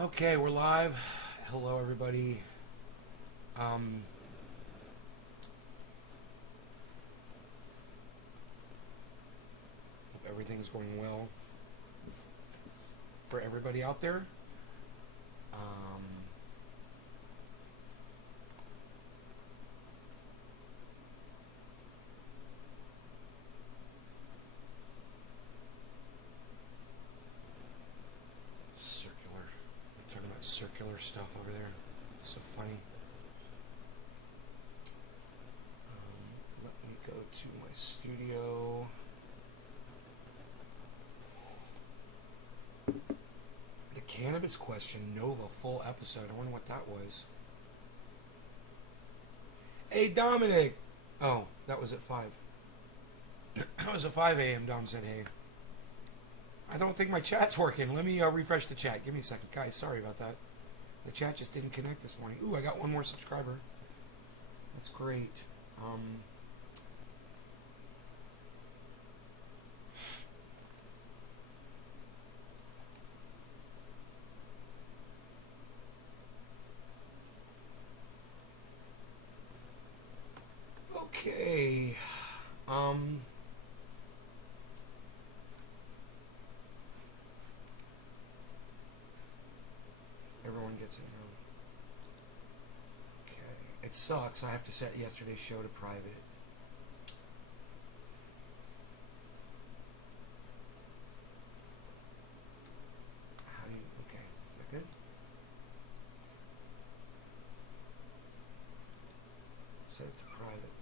Okay, we're live. Hello, everybody. Hope everything's going well for everybody out there. Circular. We're talking about circular stuff over there. It's so funny. Let me go to my studio. The cannabis question, know the full episode. I wonder what that was. Hey, Dominic! Oh, that was at 5. That was at 5 a.m. Dom said, hey. I don't think my chat's working. Let me refresh the chat. Give me a second. Guys, sorry about that. The chat just didn't connect this morning. Ooh, I got one more subscriber. That's great. Okay. Everyone gets it now. Okay. It sucks. I have to set yesterday's show to private. How do you... Okay. Is that good? Set it to private.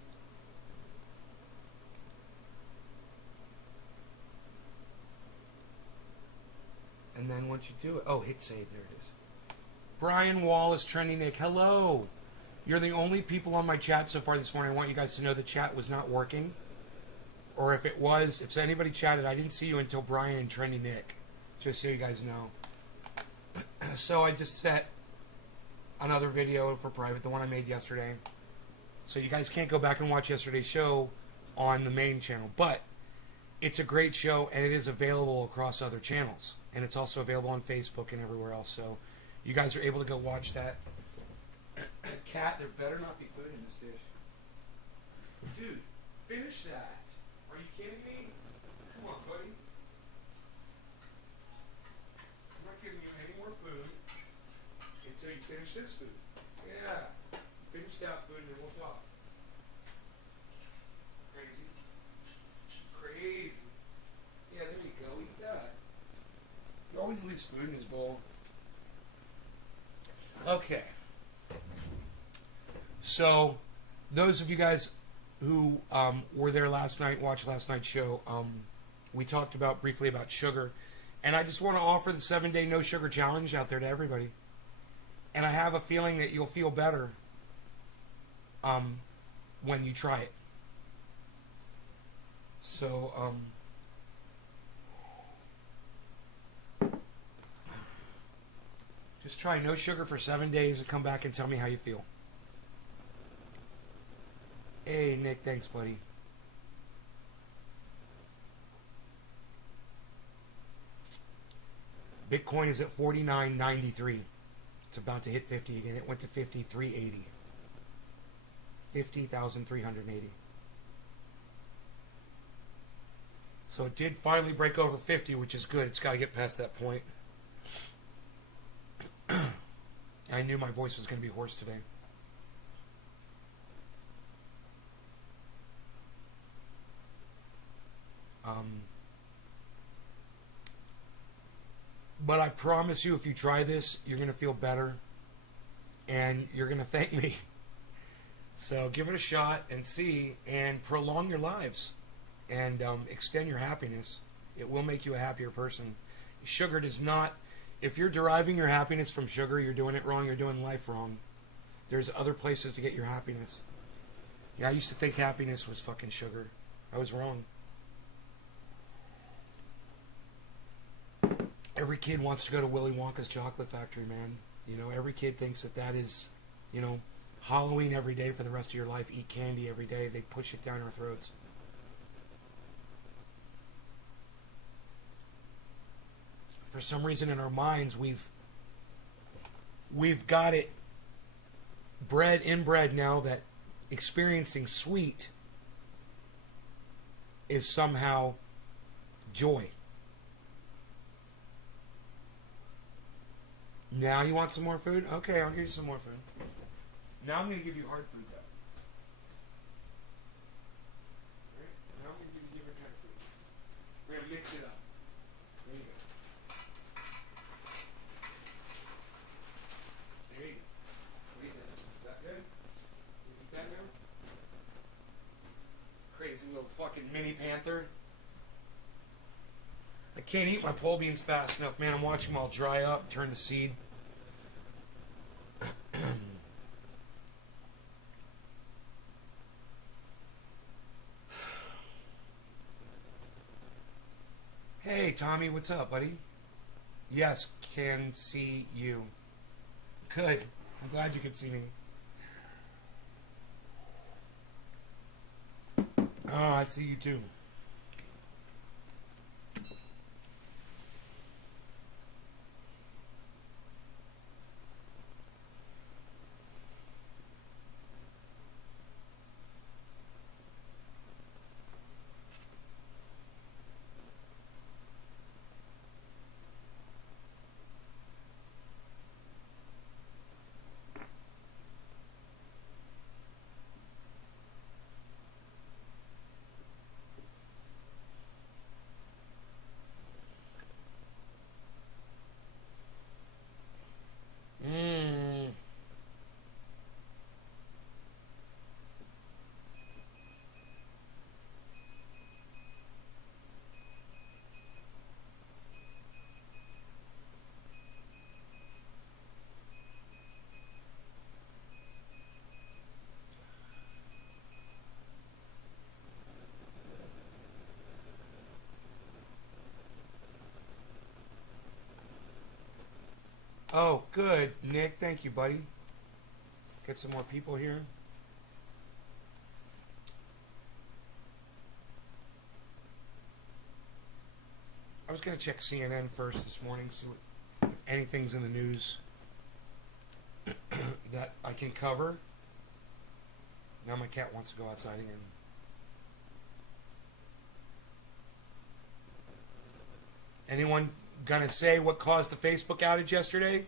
And then once you do it... Oh, hit save. There it is. Brian Wallace, Trendy Nick. Hello. You're the only people on my chat so far this morning. I want you guys to know the chat was not working. Or if it was, if anybody chatted, I didn't see you until Brian and Trendy Nick. Just so you guys know. So I just set another video for private, the one I made yesterday. So you guys can't go back and watch yesterday's show on the main channel. But it's a great show, and it is available across other channels. And it's also available on Facebook and everywhere else. So you guys are able to go watch that. Cat, there better not be food in this dish. Dude, finish that. Are you kidding me? Come on, buddy. I'm not giving you any more food until you finish this food. Yeah. Finish that food and then we'll talk. Crazy. Crazy. Yeah, there you go. Eat that. He always leaves food in his bowl. Okay. So, those of you guys who were there last night, watched last night's show, we talked briefly about sugar. And I just want to offer the 7-day no sugar challenge out there to everybody. And I have a feeling that you'll feel better when you try it. So, just try no sugar for 7 days and come back and tell me how you feel. Hey, Nick, thanks, buddy. Bitcoin is at 49.93. It's about to hit 50 again. It went to 53.80. 50,380. So it did finally break over 50, which is good. It's got to get past that point. I knew my voice was going to be hoarse today. But I promise you, if you try this, you're going to feel better. And you're going to thank me. So give it a shot and see. And prolong your lives. And extend your happiness. It will make you a happier person. Sugar does not... If you're deriving your happiness from sugar, you're doing it wrong. You're doing life wrong. There's other places to get your happiness. Yeah, I used to think happiness was fucking sugar. I was wrong. Every kid wants to go to Willy Wonka's chocolate factory, man. You know, every kid thinks that is, you know, Halloween every day for the rest of your life. Eat candy every day. They push it down our throats. For some reason in our minds, we've we've got it inbred now that experiencing sweet is somehow joy. Now you want some more food? Okay, I'll give you some more food. Now I'm going to give you hard food, though. Alright, now I'm going to give you different kind of food. We're going to mix it up. There you go. There you go. What do you think? Is that good? You eat that now? Crazy little fucking mini panther. I can't eat my pole beans fast enough, man. I'm watching them all dry up, turn to seed. Hey, Tommy, what's up, buddy? Yes, can see you. Good. I'm glad you could see me. Oh, I see you too. Mmm. Oh, good, Nick. Thank you, buddy. Get some more people here. I was going to check CNN first this morning, see what, if anything's in the news that I can cover. Now my cat wants to go outside again. Anyone gonna say what caused the Facebook outage yesterday?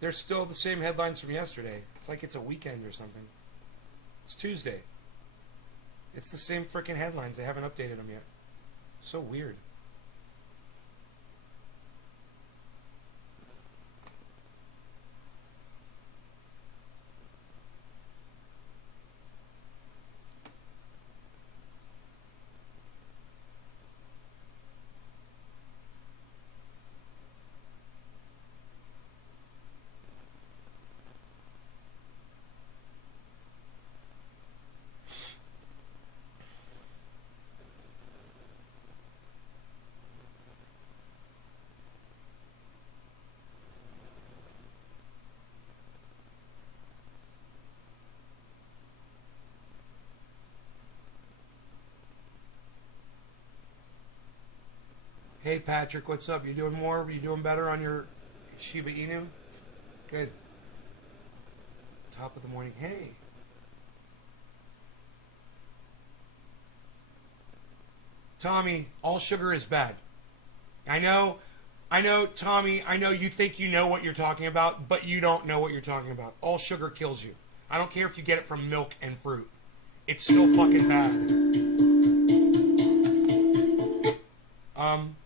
They're still the same headlines from yesterday. It's like it's a weekend or something. It's Tuesday. It's the same freaking headlines. They haven't updated them yet. So weird. Hey Patrick, what's up? You doing more? You doing better on your Shiba Inu? Good. Top of the morning. Hey. Tommy, all sugar is bad. I know, Tommy, I know you think you know what you're talking about, but you don't know what you're talking about. All sugar kills you. I don't care if you get it from milk and fruit. It's still fucking bad. Um,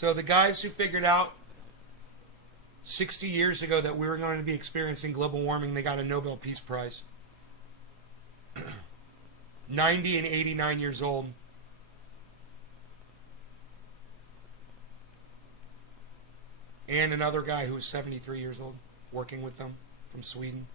so the guys who figured out 60 years ago that we were going to be experiencing global warming, they got a Nobel Peace Prize. 90 and 89 years old. And another guy who was 73 years old working with them from Sweden.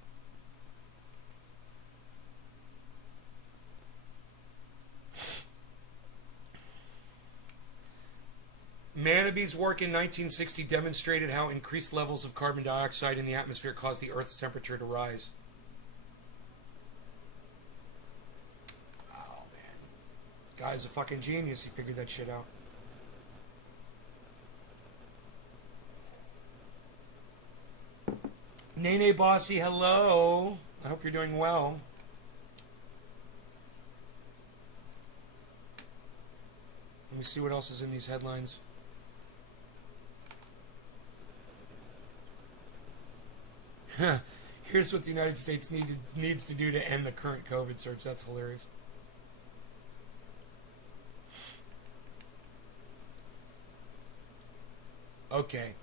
Manabee's work in 1960 demonstrated how increased levels of carbon dioxide in the atmosphere caused the Earth's temperature to rise. Oh, man. Guy's a fucking genius. He figured that shit out. Nene Bossy, hello. I hope you're doing well. Let me see what else is in these headlines. Here's what the United States needs to do to end the current COVID surge. That's hilarious. Okay.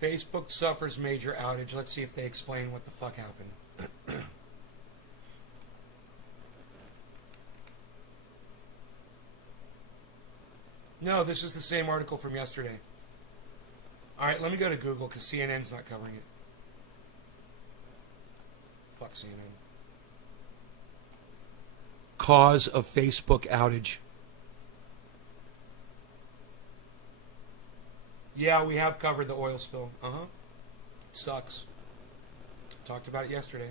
Facebook suffers major outage. Let's see if they explain what the fuck happened. No, this is the same article from yesterday. Alright, let me go to Google because CNN's not covering it. Fuck CNN. Cause of Facebook outage. Yeah, we have covered the oil spill. Uh-huh. Sucks. Talked about it yesterday.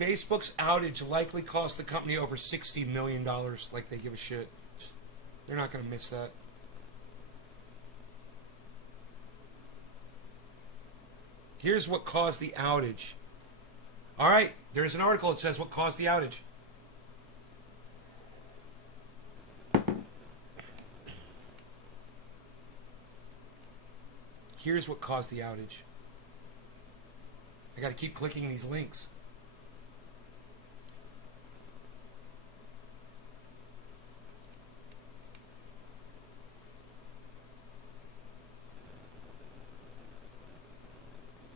Facebook's outage likely cost the company over $60 million. Like they give a shit. They're not going to miss that. Here's what caused the outage. Alright, there's an article that says what caused the outage. Here's what caused the outage. I gotta keep clicking these links.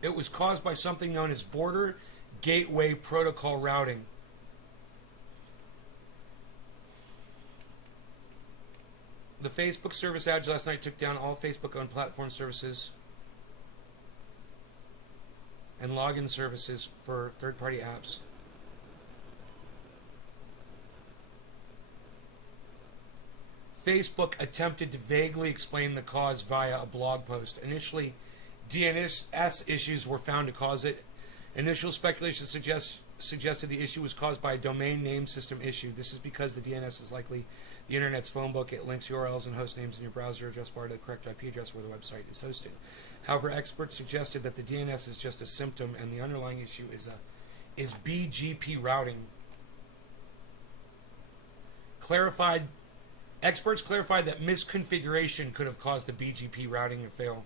It was caused by something known as Border Gateway Protocol routing. The Facebook service outage last night took down all Facebook-owned platform services and login services for third-party apps. Facebook attempted to vaguely explain the cause via a blog post. Initially, DNS issues were found to cause it. Initial speculation suggested the issue was caused by a domain name system issue. This is because the DNS is likely the internet's phone book. It links URLs and host names in your browser address bar to the correct IP address where the website is hosted. However, experts suggested that the DNS is just a symptom and the underlying issue is BGP routing. Experts clarified that misconfiguration could have caused the BGP routing to fail.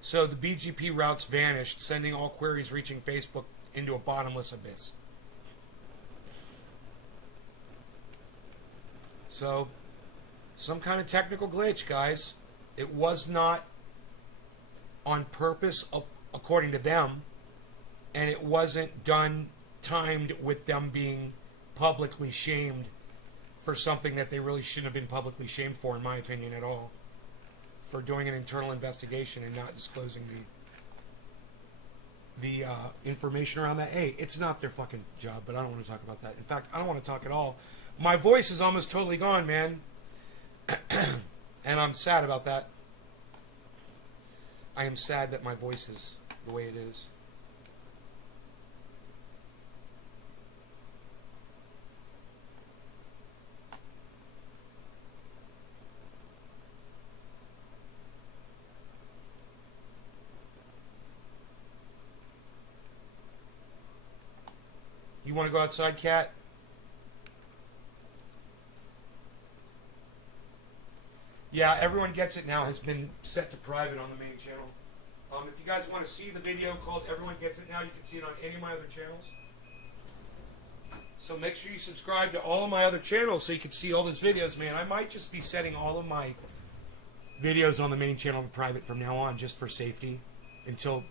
So the BGP routes vanished, sending all queries reaching Facebook into a bottomless abyss. So, some kind of technical glitch, guys. It was not on purpose, according to them, and it wasn't timed with them being publicly shamed for something that they really shouldn't have been publicly shamed for, in my opinion, at all. For doing an internal investigation and not disclosing the information around that. Hey, it's not their fucking job, but I don't want to talk about that. In fact, I don't want to talk at all. My voice is almost totally gone, man. And I'm sad about that. I am sad that my voice is the way it is. You want to go outside, Cat? Yeah, Everyone Gets It Now has been set to private on the main channel. If you guys want to see the video called Everyone Gets It Now, you can see it on any of my other channels. So make sure you subscribe to all of my other channels so you can see all those videos, man. I might just be setting all of my videos on the main channel to private from now on just for safety until,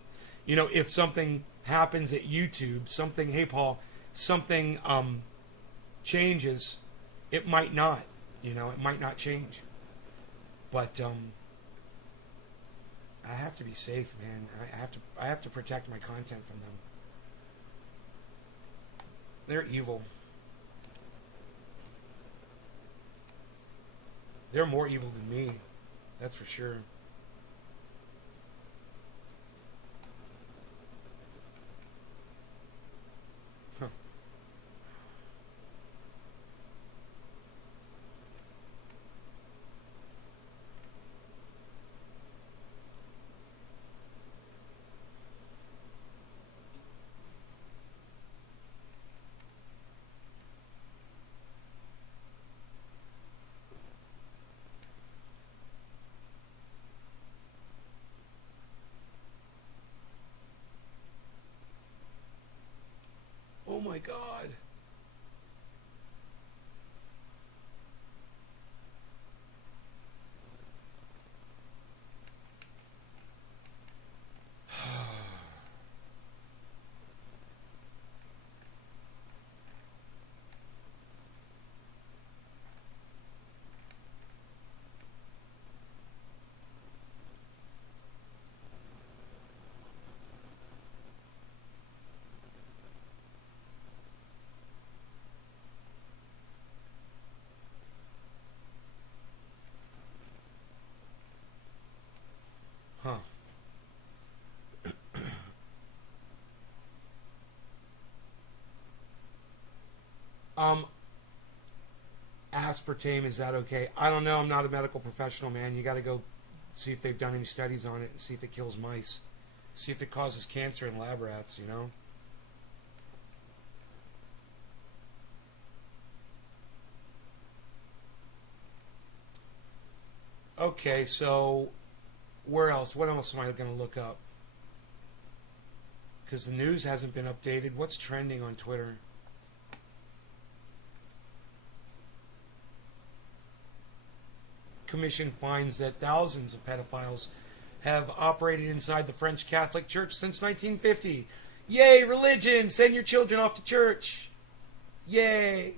if something happens at YouTube, something, hey Paul, something changes, it might not, it might not change. But I have to be safe, man. I have to protect my content from them. They're evil. They're more evil than me. That's for sure. Huh. Oh my God. Huh. Um, aspartame, is that okay? I don't know. I'm not a medical professional, man. You got to go see if they've done any studies on it and see if it kills mice. See if it causes cancer in lab rats. Okay, so where else? What else am I going to look up? Because the news hasn't been updated. What's trending on Twitter? Commission finds that thousands of pedophiles have operated inside the French Catholic Church since 1950. Yay, religion! Send your children off to church! Yay!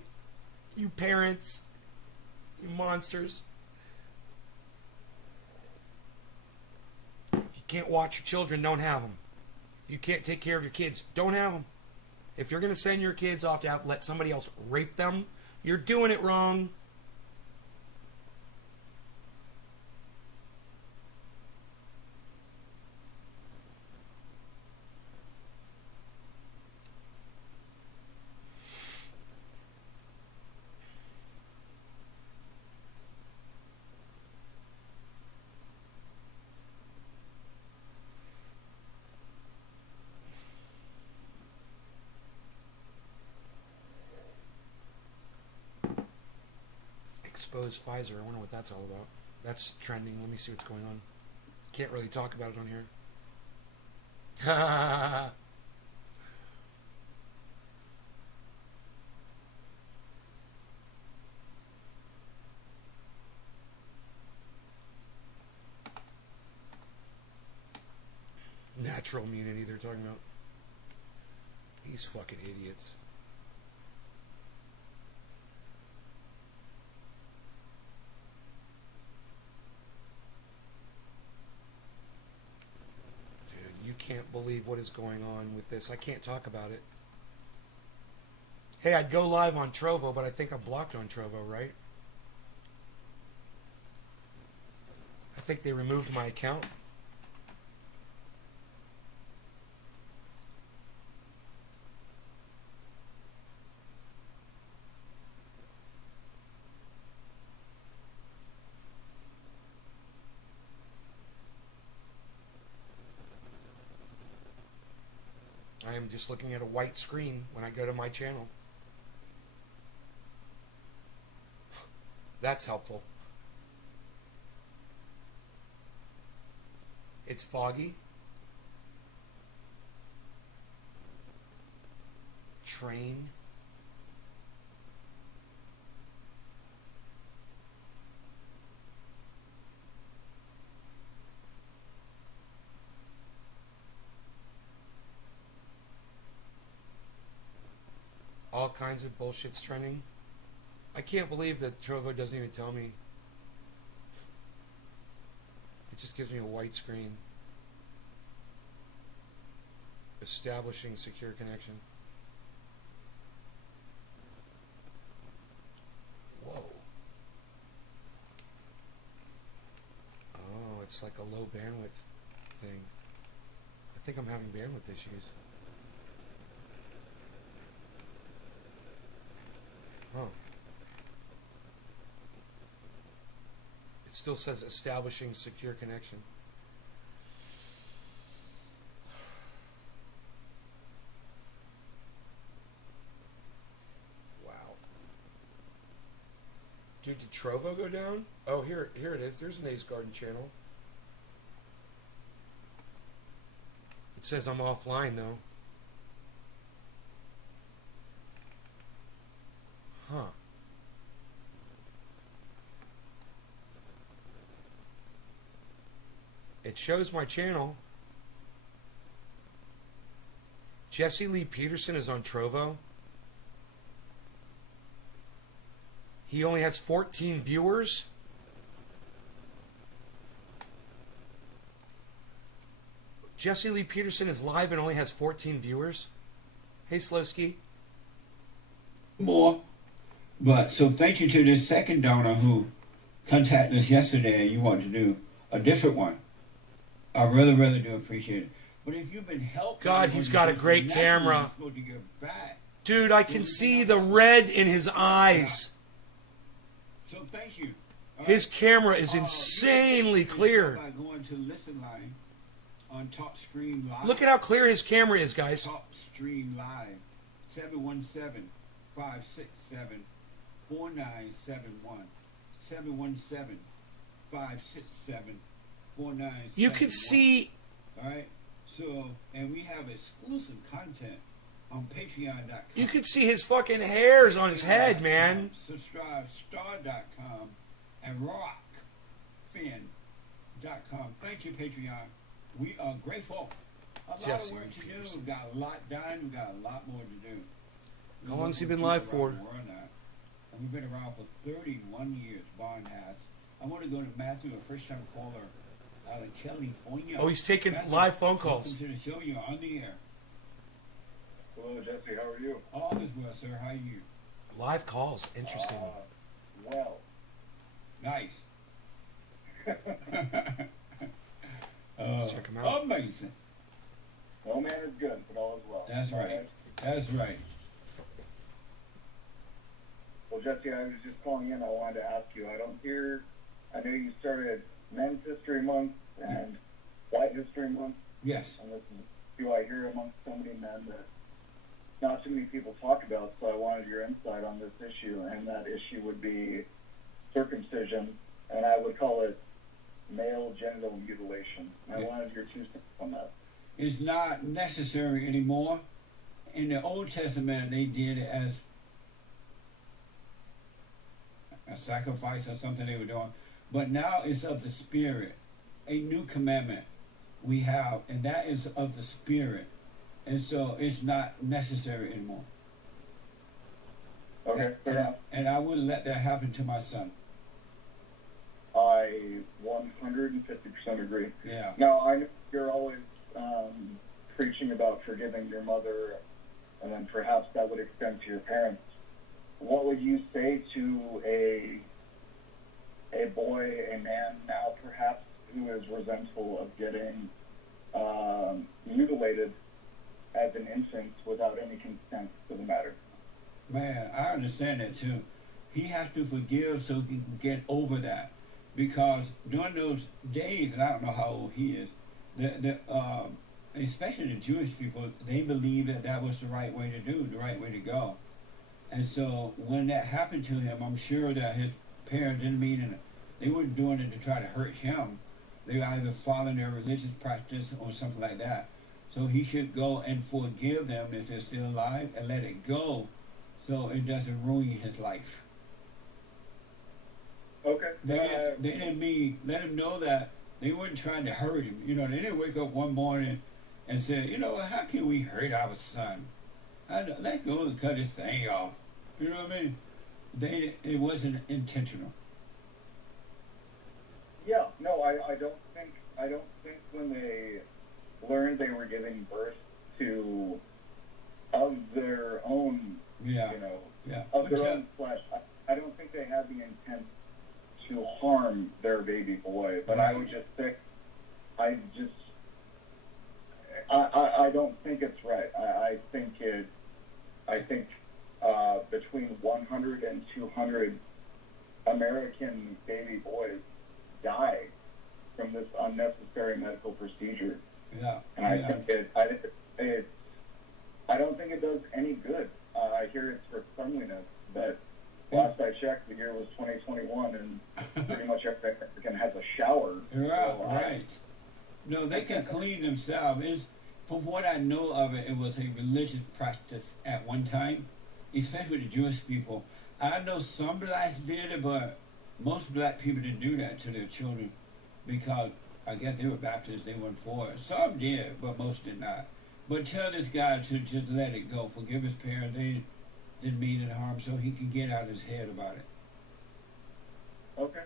You parents. You monsters. If you can't watch your children, don't have them. If you can't take care of your kids, don't have them. If you're going to send your kids off to let somebody else rape them, you're doing it wrong. Expose Pfizer. I wonder what that's all about. That's trending. Let me see what's going on. Can't really talk about it on here. Natural immunity they're talking about. These fucking idiots. You can't believe what is going on with this. I can't talk about it. Hey, I'd go live on Trovo, but I think I'm blocked on Trovo, right? I think they removed my account. I am just looking at a white screen when I go to my channel. That's helpful. It's foggy. Train. kinds of bullshit's trending. I can't believe that Trovo doesn't even tell me. It just gives me a white screen. Establishing secure connection. Whoa. Oh, it's like a low bandwidth thing. I think I'm having bandwidth issues. Huh. It still says establishing secure connection. Wow. Dude, did Trovo go down? Oh, here it is. There's an Ace Garden channel. It says I'm offline, though. Huh. It shows my channel. Jesse Lee Peterson is on Trovo. He only has 14 viewers. Jesse Lee Peterson is live and only has 14 viewers. Hey, Slowski. More. But so thank you to this second donor who contacted us yesterday and you want to do a different one. I really do appreciate it. But if you've been helping, God, he's got a great camera. Dude, I can see the red in his eyes. So thank you. His camera is insanely clear. By going to Listen Line on Top Stream Live. Look at how clear his camera is, guys. Top Stream Live 717-567-4971 717-567-4971. You can see. All right. So, and we have exclusive content on Patreon.com. You can see his fucking hairs on his head, man. Subscribe star.com and rockfin.com. Thank you, Patreon. We are grateful. A lot Jesse of work to do. Peterson. We've got a lot done. We've got a lot more to do. How long has he been live for? And we've been around for 31 years, Bond has. I want to go to Matthew, a first-time caller out of California. Oh, he's taking Matthew, live phone calls. Welcome to the show. You're on the air. Hello, Jesse. How are you? All is well, sir. How are you? Live calls. Interesting. Well. Nice. Check him out. Amazing. No man is good, but all is well. That's right. That's right. Well, Jesse, I was just calling in. I wanted to ask you. I know you started Men's History Month and White History Month. Yes. And this is who I hear amongst so many men that not too many people talk about, so I wanted your insight on this issue, and that issue would be circumcision, and I would call it male genital mutilation. I wanted your 2 cents on that. It's not necessary anymore. In the Old Testament, they did it as a sacrifice or something they were doing. But now it's of the Spirit. A new commandment we have, and that is of the Spirit. And so it's not necessary anymore. Okay, fair enough. And I wouldn't let that happen to my son. I 150% agree. Yeah. Now, I know you're always preaching about forgiving your mother, and then perhaps that would extend to your parents. What would you say to a boy, a man now perhaps, who is resentful of getting mutilated as an infant without any consent to the matter? Man, I understand that too. He has to forgive so he can get over that. Because during those days, and I don't know how old he is, especially the Jewish people, they believed that that was the right way to do, the right way to go. And so when that happened to him, I'm sure that his parents didn't mean it. They weren't doing it to try to hurt him. They were either following their religious practice or something like that. So he should go and forgive them if they're still alive and let it go so it doesn't ruin his life. Okay. They didn't mean, let him know that they weren't trying to hurt him. You know, they didn't wake up one morning and say, you know, how can we hurt our son? I know, let go and cut his thing off. You know what I mean? It wasn't intentional. Yeah, no, I don't think when they learned they were giving birth to of their own, Yeah. you know, Yeah. of their But, own flesh. I don't think they had the intent to harm their baby boy. But I would just say, I don't think it's right. I think between 100 and 200 American baby boys die from this unnecessary medical procedure. yeah. And I don't think it does any good. I hear it's for cleanliness, but last I checked, the year was 2021, and pretty much every American has a shower. Right, So right. No, they can clean themselves. From what I know of it, it was a religious practice at one time, especially the Jewish people. I know some blacks did it, but most black people didn't do that to their children because I guess they were Baptists, they weren't for it. Some did, but most did not. But tell this guy to just let it go. Forgive his parents. They didn't mean any harm, so he can get out his head about it. Okay.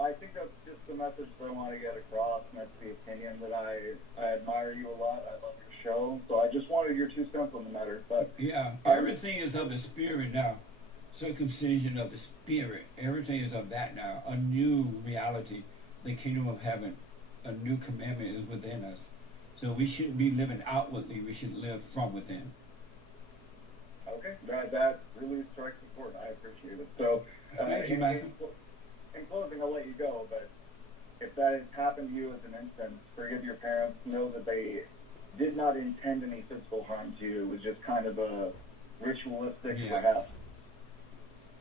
I think that's just the message that I want to get across, and that's the opinion that I admire you a lot. I love your show, so I just wanted your 2 cents on the matter. But Yeah, everything is of the spirit now. Circumcision of the spirit. Everything is of that now. A new reality. The kingdom of heaven. A new commandment is within us. So we shouldn't be living outwardly. We should live from within. okay, that really strikes a chord. I appreciate it. So, Thank you, Matthew. in closing, I'll let you go, but if that has happened to you as an instance, forgive your parents. Know that they did not intend any physical harm to you. It was just kind of a ritualistic, Yeah. perhaps.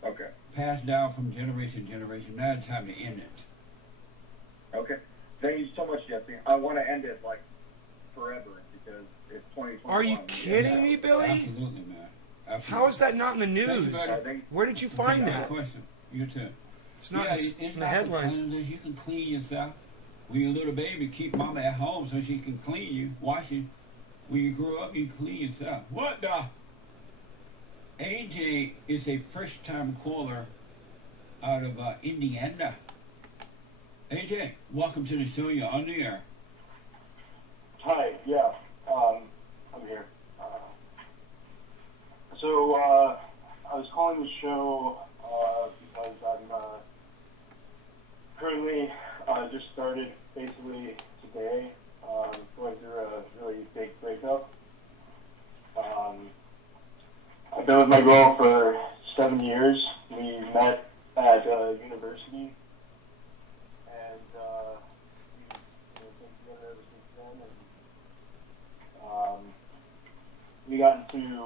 Okay. Passed down from generation to generation. Now it's time to end it. Okay. Thank you so much, Jesse. I want to end it like forever because it's 2021. Are you kidding Yeah. me, Billy? Absolutely, man. Absolutely. How is that not in the Thank you, news? buddy. I think Where did you find Good that? question. You too. It's not Yeah, in it's the not for headlines. cleanliness. You can clean yourself. When you're a little baby, keep mama at home so she can clean you, wash you. When you grow up, you clean yourself. What the? AJ is a first-time caller out of Indiana. AJ, welcome to the show. You're on the air. Hi, yeah, I'm here. So, I was calling the show because I'm currently just started basically today going through a really big breakup. I've been with my girl for 7 years. We met at university, and we've been together ever since then. And we got into,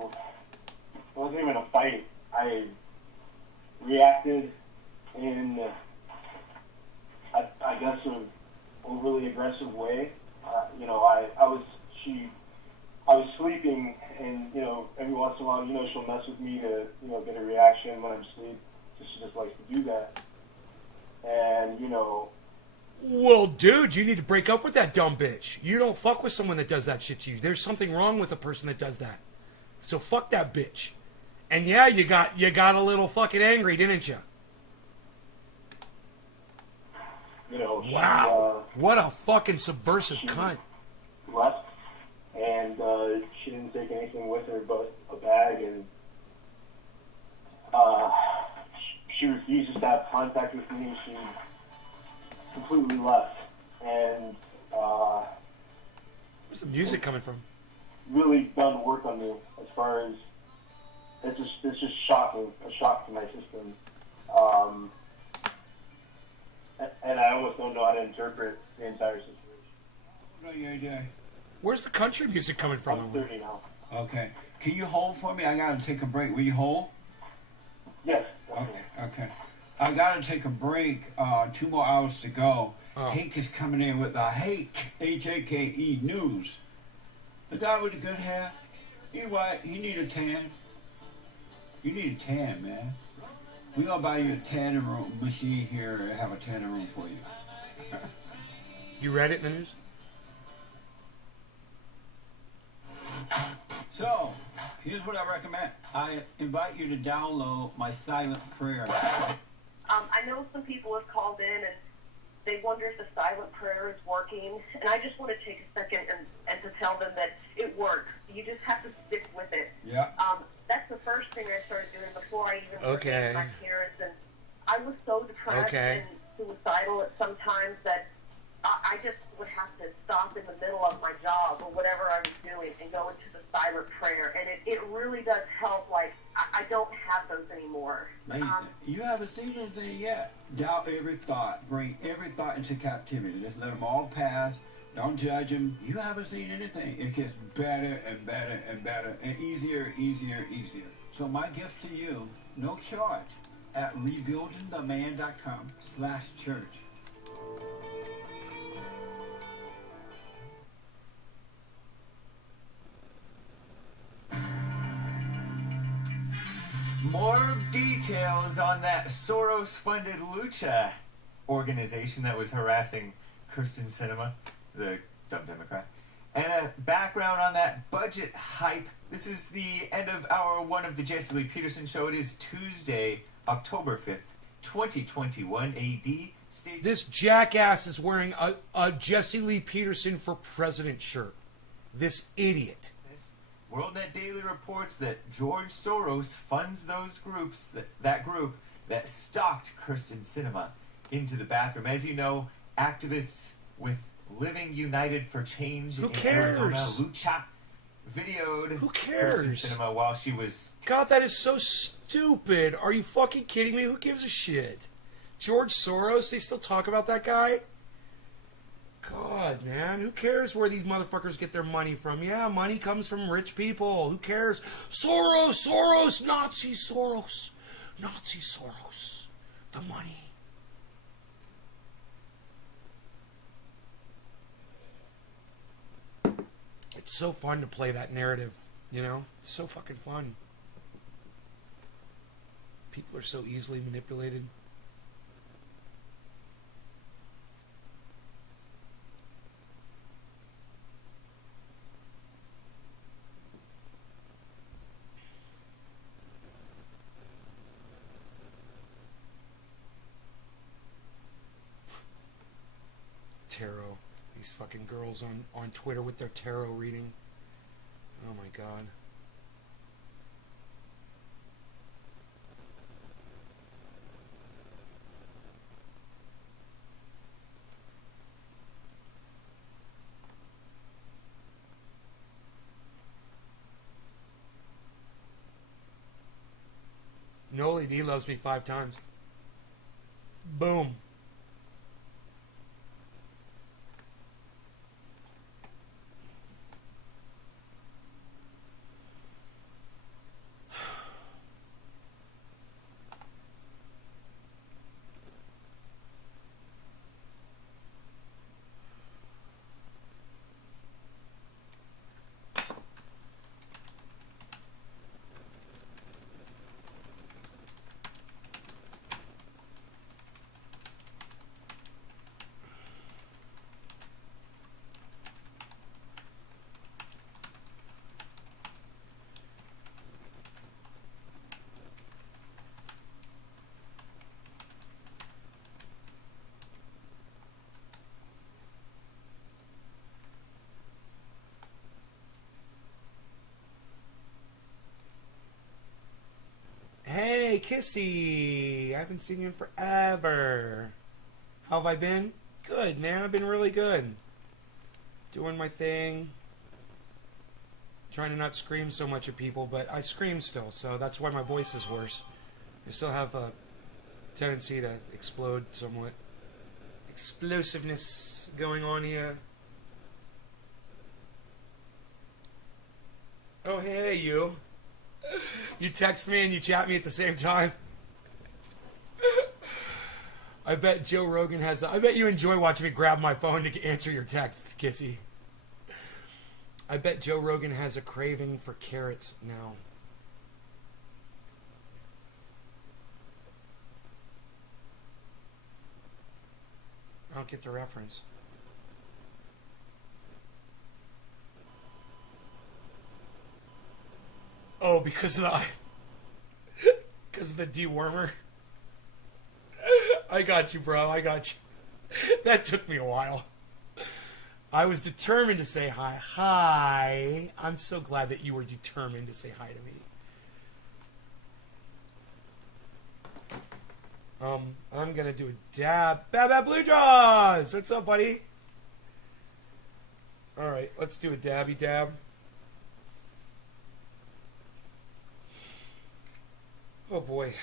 it wasn't even a fight. I reacted in, I guess, an overly aggressive way. I was sleeping, and, every once in a while, she'll mess with me to, get a reaction when I'm asleep. She just likes to do that. And, Well, dude, you need to break up with that dumb bitch. You don't fuck with someone that does that shit to you. There's something wrong with a person that does that. So fuck that bitch. And yeah, you got a little fucking angry, didn't you? Wow. What a fucking subversive cunt. left, and she didn't take anything with her but a bag, and she refuses to have contact with me. She completely left, and Where's the music coming from? really done work on me as far as it's just shocking, a shock to my system. And I almost don't know how to interpret the entire situation. No, AJ. Where's the country music coming from? I'm 30 now. Okay. Can you hold for me? I gotta take a break. Will you hold? Yes. Okay. Okay. I gotta take a break. 2 more hours to go. Oh. Hake is coming in with the Hake, Hake news. The guy with the good hair. He white. He need a tan. You need a tan, man. We gonna buy you a tanning room machine here and have a tanning room for you. You read it in the news? Here's what I recommend. I invite you to download my silent prayer. I know some people have called in and they wonder if the silent prayer is working, and I just want to take a second and to tell them that it works. You just have to stick with it. Yeah. That's the first thing I started doing before I even Okay. forgave my parents, and I was so depressed Okay. and suicidal at some times that I just would have to stop in the middle of my job or whatever I was doing and go into the silent prayer, and it really does help. Like, I don't have those anymore. Amazing. You haven't seen anything yet. Doubt every thought. Bring every thought into captivity. Just let them all pass. Don't judge them. You haven't seen anything. It gets better and better and better and easier, easier, easier. So my gift to you, no charge, at rebuildingtheman.com/church. More details on that Soros-funded Lucha organization that was harassing Kirsten Sinema, the dumb Democrat. And a background on that budget hype. This is the end of hour one of the Jesse Lee Peterson Show. It is Tuesday, October 5th, 2021 AD. This jackass is wearing a Jesse Lee Peterson for president shirt. This idiot. WorldNet Daily reports that George Soros funds those groups, that group that stalked Kirsten Sinema into the bathroom. As you know, activists with Living United for Change Who in cares? Arizona, Lucha, videoed Who cares? Kirsten Sinema while she was... God, that is so stupid. Are you fucking kidding me? Who gives a shit? George Soros? They still talk about that guy? God, man. Who cares where these motherfuckers get their money from? Yeah, money comes from rich people. Who cares? Soros, Soros, Nazi Soros. Nazi Soros. The money. It's so fun to play that narrative, you know? It's so fucking fun. People are so easily manipulated. Tarot. These fucking girls on Twitter with their tarot reading. Oh my god. Noli D loves me 5 times. Boom. Hey, Kissy! I haven't seen you in forever. How have I been? Good, man. I've been really good. Doing my thing. Trying to not scream so much at people, but I scream still, so that's why my voice is worse. I still have a tendency to explode somewhat. Explosiveness going on here. Oh, hey, you. You text me and you chat me at the same time. I bet Joe Rogan has... I bet you enjoy watching me grab my phone to answer your texts, Kissy. I bet Joe Rogan has a craving for carrots now. I don't get the reference. because of the dewormer. I got you, bro. I got you. That took me a while. I was determined to say hi. Hi. I'm so glad that you were determined to say hi to me. I'm gonna do a dab. Bab Blue Jaws! What's up, buddy? Alright, let's do a dabby dab. Oh boy.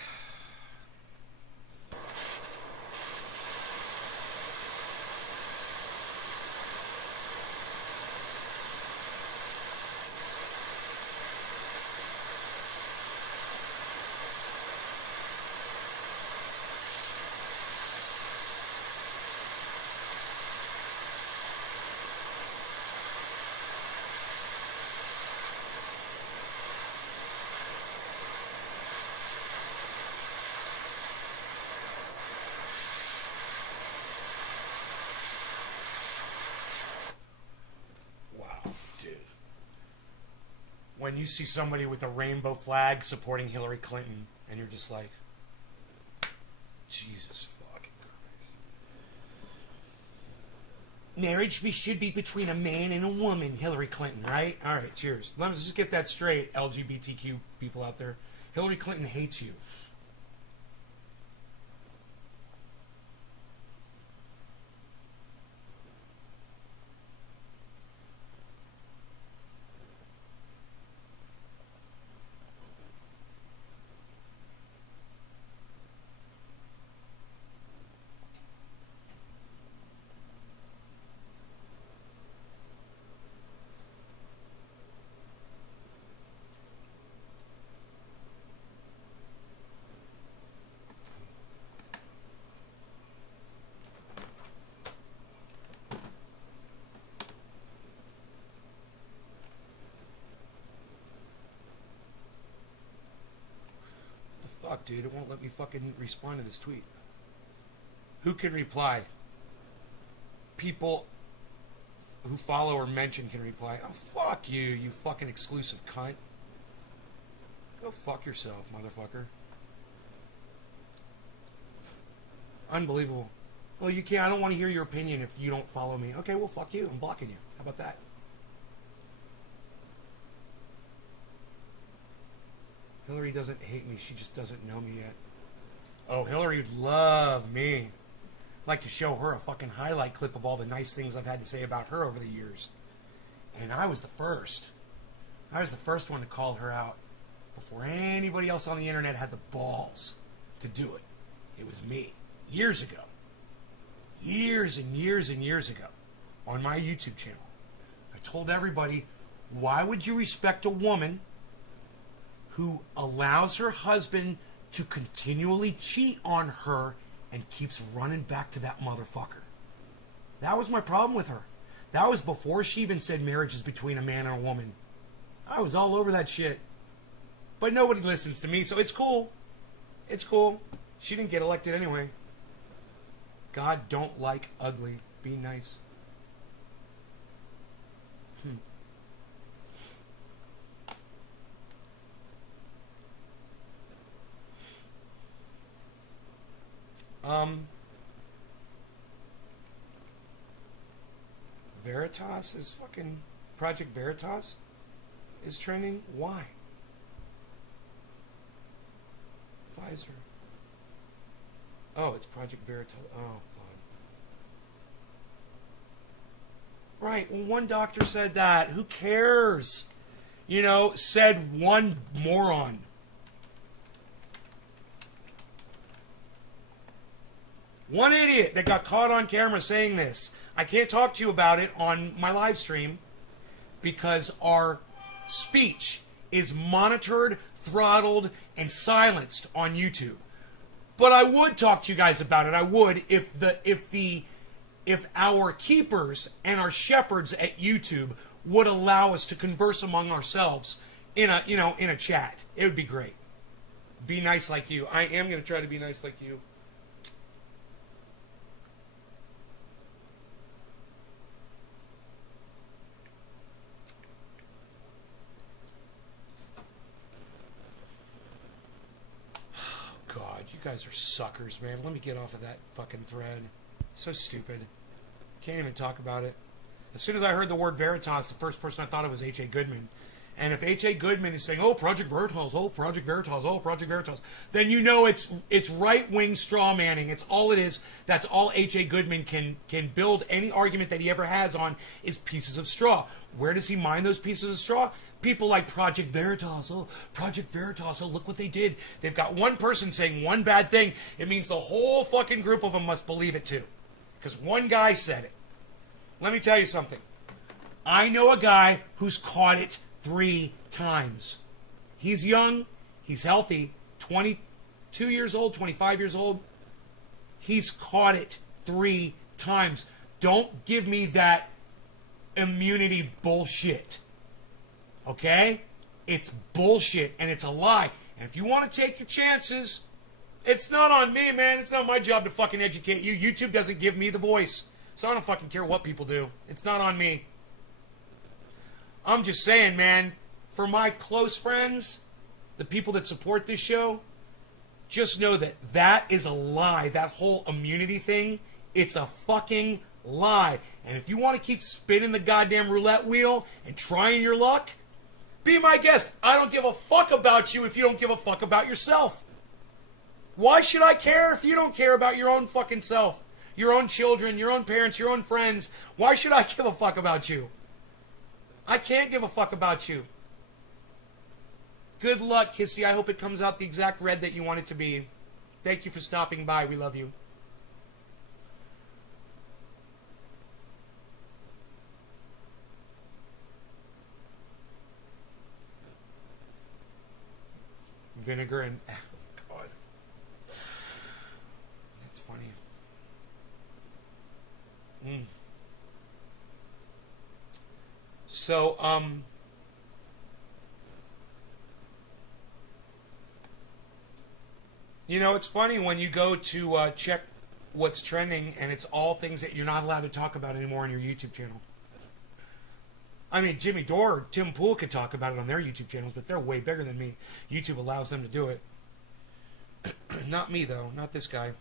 When you see somebody with a rainbow flag supporting Hillary Clinton, and you're just like, Jesus fucking Christ. Marriage should be between a man and a woman, Hillary Clinton, right? All right, cheers. Let's just get that straight, LGBTQ people out there. Hillary Clinton hates you. Fuck, dude, it won't let me fucking respond to this tweet. Who can reply? People who follow or mention can reply. Oh, fuck you, you fucking exclusive cunt. Go fuck yourself, motherfucker. Unbelievable. Well, you can't. I don't want to hear your opinion if you don't follow me. Okay, well, fuck you. I'm blocking you. How about that? Hillary doesn't hate me. She just doesn't know me yet. Oh, Hillary would love me. I'd like to show her a fucking highlight clip of all the nice things I've had to say about her over the years. And I was the first. I was the first one to call her out before anybody else on the internet had the balls to do it. It was me. Years ago. Years and years and years ago. On my YouTube channel. I told everybody, why would you respect a woman who allows her husband to continually cheat on her and keeps running back to that motherfucker? That was my problem with her. That was before she even said marriage is between a man and a woman. I was all over that shit. But nobody listens to me, so it's cool. It's cool. She didn't get elected anyway. God don't like ugly. Be nice. Veritas is fucking... Project Veritas is trending? Why? Pfizer. Oh, it's Project Veritas. Oh, God. Right, well, one doctor said that. Who cares? You know, said one moron. One idiot that got caught on camera saying this. I can't talk to you about it on my live stream because our speech is monitored, throttled, and silenced on YouTube. But I would talk to you guys about it. I would if our keepers and our shepherds at YouTube would allow us to converse among ourselves in a chat. It would be great. Be nice like you. I am going to try to be nice like you. guys are suckers, man. Let me get off of that fucking thread. So stupid. Can't even talk about it. As soon as I heard the word Veritas, the first person I thought of was H.A. Goodman. And if H.A. Goodman is saying, oh, Project Veritas, oh, Project Veritas, oh, Project Veritas, then you know it's right-wing straw manning. It's all it is. That's all H.A. Goodman can build any argument that he ever has on is pieces of straw. Where does he mine those pieces of straw? People like Project Veritas. Oh, Project Veritas. Oh, look what they did. They've got one person saying one bad thing. It means the whole fucking group of them must believe it too. Because one guy said it. Let me tell you something. I know a guy who's caught it 3 times. He's young. He's healthy. 22 years old, 25 years old. He's caught it 3 times. Don't give me that immunity bullshit. Okay? It's bullshit and it's a lie. And if you want to take your chances, it's not on me, man. It's not my job to fucking educate you. YouTube doesn't give me the voice. So I don't fucking care what people do. It's not on me. I'm just saying, man, for my close friends, the people that support this show, just know that that is a lie. That whole immunity thing, it's a fucking lie. And if you want to keep spinning the goddamn roulette wheel and trying your luck, be my guest. I don't give a fuck about you if you don't give a fuck about yourself. Why should I care if you don't care about your own fucking self? Your own children, your own parents, your own friends. Why should I give a fuck about you? I can't give a fuck about you. Good luck, Kissy. I hope it comes out the exact red that you want it to be. Thank you for stopping by. We love you. Vinegar and... God. That's funny. So, you know, it's funny when you go to check what's trending and it's all things that you're not allowed to talk about anymore on your YouTube channel. I mean, Jimmy Dore or Tim Pool could talk about it on their YouTube channels, but they're way bigger than me. YouTube allows them to do it. Not me, though. Not this guy.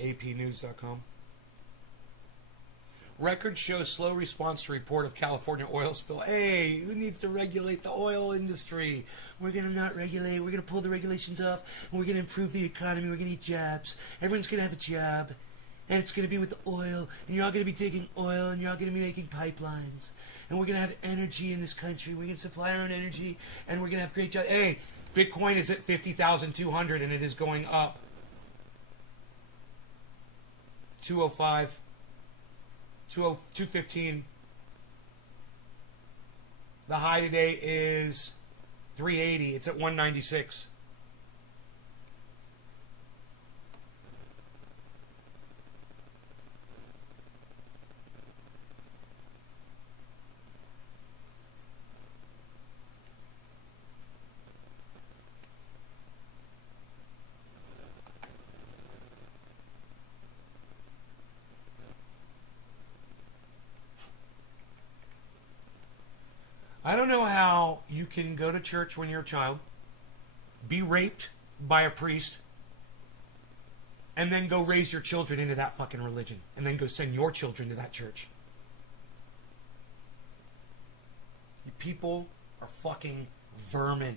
APnews.com. Records show slow response to report of California oil spill. Hey, who needs to regulate the oil industry? We're going to not regulate. We're going to pull the regulations off. And we're going to improve the economy. We're going to need jobs. Everyone's going to have a job. And it's going to be with oil. And you're all going to be digging oil. And you're all going to be making pipelines. And we're going to have energy in this country. We're going to supply our own energy. And we're going to have great jobs. Hey, Bitcoin is at 50,200 and it is going up. 205. 215. The high today is 380. It's at 196. I don't know how you can go to church when you're a child, be raped by a priest, and then go raise your children into that fucking religion, and then go send your children to that church. You people are fucking vermin.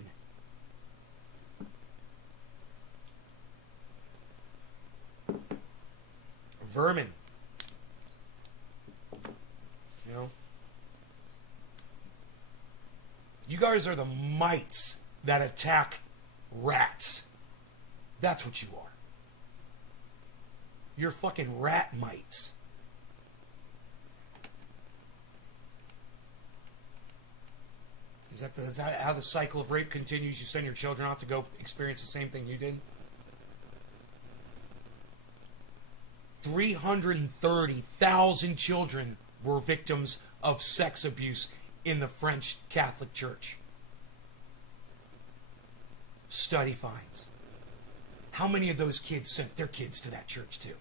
Vermin. You know? You guys are the mites that attack rats. That's what you are. You're fucking rat mites. Is that how the cycle of rape continues? You send your children off to go experience the same thing you did? 330,000 children were victims of sex abuse in the French Catholic Church. Study finds. How many of those kids sent their kids to that church too?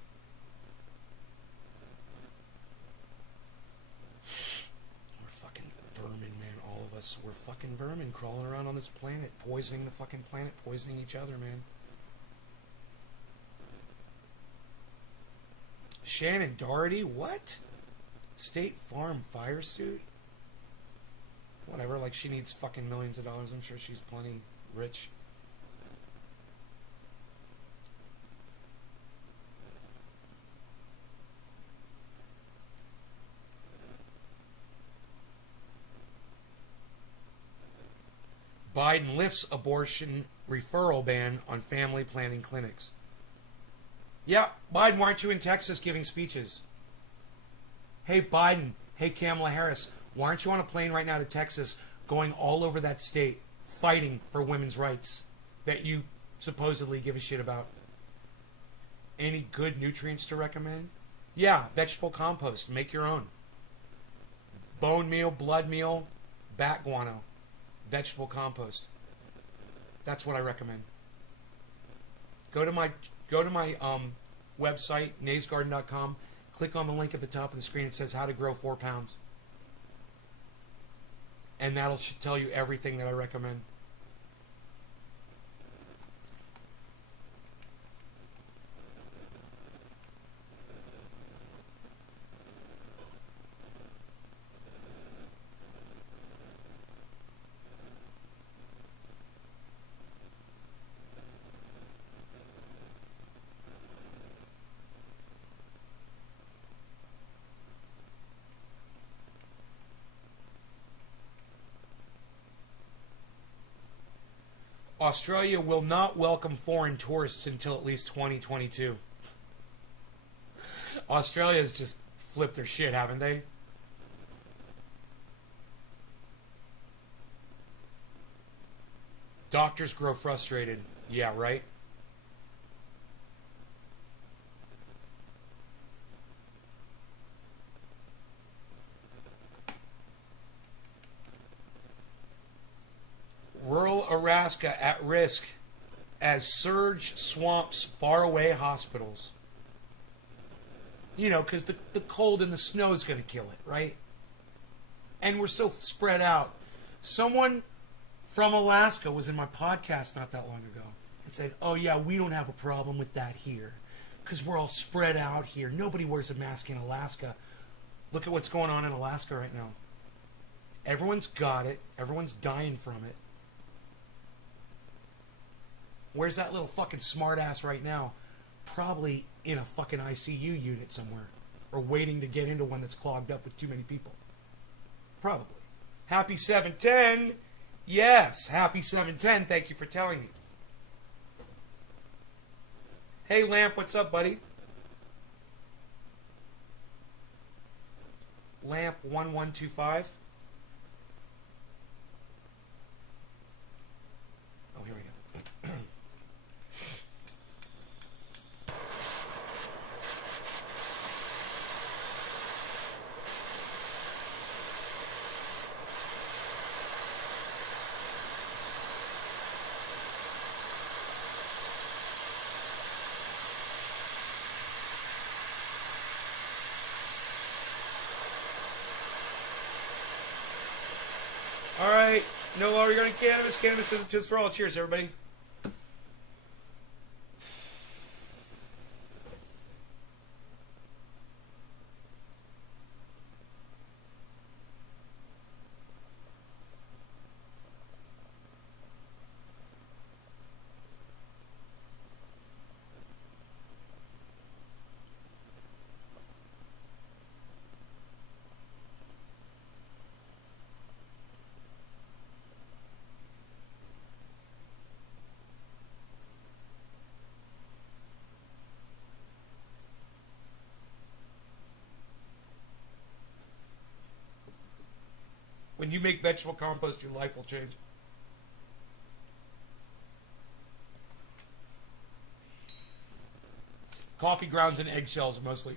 We're fucking vermin. us. We're fucking vermin crawling around on this planet, poisoning the fucking planet, poisoning each other, man. Shannon Doherty, what? State Farm fire suit? Whatever, like she needs fucking millions of dollars. I'm sure she's plenty rich. Biden lifts abortion referral ban on family planning clinics. Yeah, Biden, why aren't you in Texas giving speeches? Hey, Biden. Hey, Kamala Harris. Why aren't you on a plane right now to Texas going all over that state fighting for women's rights that you supposedly give a shit about? Any good nutrients to recommend? Yeah, vegetable compost. Make your own. Bone meal, blood meal, bat guano. Vegetable compost. That's what I recommend. Go to my website, naysgarden.com. Click on the link at the top of the screen. It says how to grow 4 pounds. And that'll tell you everything that I recommend. Australia will not welcome foreign tourists until at least 2022. Australia's just flipped their shit, haven't they? Doctors grow frustrated. Yeah, right? Rural Alaska at risk as surge swamps faraway hospitals. You know, because the cold and the snow is going to kill it, right? And we're so spread out. Someone from Alaska was in my podcast not that long ago and said, oh yeah, we don't have a problem with that here because we're all spread out here. Nobody wears a mask in Alaska. Look at what's going on in Alaska right now. Everyone's got it. Everyone's dying from it. Where's that little fucking smartass right now? Probably in a fucking ICU unit somewhere. Or waiting to get into one that's clogged up with too many people. Probably. Happy 710. Yes, happy 710. Thank you for telling me. Hey, Lamp, what's up, buddy? Lamp 1125. Oh, here we go. All right, no longer going to cannabis. Cannabis isn't just for all. Cheers, everybody. When you make vegetable compost, your life will change. Coffee grounds and eggshells mostly.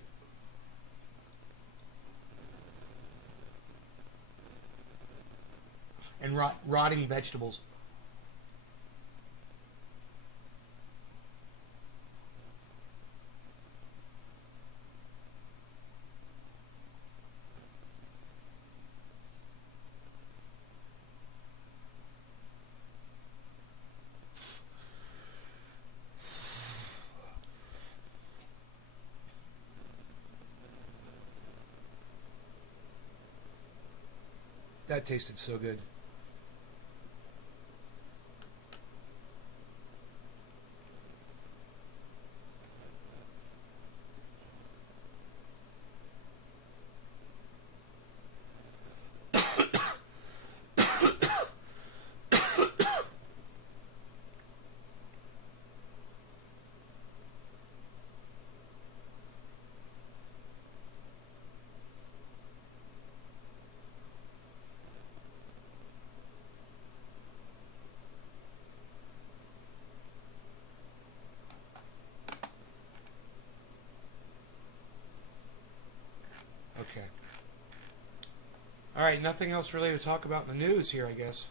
And rotting vegetables. That tasted so good. Okay. All right, nothing else really to talk about in the news here, I guess.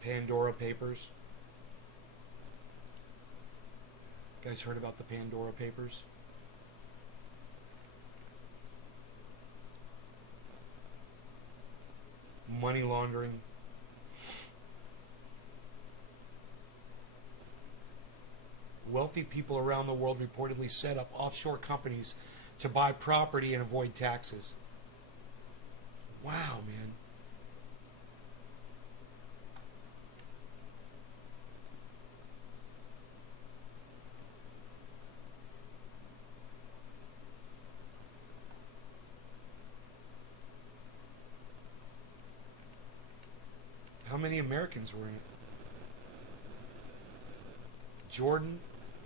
The Pandora Papers. You guys heard about the Pandora Papers? Money laundering. Wealthy people around the world reportedly set up offshore companies to buy property and avoid taxes. Wow, man. How many Americans were in it? Jordan,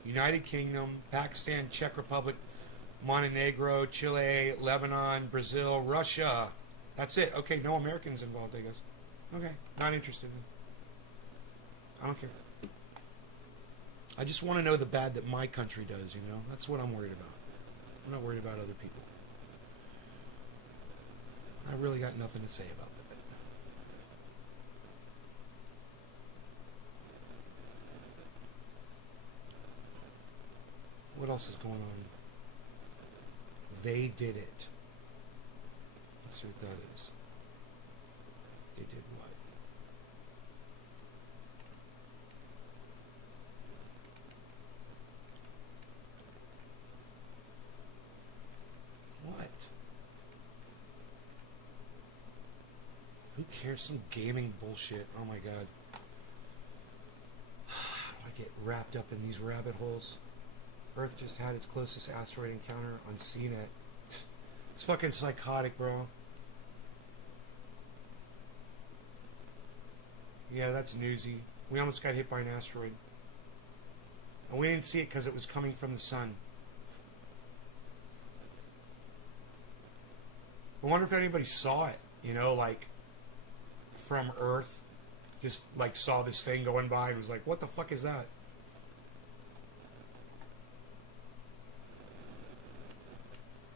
United Kingdom, Pakistan, Czech Republic, Montenegro, Chile, Lebanon, Brazil, Russia. That's it. Okay, no Americans involved, I guess. Okay, not interested. I don't care. I just want to know the bad that my country does, you know? That's what I'm worried about. I'm not worried about other people. I really got nothing to say about that. What else is going on? They did it. Let's see what that is. They did what? What? Who cares? Some gaming bullshit. Oh my god. I get wrapped up in these rabbit holes. Earth just had its closest asteroid encounter on CNET. It's fucking psychotic, bro. Yeah, that's newsy. We almost got hit by an asteroid. And we didn't see it because it was coming from the sun. I wonder if anybody saw it, you know, like, from Earth. Just, like, saw this thing going by and was like, what the fuck is that?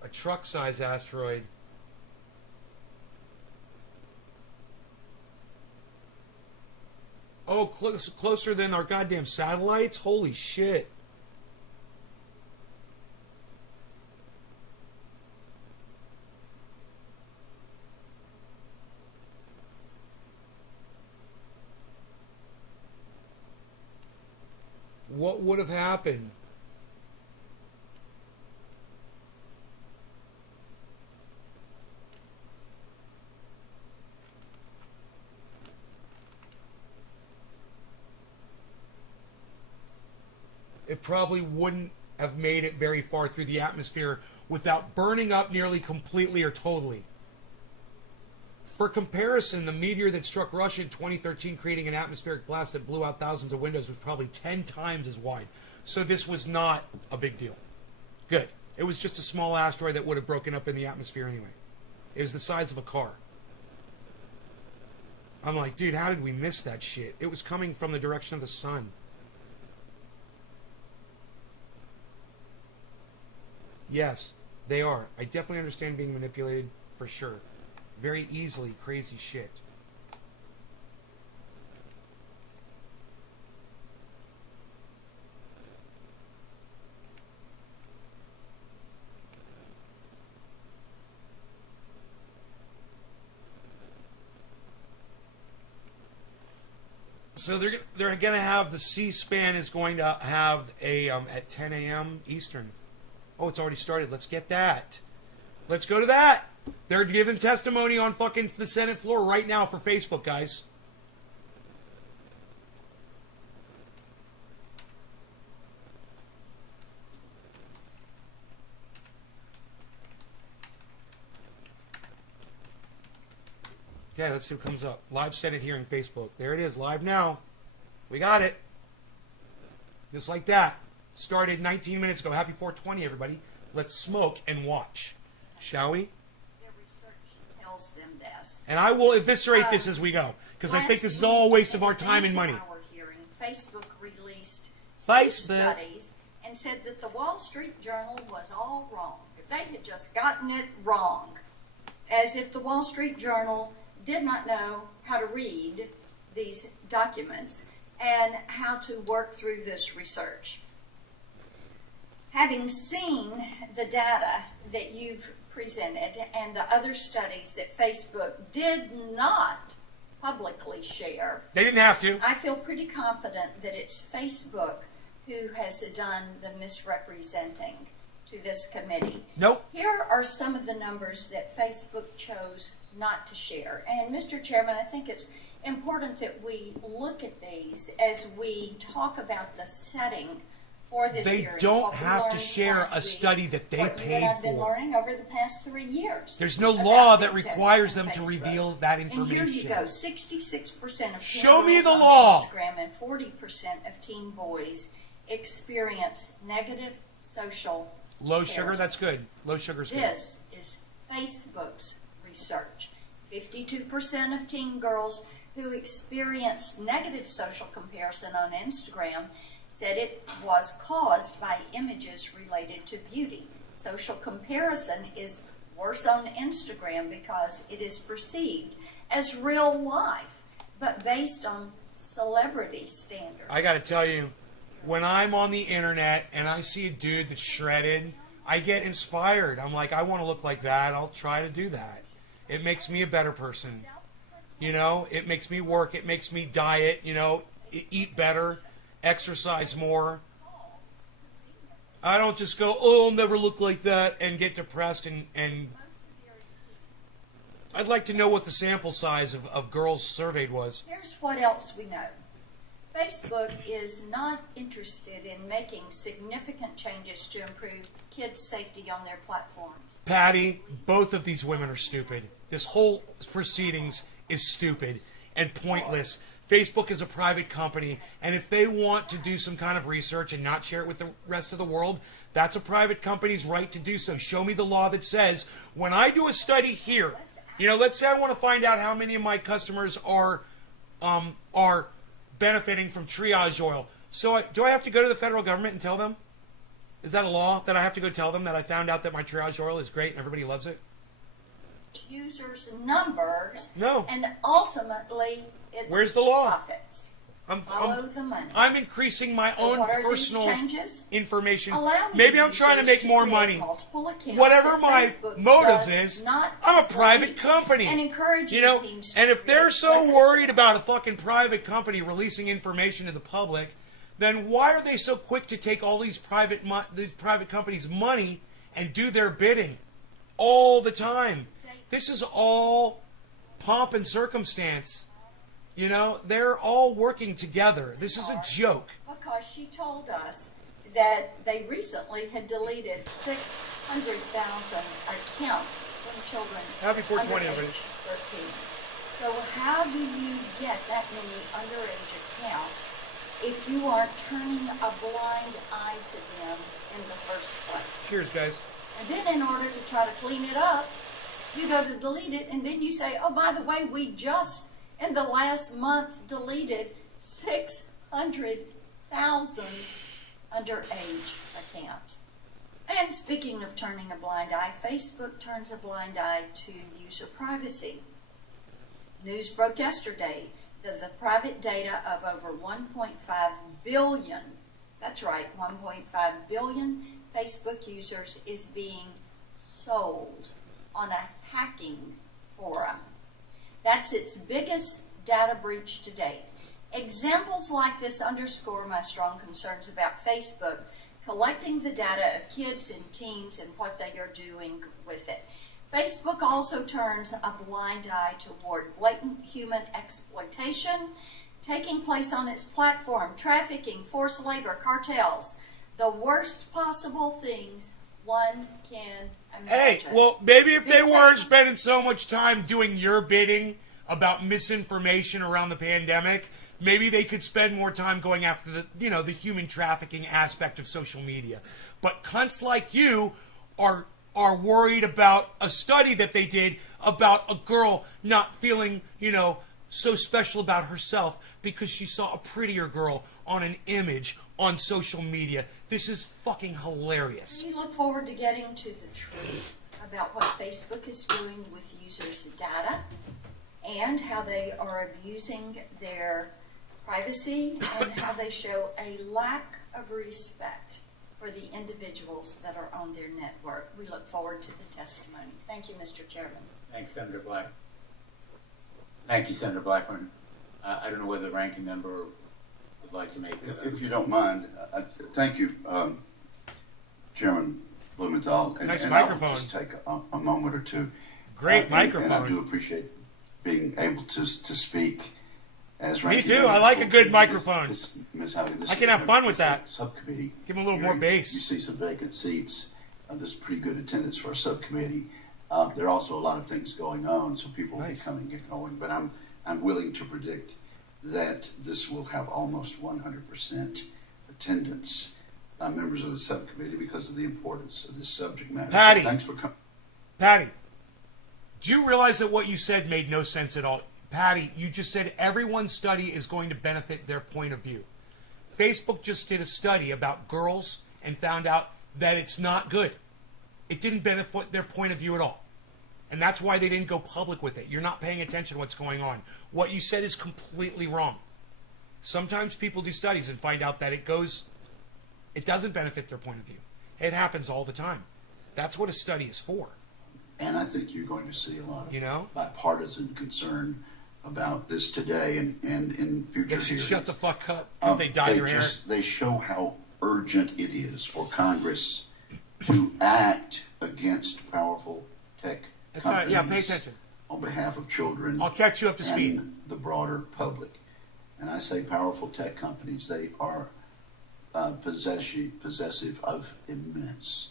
A truck-sized asteroid. Oh, closer than our goddamn satellites? Holy shit. What would have happened? It probably wouldn't have made it very far through the atmosphere without burning up nearly completely or totally. For comparison, the meteor that struck Russia in 2013, creating an atmospheric blast that blew out thousands of windows, was probably 10 times as wide. So this was not a big deal. Good. It was just a small asteroid that would have broken up in the atmosphere anyway. It was the size of a car. I'm like, dude, how did we miss that shit? It was coming from the direction of the sun. Yes, they are. I definitely understand being manipulated, for sure. Very easily, crazy shit. So they're going to have the C-SPAN is going to have a at 10 a.m. Eastern. Oh, it's already started. Let's get that. Let's go to that. They're giving testimony on fucking the Senate floor right now for Facebook, guys. Okay, let's see what comes up. Live Senate hearing Facebook. There it is, live now. We got it. Just like that. Started 19 minutes ago. Happy 420, everybody. Let's smoke and watch. Shall we? Their research tells them this. And I will eviscerate this as we go. Because I think this is all a waste of our time and money. Our hearing, Facebook released Facebook. studies and said that the Wall Street Journal was all wrong. If they had just gotten it wrong, as if the Wall Street Journal did not know how to read these documents and how to work through this research. Having seen the data that you've presented and the other studies that Facebook did not publicly share, They didn't have to. I feel pretty confident that it's Facebook who has done the misrepresenting to this committee. Nope. Here are some of the numbers that Facebook chose not to share. And Mr. Chairman, I think it's important that we look at these as we talk about the setting for this They hearing. don't What we have to learned share last a week, study that they what paid I've been for. learning over the past 3 years. There's no about law that big tech requires and them to Facebook. reveal that And here you information. go, 66% of teen Show me girls the on law. Instagram and 40% of teen boys experience negative social Low sugar, comparison. that's good. Low sugar's good. This is Facebook's research. 52% of teen girls who experience negative social comparison on Instagram said it was caused by images related to beauty. Social comparison is worse on Instagram because it is perceived as real life, but based on celebrity standards. I gotta tell you, when I'm on the internet and I see a dude that's shredded, I get inspired. I'm like, I want to look like that. I'll try to do that. It makes me a better person. You know, it makes me work. It makes me diet, you know, eat better, exercise more. I don't just go, oh, I'll never look like that and get depressed and I'd like to know what the sample size of girls surveyed was. Here's what else we know. Facebook is not interested in making significant changes to improve kids' safety on their platforms. Patty, both of these women are stupid. This whole proceedings is stupid and pointless. Facebook is a private company, and if they want to do some kind of research and not share it with the rest of the world, that's a private company's right to do so. Show me the law that says when I do a study here, you know, let's say I want to find out how many of my customers are benefiting from triage oil. So do I have to go to the federal government and tell them? Is that a law that I have to go tell them that I found out that my triage oil is great and everybody loves it? Users' numbers, No. and ultimately it's Where's the law? profits. Follow the money. I'm increasing my So own what are personal these changes? information. Allowing Maybe I'm trying to make users more create money. multiple accounts Whatever that my Facebook motives does is, not I'm a private delete company. and encouraging You know, teens to and if they're create so second worried accounts. about a fucking private company releasing information to the public, then why are they so quick to take all these private companies' money and do their bidding all the time? This is all pomp and circumstance. You know, they're all working together. This is a joke. Because she told us that they recently had deleted 600,000 accounts from children Happy 420, under everybody. age 13. So how do you get that many underage accounts if you aren't turning a blind eye to them in the first place? Cheers, guys. And then in order to try to clean it up, you go to delete it, and then you say, oh, by the way, we just, in the last month, deleted 600,000 underage accounts. And speaking of turning a blind eye, Facebook turns a blind eye to user privacy. News broke yesterday that the private data of over 1.5 billion, that's right, 1.5 billion Facebook users is being sold on a hacking forum. That's its biggest data breach to date. Examples like this underscore my strong concerns about Facebook collecting the data of kids and teens and what they are doing with it. Facebook also turns a blind eye toward blatant human exploitation taking place on its platform, trafficking, forced labor, cartels, the worst possible things one can imagine. Hey, well, maybe if they weren't spending so much time doing your bidding about misinformation around the pandemic, maybe they could spend more time going after the human trafficking aspect of social media. But cunts like you are worried about a study that they did about a girl not feeling, so special about herself because she saw a prettier girl on an image on social media. This is fucking hilarious. We look forward to getting to the truth about what Facebook is doing with users' data and how they are abusing their privacy and how they show a lack of respect for the individuals that are on their network. We look forward to the testimony. Thank you, Mr. Chairman. Thanks, Senator Black. Thank you, Senator Blackburn. I don't know whether the ranking member would like to make. If you don't mind, thank you, Chairman Blumenthal. Nice and microphone. I'll just take a moment or two. Great microphone. And I do appreciate being able to speak as Me ranking too. member I like a for good microphone. Ms. Howdy, I can have fun with that. Subcommittee. Give him a little more hearing. bass. You see some vacant seats. There's pretty good attendance for a subcommittee. There are also a lot of things going on, so people will be coming and going. But I'm willing to predict that this will have almost 100% attendance by members of the subcommittee because of the importance of this subject matter. Patty. So thanks for coming. Patty, do you realize that what you said made no sense at all? Patty, you just said everyone's study is going to benefit their point of view. Facebook just did a study about girls and found out that it's not good. It didn't benefit their point of view at all. And that's why they didn't go public with it. You're not paying attention to what's going on. What you said is completely wrong. Sometimes people do studies and find out that it doesn't benefit their point of view. It happens all the time. That's what a study is for. And I think you're going to see a lot of You know? bipartisan concern about this today and in future They should hearings. shut the fuck up if they dye your hair. They show how urgent it is for Congress to act against powerful tech That's companies right. Yeah, pay attention. on behalf of children I'll catch you up to speed. and the broader public. And I say powerful tech companies, they are possessive of immense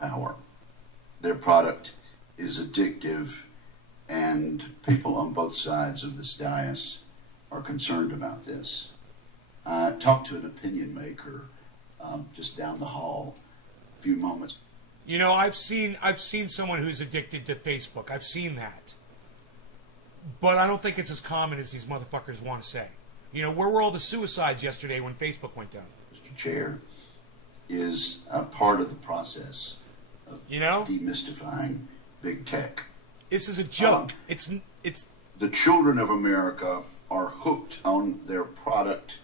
power. Their product is addictive, and people on both sides of this dais are concerned about this. I talked to an opinion maker just down the hall a few moments. I've seen someone who's addicted to Facebook. I've seen that. But I don't think it's as common as these motherfuckers want to say. Where were all the suicides yesterday when Facebook went down? Mr. Chair, is a part of the process of demystifying big tech. This is a joke. It's The children of America are hooked on their product.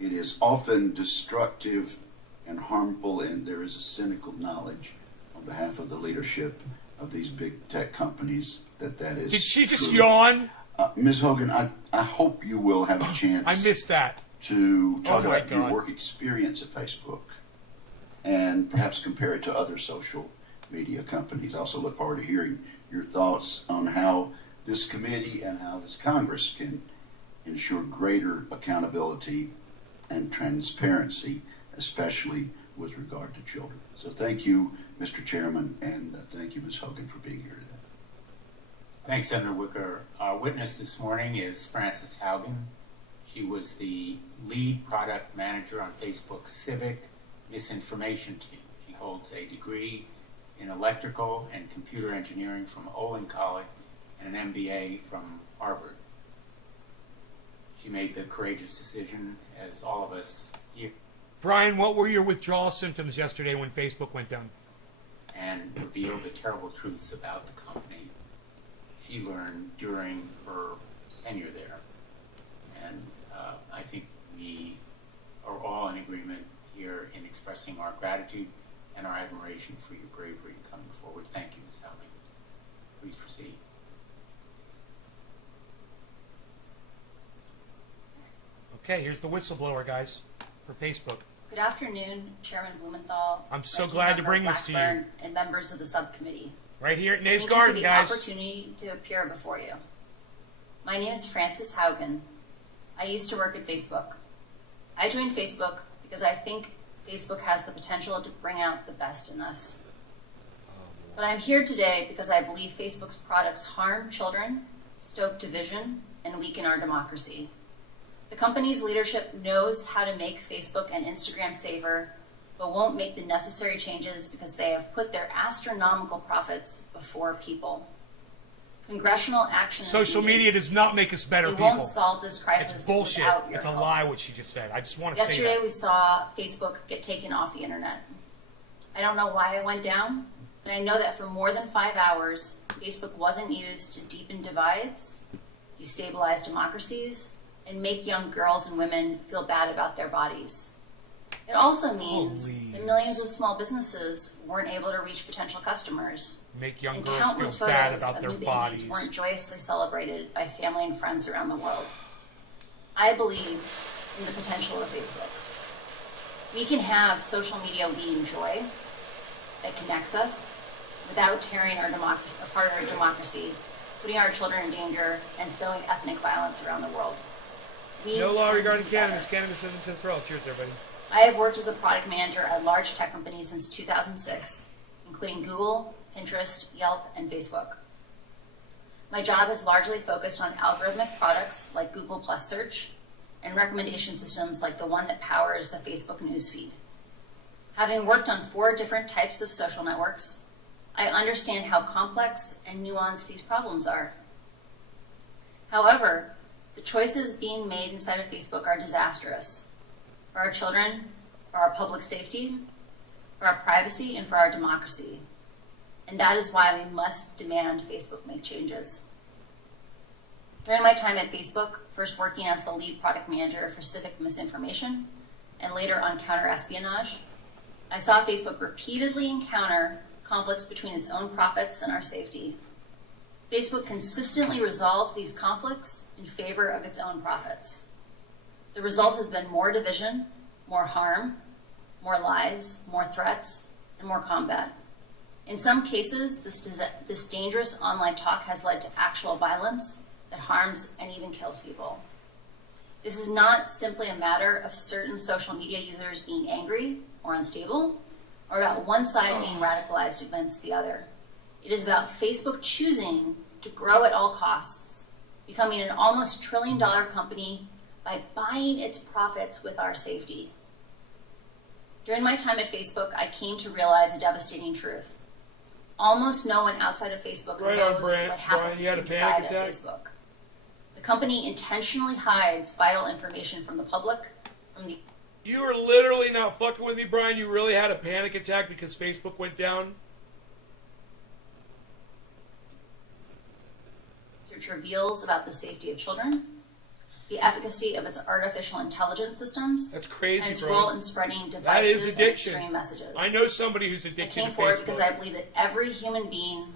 It is often destructive and harmful, and there is a cynical knowledge on behalf of the leadership of these big tech companies that is. Did she just true. yawn? Ms. Hogan, I hope you will have a chance. I missed that. To talk Oh my about your God. work experience at Facebook and perhaps compare it to other social media companies. I also look forward to hearing your thoughts on how this committee and how this Congress can ensure greater accountability and transparency, especially with regard to children. So thank you, Mr. Chairman, and thank you, Ms. Hogan, for being here today. Thanks, Senator Wicker. Our witness this morning is Frances Haugen. She was the lead product manager on Facebook's civic misinformation team. She holds a degree in electrical and computer engineering from Olin College and an MBA from Harvard. She made the courageous decision, as all of us here, Brian, what were your withdrawal symptoms yesterday when Facebook went down? and revealed the terrible truths about the company she learned during her tenure there. And I think we are all in agreement here in expressing our gratitude and our admiration for your bravery in coming forward. Thank you, Ms. Howling. Please proceed. Okay, here's the whistleblower, guys, for Facebook. Good afternoon, Chairman Blumenthal. I'm so Ranking glad to Member bring this to you. Blackburn, and members of the subcommittee. Right here at Nays Thank you Garden, for the guys. opportunity to appear before you. My name is Frances Haugen. I used to work at Facebook. I joined Facebook because I think Facebook has the potential to bring out the best in us. But I'm here today because I believe Facebook's products harm children, stoke division, and weaken our democracy. The company's leadership knows how to make Facebook and Instagram safer, but won't make the necessary changes because they have put their astronomical profits before people. Congressional action is Social needed. media does not make us better We people. won't solve this crisis It's bullshit. without your It's a help. lie what she just said. I just want to say Yesterday that. we saw Facebook get taken off the internet. I don't know why it went down, but I know that for more than 5 hours, Facebook wasn't used to deepen divides, destabilize democracies, and make young girls and women feel bad about their bodies. It also means Please. that millions of small businesses weren't able to reach potential customers, Make young and girls countless feel bad photos about of their new bodies. babies weren't joyously celebrated by family and friends around the world. I believe in the potential of Facebook. We can have social media we enjoy that connects us without tearing our apart our democracy, putting our children in danger, and sowing ethnic violence around the world. We No law can regarding do better. cannabis. Cannabis isn't just for all. Cheers, everybody. I have worked as a product manager at large tech companies since 2006, including Google, Pinterest, Yelp, and Facebook. My job has largely focused on algorithmic products like Google Plus Search and recommendation systems like the one that powers the Facebook newsfeed. Having worked on 4 different types of social networks, I understand how complex and nuanced these problems are. However, the choices being made inside of Facebook are disastrous for our children, for our public safety, for our privacy, and for our democracy. And that is why we must demand Facebook make changes. During my time at Facebook, first working as the lead product manager for civic misinformation, and later on counter-espionage, I saw Facebook repeatedly encounter conflicts between its own profits and our safety. Facebook consistently resolved these conflicts in favor of its own profits. The result has been more division, more harm, more lies, more threats, and more combat. In some cases, this dangerous online talk has led to actual violence that harms and even kills people. This is not simply a matter of certain social media users being angry or unstable, or about one side being radicalized against the other. It is about Facebook choosing to grow at all costs, becoming an almost $1 trillion company by buying its profits with our safety. During my time at Facebook, I came to realize a devastating truth. Almost no one outside of Facebook Right on, knows Brian. what happens Brian, you had a inside panic of attack? Facebook. The company intentionally hides vital information from the public, from the You are literally not fucking with me, Brian. You really had a panic attack because Facebook went down? research reveals about the safety of children, the efficacy of its artificial intelligence systems, That's crazy, and its bro. role in spreading That is divisive and addiction. extreme messages. I know somebody who's I addicted came to forward Facebook. because I believe that every human being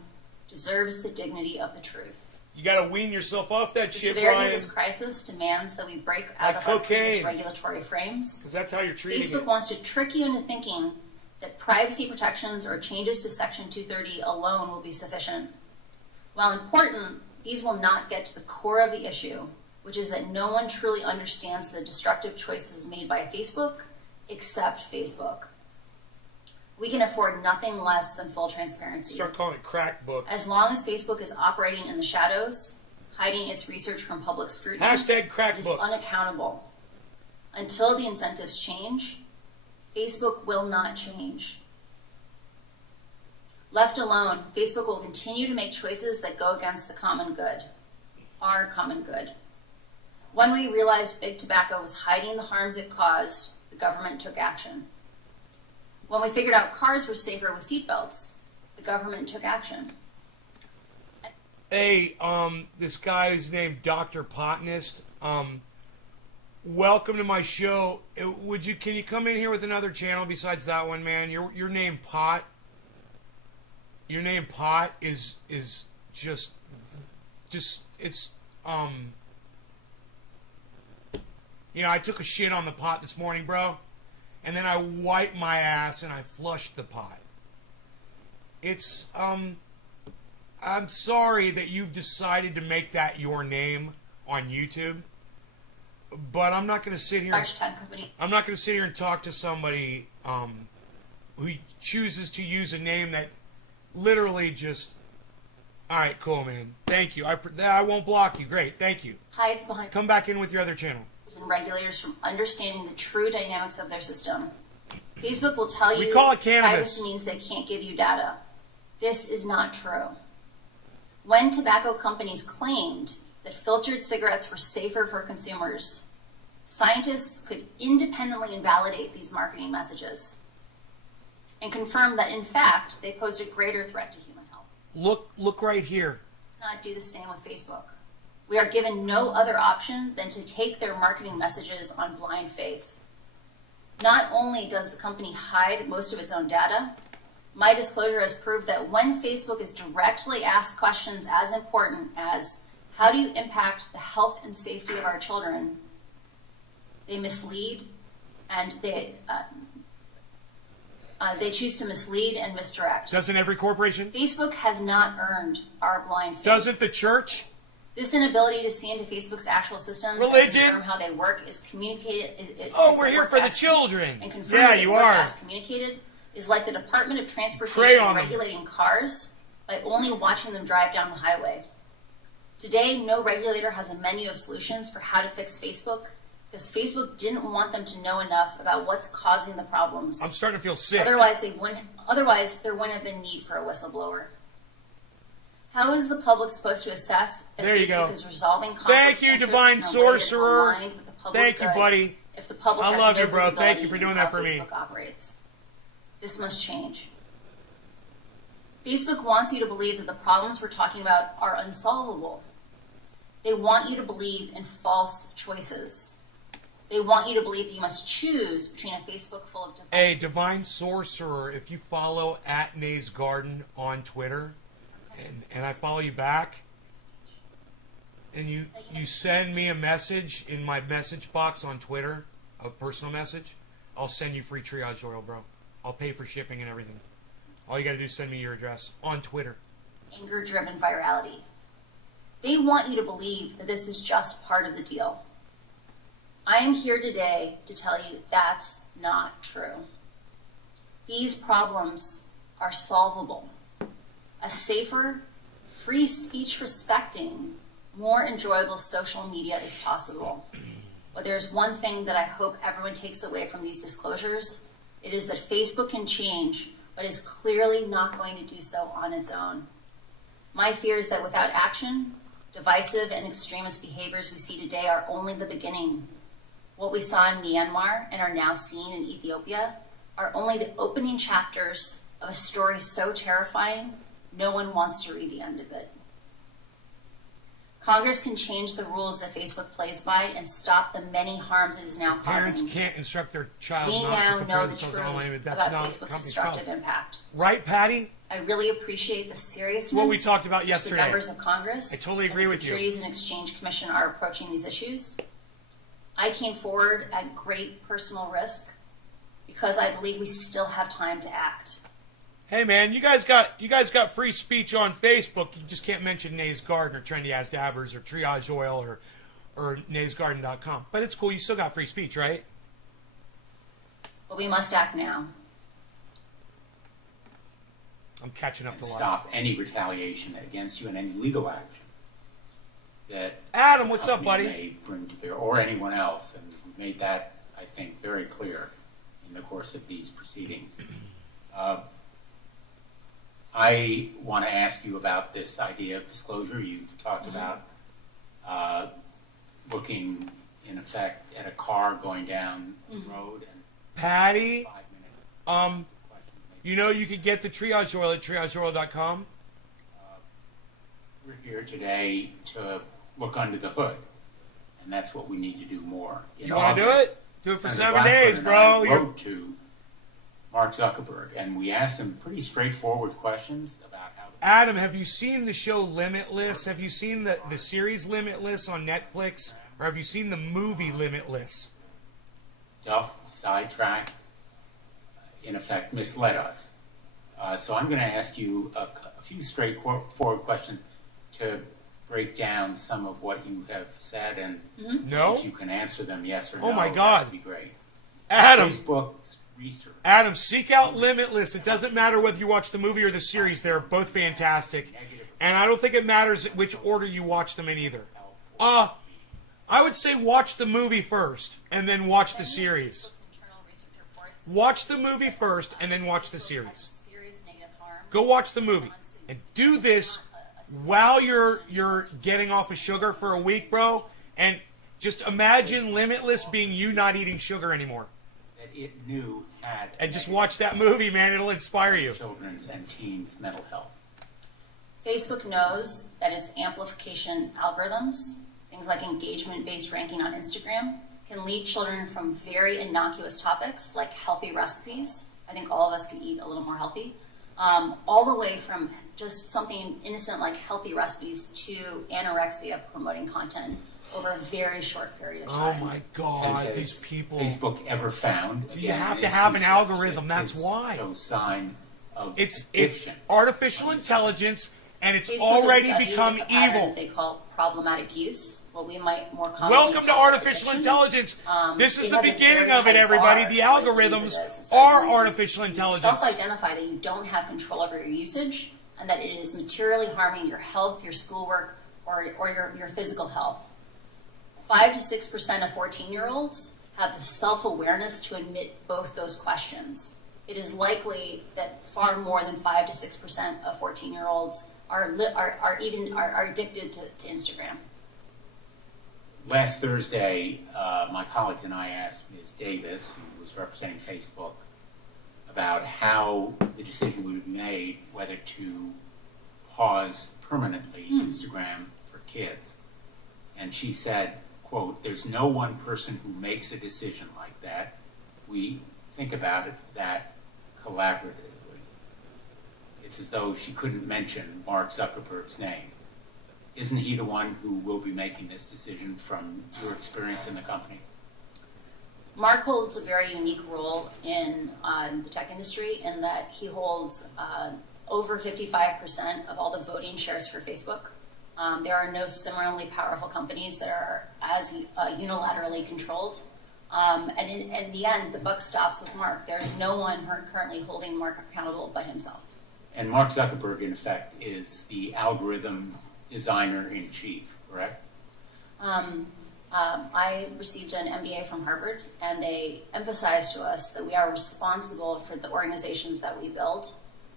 deserves the dignity of the truth. You gotta wean yourself off that The shit, severity Brian. of this crisis demands that we break out Like of our previous cocaine. regulatory frames. Because that's how you're treating Facebook it. wants to trick you into thinking that privacy protections or changes to Section 230 alone will be sufficient. While important, these will not get to the core of the issue, which is that no one truly understands the destructive choices made by Facebook except Facebook. We can afford nothing less than full transparency. Start calling it crack book. As long as Facebook is operating in the shadows, hiding its research from public scrutiny, Hashtag crack it is book. unaccountable. Until the incentives change, Facebook will not change. Left alone, Facebook will continue to make choices that go against the common good, our common good. When we realized big tobacco was hiding the harms it caused, the government took action. When we figured out cars were safer with seatbelts, the government took action. Hey, this guy is named Dr. Potnist. Welcome to my show. Can you come in here with another channel besides that one, man? Your name Pot. Your name Pot is just it's You know, I took a shit on the pot this morning, bro, and then I wiped my ass and I flushed the pot. It's, I'm sorry that you've decided to make that your name on YouTube, but I'm not going to sit here. I'm not going to sit here and talk to somebody who chooses to use a name that literally just. All right, cool, man. Thank you. I won't block you. Great, thank you. Hides behind Come back in with your other channel. and regulators from understanding the true dynamics of their system. Facebook will tell you We call it cannabis. privacy means they can't give you data. This is not true. When tobacco companies claimed that filtered cigarettes were safer for consumers, scientists could independently invalidate these marketing messages and confirm that, in fact, they posed a greater threat to human health. Look right here. Not do the same with Facebook. We are given no other option than to take their marketing messages on blind faith. Not only does the company hide most of its own data, my disclosure has proved that when Facebook is directly asked questions as important as how do you impact the health and safety of our children, they mislead and they choose to mislead and misdirect. Doesn't every corporation? Facebook has not earned our blind faith. Doesn't the church? This inability to see into Facebook's actual systems Religion? and confirm how they work is communicated. Oh, we're here for the children. And confirm Yeah, that they you work are. as communicated is like the Department of Prey Transportation on them. regulating cars by only watching them drive down the highway. Today, no regulator has a menu of solutions for how to fix Facebook because Facebook didn't want them to know enough about what's causing the problems. I'm starting to feel sick. Otherwise, there wouldn't have been need for a whistleblower. How is the public supposed to assess if There you Facebook go. is resolving conflicts Thank you, of interest Divine in a way that is Sorcerer. aligned with the public Thank you, good buddy. if the public I has love no you, bro. Thank visibility you for doing into that how for me. Facebook operates? This must change. Facebook wants you to believe that the problems we're talking about are unsolvable. They want you to believe in false choices. They want you to believe that you must choose between a Facebook full of devices. Hey, Divine Sorcerer, if you follow at Nays Garden on Twitter, and I follow you back, and you send me a message in my message box on Twitter, a personal message, I'll send you free triage oil, bro. I'll pay for shipping and everything. All you gotta do is send me your address on Twitter. Anger-driven virality. They want you to believe that this is just part of the deal. I am here today to tell you that's not true. These problems are solvable. A safer, free speech respecting, more enjoyable social media is possible. But there's one thing that I hope everyone takes away from these disclosures. It is that Facebook can change, but is clearly not going to do so on its own. My fear is that without action, divisive and extremist behaviors we see today are only the beginning. What we saw in Myanmar and are now seeing in Ethiopia are only the opening chapters of a story so terrifying, no one wants to read the end of it. Congress can change the rules that Facebook plays by and stop the many harms it is now causing. Parents can't instruct their child We not now to compare know the themselves truth online. That's about not Facebook's company's destructive problem. impact. Right, Patty? I really appreciate the seriousness What we talked about which yesterday. the members of Congress I totally and agree the with you. Securities and Exchange Commission are approaching these issues. I came forward at great personal risk because I believe we still have time to act. Hey man, you guys got free speech on Facebook. You just can't mention Nays Garden or Trendy As Dabbers or Triage Oil or naysgarden.com. But it's cool. You still got free speech, right? But we must act now. I'm catching up And to life. stop any retaliation against you and any legal action that Adam, the what's up, company buddy? may bring to bear, or anyone else, and we've made that, I think, very clear in the course of these proceedings. I want to ask you about this idea of disclosure. You've talked about looking, in effect, at a car going down the road and Patty, 5 minutes. you know you could get the Triage Oil at triageoil.com. We're here today to look under the hood, and that's what we need to do more. In You want to do August, it? Do it for Senator 7 days, Blackburn bro. and I You're- wrote to Mark Zuckerberg, and we asked him pretty straightforward questions about how. Adam, have you seen the show Limitless? Have you seen the series Limitless on Netflix or have you seen the movie Limitless? Duff sidetracked, in effect, misled us. So I'm going to ask you a few straightforward questions to break down some of what you have said, and No? if you can answer them yes or no, Oh my God. that would be great. Adam, Facebook's research. Adam, seek out Limitless. It doesn't matter whether you watch the movie or the series. They're both fantastic. And I don't think it matters which order you watch them in either. I would say watch the movie first, and then watch the series. Watch the movie first, and then watch the series. Go watch the movie. And do this while you're getting off of sugar for a week, bro. And just imagine Limitless being you not eating sugar anymore. That it knew had And just watch that movie, man. It'll inspire you. children's and teens' mental health. Facebook knows that its amplification algorithms, things like engagement-based ranking on Instagram, can lead children from very innocuous topics like healthy recipes. I think all of us could eat a little more healthy. All the way from just something innocent like healthy recipes to anorexia promoting content over a very short period of Oh time. my And God, has these people. Facebook ever found? You again, have in to its have an research, algorithm, that that's it's why. No sign of It's addiction. artificial intelligence, and it's Facebook already has studied become a pattern evil. they call problematic use, what we might more commonly Welcome to call artificial addiction. intelligence. This is It the has a beginning very of it, high everybody. bar The for what it algorithms uses. It says are when you artificial intelligence. Self-identify that you don't have control over your usage and that it is materially harming your health, your schoolwork, or your physical health. 5 to 6% of 14-year-olds have the self-awareness to admit both those questions. It is likely that far more than 5 to 6% of 14-year-olds are addicted to Instagram. Last Thursday, my colleagues and I asked Ms. Davis, who was representing Facebook, about how the decision would be made whether to pause permanently Instagram for kids. And she said, quote, "There's no one person who makes a decision like that. We think about it that collaboratively." It's as though she couldn't mention Mark Zuckerberg's name. Isn't he the one who will be making this decision from your experience in the company? Mark holds a very unique role in the tech industry in that he holds over 55% of all the voting shares for Facebook. There are no similarly powerful companies that are as unilaterally controlled. And in the end, the buck stops with Mark. There's no one currently holding Mark accountable but himself. And Mark Zuckerberg, in effect, is the algorithm designer-in-chief, correct? I received an MBA from Harvard, and they emphasized to us that we are responsible for the organizations that we build.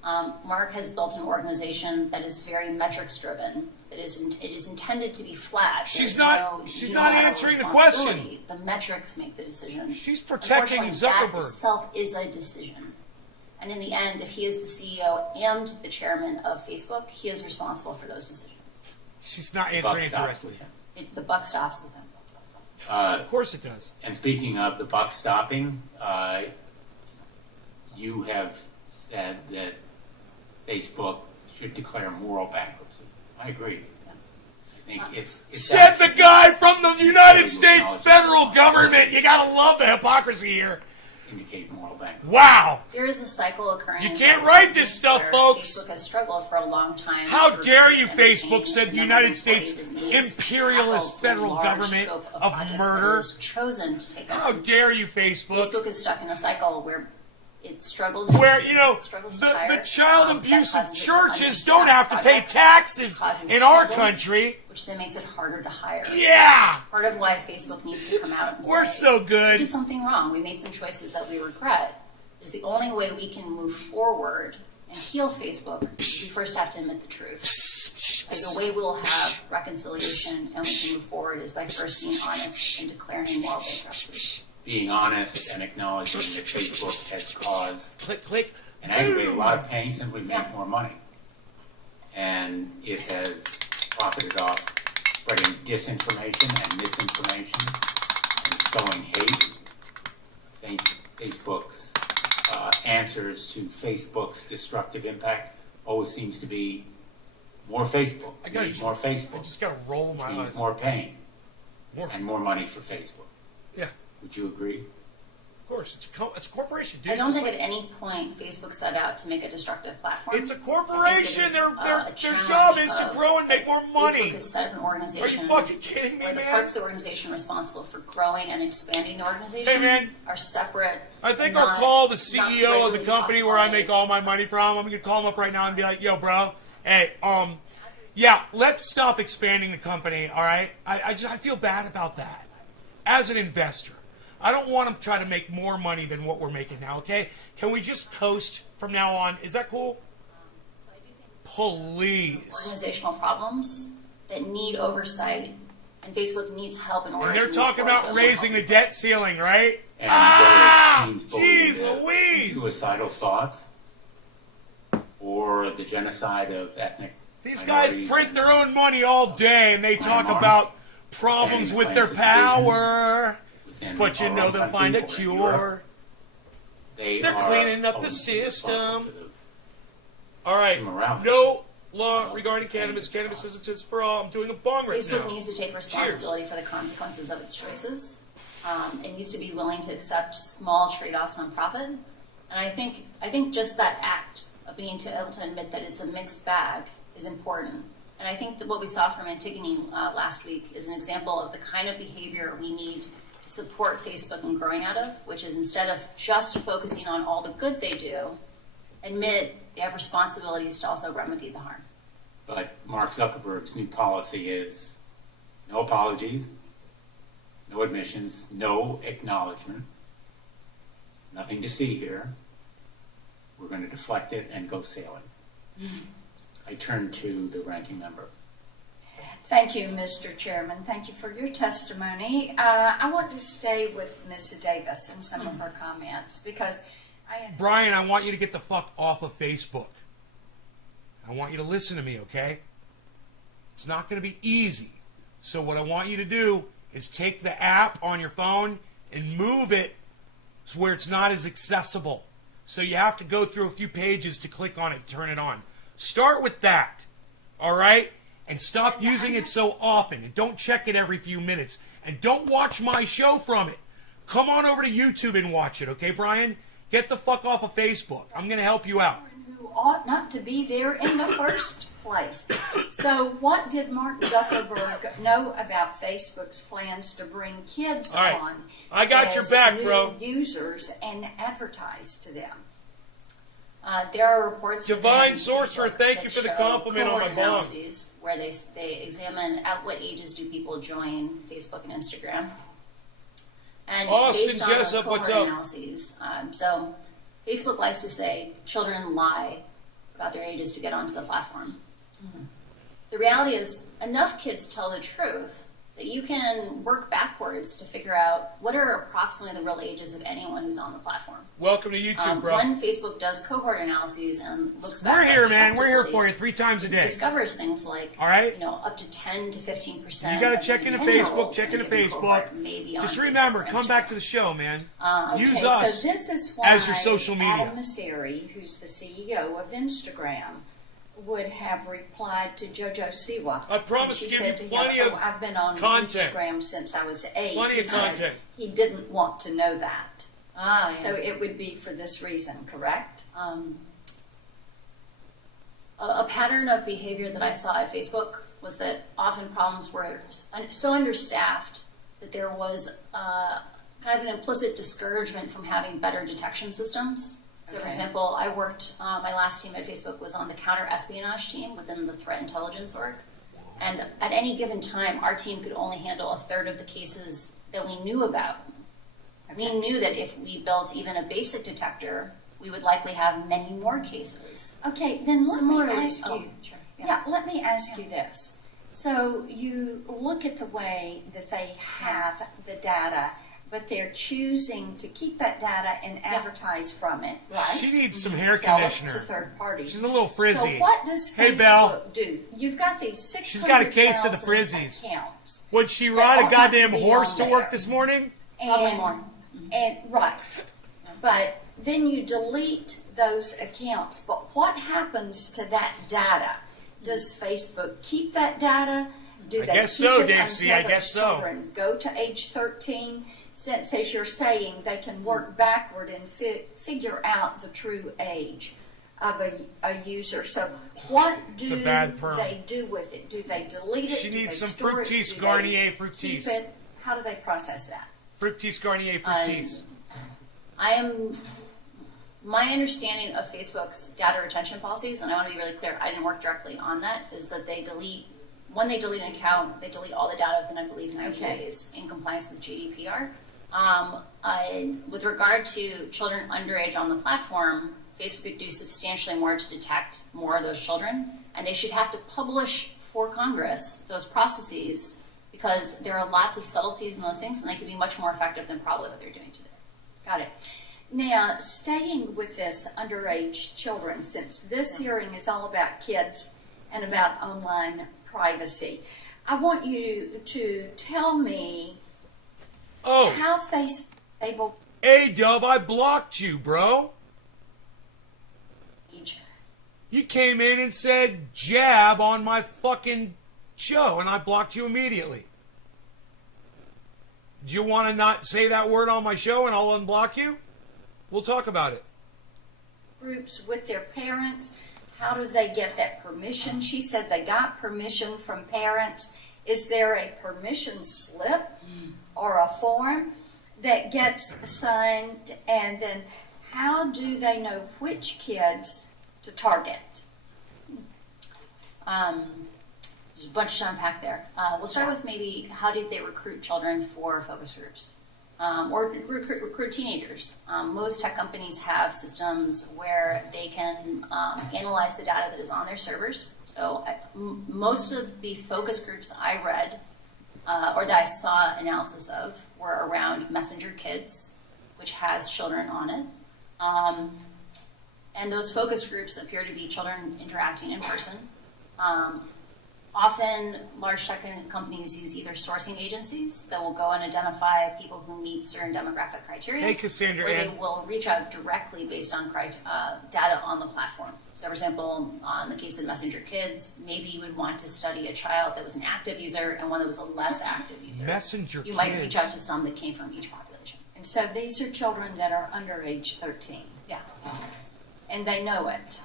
Mark has built an organization that is very metrics-driven. It is intended to be flat. She's There's not- no she's not unilateral answering the question. responsibility. The metrics make the decision. She's protecting Unfortunately, Zuckerberg. That itself is a decision. And in the end, if he is the CEO and the chairman of Facebook, he is responsible for those decisions. She's not The buck answering it stops directly. with him. The buck stops with him. Of course it does. And speaking of the buck stopping, you have said that Facebook should declare moral bankruptcy. I agree. I think it's Said the guy from the United Very States knowledgeable. federal government. You gotta love the hypocrisy here. indicate moral bankruptcy. Wow. There is a cycle occurring. You in can't some write countries this stuff, where folks. Facebook has struggled for a long time. How to dare recruit you, and Facebook, retain said the number of United States employees it needs to imperialist tackle the federal large government scope of projects that murder? it has chosen to take How on. dare you, Facebook? Facebook is stuck in a cycle where it struggles. Where, you know, struggles to the hire, child that abusive causes it to churches understaff don't have to pay projects, taxes which causes in our scandals, country. which then makes it harder to hire. Yeah. Part of why Facebook needs to come out and We're say, so we good. did something wrong. We made some choices that we regret. Is the only way we can move forward and heal Facebook. We first have to admit the truth. Like the way we'll have reconciliation and we can move forward is by first being honest and declaring moral bankruptcy. Being honest and acknowledging that Facebook has caused Click, click. and aggravated a lot of pain simply to make more money. And it has profited off spreading disinformation and misinformation and sowing hate. Facebook's answers to Facebook's destructive impact always seems to be more Facebook. I gotta Need more I Facebook. just gotta roll my Means eyes. more pain. More. and more money for Facebook. Yeah, Would you agree? of course. It's a corporation, dude. I don't Just think like- at any point Facebook set out to make a destructive platform. It's a I think corporation. it is, Their a job challenge is to of- grow and make more money. Facebook is set up an Are organization you fucking kidding me, where the man? parts of the organization responsible for growing and expanding the organization Hey, man. are separate. I think and I'll not- call the not CEO of the regularly company where I make classified. all my money from. I'm gonna call him up right now and be like, "Yo, bro, hey, yeah, let's stop expanding the company. All right, I feel bad about that as an investor. I don't want to try to make more money than what we're making now. Okay, can we just coast from now on? Is that cool? Please. Organizational problems that need oversight, and Facebook needs help in order. And they're to move talking forward about with a raising the healthy debt place. ceiling, right? And Ah, whether it jeez means bullying Louise. suicidal thoughts or the genocide of ethnic These guys minorities print and their own money all day, and they talk Myanmar. about problems Standing with their claims of power. within But you our know own they'll country find a or in cure. Europe. They're cleaning up the system. All right, Immorality. no law regarding cannabis. Cannabis is for all. I'm doing a bong right Facebook now. needs to take responsibility for the consequences of its choices. It needs to be willing to accept small trade-offs on profit. And I think just that act of being able to admit that it's a mixed bag is important. And I think that what we saw from Antigone last week is an example of the kind of behavior we need to support Facebook in growing out of, which is instead of just focusing on all the good they do, admit they have responsibilities to also remedy the harm. But Mark Zuckerberg's new policy is no apologies, no admissions, no acknowledgement, nothing to see here. We're going to deflect it and go sailing. I turn to the ranking member. Thank you, Mr. Chairman. Thank you for your testimony. I want to stay with Ms. Davis and some of her comments because Brian, I want you to get the fuck off of Facebook. I want you to listen to me, okay? It's not going to be easy. So what I want you to do is take the app on your phone and move it to where it's not as accessible. So you have to go through a few pages to click on it and turn it on. Start with that, all right? And stop using it so often. And don't check it every few minutes. And don't watch my show from it. Come on over to YouTube and watch it, okay, Brian? Get the fuck off of Facebook. I'm going to help you out. who ought not to be there in the first place. So what did Mark Zuckerberg know about Facebook's plans to bring kids All right. on I got your as back, new bro. users and advertise to them? There are reports Divine within Sorcerer, Facebook thank that you for the show compliment on my cohort blog. analyses where they examine at what ages do people join Facebook and Instagram. And Austin based on Jessup, those what's cohort up? analyses, so Facebook likes to say children lie about their ages to get onto the platform. The reality is, enough kids tell the truth that you can work backwards to figure out what are approximately the real ages of anyone who's on the platform. Welcome to YouTube, bro. When Facebook does cohort analyses and looks back, We're here, man. We're here retrospectively, for you 3 times a day. discovers things like, All right. up to 10 to 15%. You got to check into Facebook, check into Facebook. Maybe Just on remember, Facebook or come back Instagram. to the show, man. Okay, Use us so this is why as your social media. Adam Mosseri, who's the CEO of Instagram, would have replied to Jojo Siwa. I promise And to she give said you to him, plenty of I've been on content. Instagram since I was 8. Plenty of He said content. he didn't want to know that. Yeah. So it would be for this reason, correct? A pattern of behavior that I saw at Facebook was that often problems were so understaffed that there was kind of an implicit discouragement from having better detection systems. So, for Okay. example, I worked, my last team at Facebook was on the counter espionage team within the threat intelligence org. And at any given time, our team could only handle a third of the cases that we knew about. We knew that if we built even a basic detector, we would likely have many more cases. Okay, then let me Similarly- ask you. Sure. Yeah, let me ask you this. So you look at the way that they have the data, but they're choosing to keep that data and advertise from it, right? She needs some hair Sell conditioner. it to third parties. She's a little frizzy. So what does Hey, Facebook Belle. do? You've got these 600,000 She's got a case of the frizzies. accounts. Would she They ride ought a not to goddamn be horse on to there. work this morning? Probably And, more. and right, but then you delete those accounts. But what happens to that data? Does Facebook keep that data? Do I they guess keep so, it Dave C., I until guess those so. children go to age 13? Since, as you're saying, they can work backward and figure out the true age of a user. So what do a bad perm. they do with it? Do they delete it? She Do needs they some store it? Fructis Do Garnier they Fructis. keep it? How do they process that? Fructis Garnier Fructis. My understanding of Facebook's data retention policies, and I want to be really clear, I didn't work directly on that, is that when they delete an account, they delete all the data within, I believe, 90 Okay. days in compliance with GDPR. With regard to children underage on the platform, Facebook could do substantially more to detect more of those children, and they should have to publish for Congress those processes, because there are lots of subtleties in those things, and they could be much more effective than probably what they're doing today. Got it. Now, staying with this underage children, since this hearing is all about kids and about online privacy, I want you to tell me Oh, how Facebook is able A-Dub, I blocked you, bro. to age. You came in and said jab on my fucking show, and I blocked you immediately. Do you want to not say that word on my show and I'll unblock you? We'll talk about it. Groups with their parents. How do they get that permission? She said they got permission from parents. Is there a permission slip or a form that gets signed? And then how do they know which kids to target? There's a bunch to unpack there. We'll start with maybe how did they recruit children for focus groups or recruit teenagers. Most tech companies have systems where they can analyze the data that is on their servers. So most of the focus groups I read or that I saw analysis of were around Messenger Kids, which has children on it. And those focus groups appear to be children interacting in person. Often, large tech companies use either sourcing agencies that will go and identify people who meet certain demographic criteria, Hey, Cassandra or they Ann. will reach out directly based on data on the platform. So, for example, in the case of Messenger Kids, maybe you would want to study a child that was an active user and one that was a less active user. Messenger You might Kids. reach out to some that came from each population. And so these are children that are under age 13. Yeah. And they know it.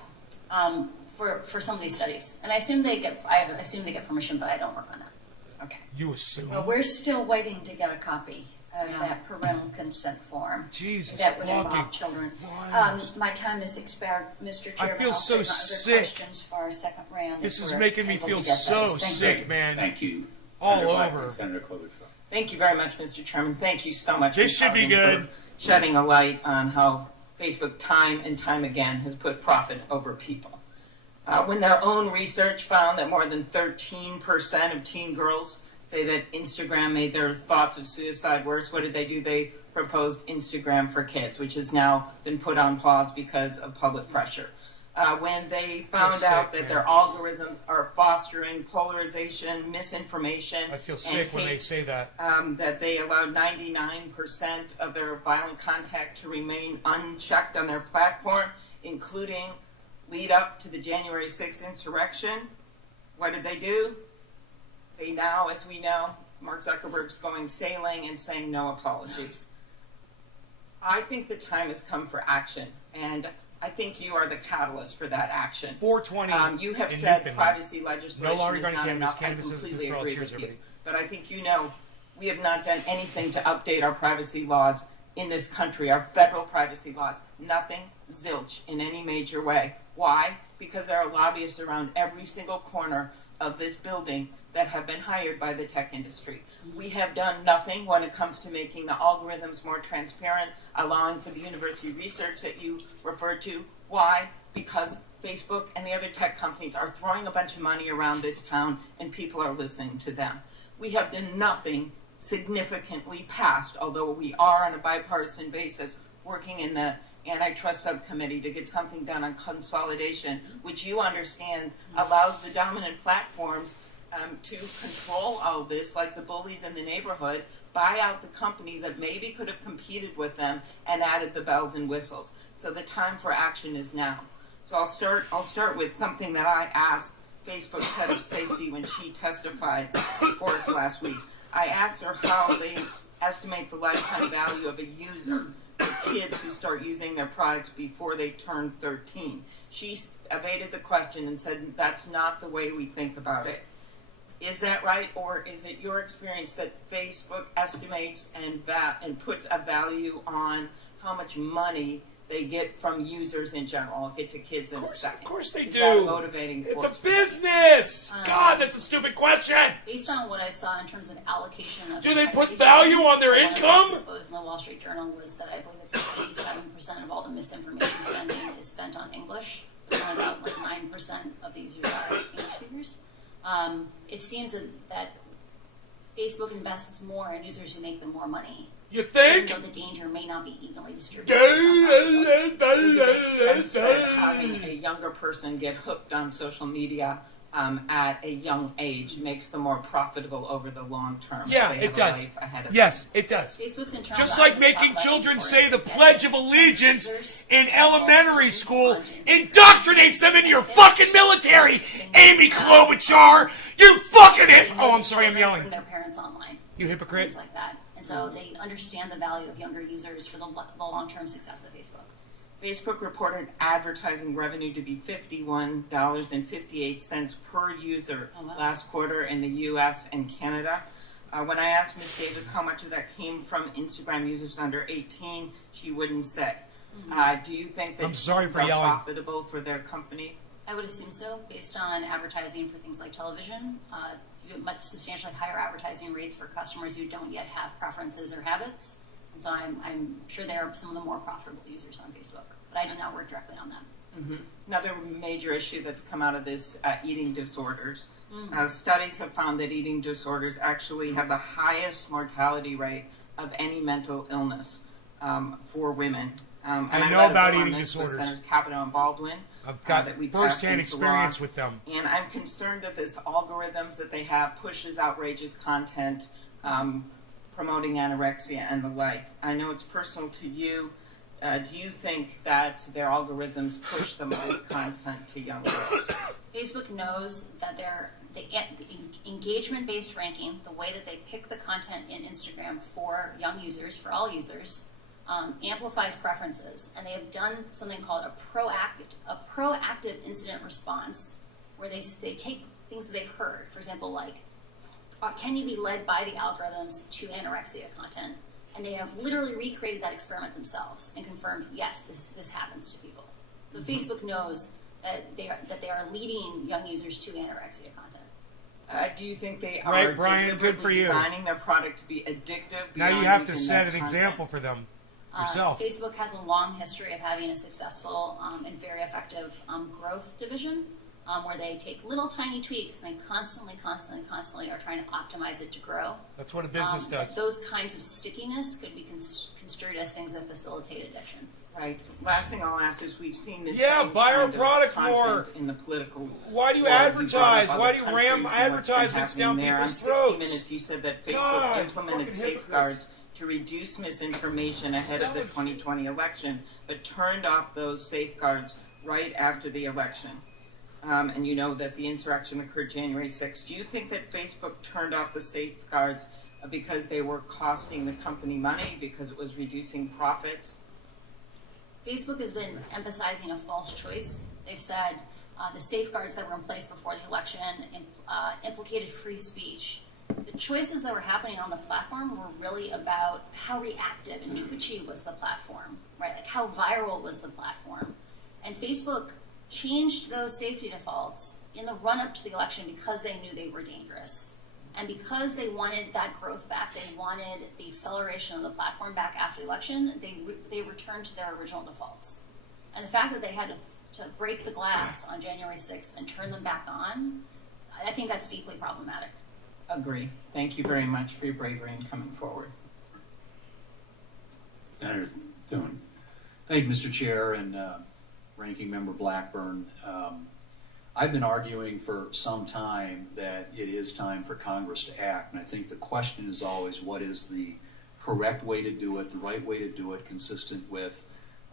For some of these studies, and I assume they get permission, but I don't work on that. Okay. You assume. Well, we're still waiting to get a copy of Yeah. that parental consent form. Jesus That would fucking involve children. Christ. My time has expired, Mr. Chairman. feel I'll so save my other sick. questions for our second round. This if is we're making me able feel to get so those. Thank sick, you. man. Thank you. All Senator Blackman, over. Senator Klobuchar. Thank you very much, Mr. Chairman. Thank you so much. This Ms. should be Hogan, good. for shedding a light on how Facebook time and time again has put profit over people. When their own research found that more than 13% of teen girls say that Instagram made their thoughts of suicide worse, what did they do? They proposed Instagram for Kids, which has now been put on pause because of public pressure. When they found sick, out that man. their algorithms are fostering polarization, misinformation, I feel and sick when they hate, say that. that they allowed 99% of their violent content to remain unchecked on their platform, including lead up to the January 6th insurrection. What did they do? They now, as we know, Mark Zuckerberg's going sailing and saying no apologies. I think the time has come for action, and I think you are the catalyst for that action. 420 You have in said Newfoundland. privacy legislation No longer is going to not cannabis. enough. I Cannabis is completely for all agree cheers, with you. everybody. But I think you know we have not done anything to update our privacy laws in this country, our federal privacy laws. Nothing, zilch, in any major way. Why? Because there are lobbyists around every single corner of this building that have been hired by the tech industry. We have done nothing when it comes to making the algorithms more transparent, allowing for the university research that you referred to. Why? Because Facebook and the other tech companies are throwing a bunch of money around this town and people are listening to them. We have done nothing significantly past, although we are on a bipartisan basis working in the antitrust subcommittee to get something done on consolidation, which you understand allows the dominant platforms to control all this, like the bullies in the neighborhood, buy out the companies that maybe could have competed with them and added the bells and whistles. So the time for action is now. So I'll start with something that I asked Facebook's head of safety when she testified before us last week. I asked her how they estimate the lifetime value of a user for kids who start using their products before they turn 13. She evaded the question and said that's not the way we think about it. Is that right, or is it your experience that Facebook estimates and puts a value on how much money they get from users in general? I'll get to kids in a second. Of course they Is do. that a motivating It's force? a business. God, that's a stupid question. Based on what I saw in terms of allocation of... Do they put Facebook, value on their what was income? disclosed in the Wall Street Journal was that I believe it's like 87% of all the misinformation spending is spent on English. But only about like 9% of the users are English speakers. It seems that Facebook invests more in users who make them more money. You think? Even though the danger may not be evenly distributed. Does it make sense that having a younger person get hooked on social media at a young age makes them more profitable over the long term? as Yeah, they it have a does. life ahead of Yes, it does. Facebook's internal Just like documents making talk about children the say the importance of Pledge of getting Allegiance users in elementary school intelligence. indoctrinates them into your fucking military. Amy Klobuchar, you fucking it. Oh, I'm sorry, I'm yelling. From their parents online. You hypocrite. Things like that. And so they understand the value of younger users for the long-term success of Facebook. Facebook reported advertising revenue to be $51.58 per user Oh, wow. last quarter in the U.S. and Canada. When I asked Ms. Davis how much of that came from Instagram users under 18, she wouldn't say. Do you think that I'm sorry these for are yelling. profitable for their company? I would assume so, based on advertising for things like television. You get much substantially higher advertising rates for customers who don't yet have preferences or habits. And so I'm sure they are some of the more profitable users on Facebook. But I did not work directly on them. Another major issue that's come out of this, eating disorders. Studies have found that eating disorders actually have the highest mortality rate of any mental illness for women. And I know read a about bill on eating this with disorders. Senators Capito and Baldwin. I've got that we passed first-hand into experience law. with them. And I'm concerned that this algorithms that they have pushes outrageous content, promoting anorexia and the like. I know it's personal to you. Do you think that their algorithms push the most content to young girls? Facebook knows that the engagement-based ranking, the way that they pick the content in Instagram for young users, for all users, amplifies preferences. And they have done something called a proactive incident response, where they take things that they've heard, for example, like, can you be led by the algorithms to anorexia content? And they have literally recreated that experiment themselves and confirmed, yes, this happens to people. So Facebook knows that they are leading young users to anorexia content. Do you think they are Right, Brian, good deliberately for you. designing their product to be addictive? Now you beyond have to using set that an content? example for them yourself. Facebook has a long history of having a successful and very effective growth division, where they take little tiny tweaks and they constantly are trying to optimize it to grow. That's what a business But does. those kinds of stickiness could be construed as things that facilitate addiction. Right. Last thing I'll ask is we've seen this Yeah, same buy our kind of product content more. in the political. Why do you world. brought up advertise? other Why do you ram countries and what's been advertisements down happening there. people's On 60 throats? Minutes, you said that Facebook God, implemented fucking safeguards to reduce misinformation ahead of the 2020 election, but turned off those safeguards right after the election. And you know that the insurrection occurred January 6th. Do you think that Facebook turned off the safeguards because they were costing the company money, because it was reducing profits? Facebook has been emphasizing a false choice. They've said the safeguards that were in place before the election implicated free speech. The choices that were happening on the platform were really about how reactive and twitchy was the platform, right? Like how viral was the platform. And Facebook changed those safety defaults in the run-up to the election because they knew they were dangerous. And because they wanted that growth back, they wanted the acceleration of the platform back after the election, they returned to their original defaults. And the fact that they had to break the glass on January 6th and turn them back on, I think that's deeply problematic. Agree. Thank you very much for your bravery in coming forward. Senator Thune. Thank you, Mr. Chair and Ranking Member Blackburn. I've been arguing for some time that it is time for Congress to act, and I think the question is always what is the correct way to do it, the right way to do it, consistent with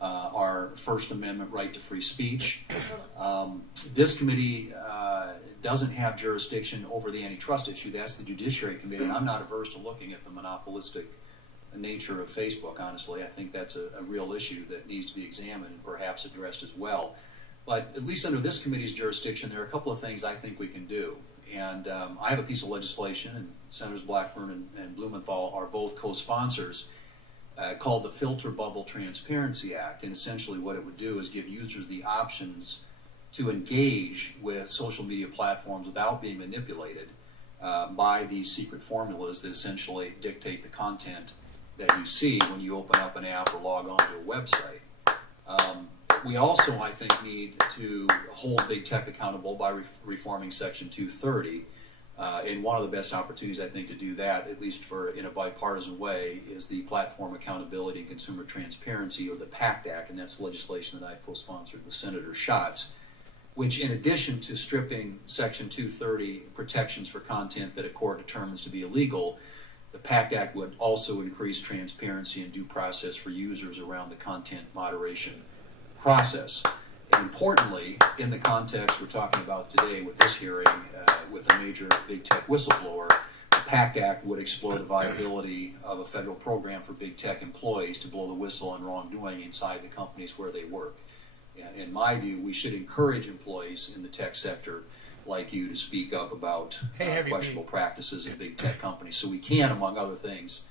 our First Amendment right to free speech. This committee doesn't have jurisdiction over the antitrust issue. That's the Judiciary Committee. And I'm not averse to looking at the monopolistic nature of Facebook, honestly. I think that's a real issue that needs to be examined and perhaps addressed as well. But at least under this committee's jurisdiction, there are a couple of things I think we can do. And I have a piece of legislation, and Senators Blackburn and Blumenthal are both co-sponsors, called the Filter Bubble Transparency Act. And essentially what it would do is give users the options to engage with social media platforms without being manipulated by these secret formulas that essentially dictate the content that you see when you open up an app or log on to a website. We also, I think, need to hold big tech accountable by reforming Section 230. And one of the best opportunities, I think, to do that, at least in a bipartisan way, is the Platform Accountability and Consumer Transparency, or the PACT Act, and that's legislation that I've co-sponsored with Senator Schatz, which, in addition to stripping Section 230 protections for content that a court determines to be illegal, the PACT Act would also increase transparency and due process for users around the content moderation process. And importantly, in the context we're talking about today with this hearing, with a major big tech whistleblower, the PACT Act would explore the viability of a federal program for big tech employees to blow the whistle on wrongdoing inside the companies where they work. In my view, we should encourage employees in the tech sector like you to speak up about questionable practices in big tech companies, so we can, among other things,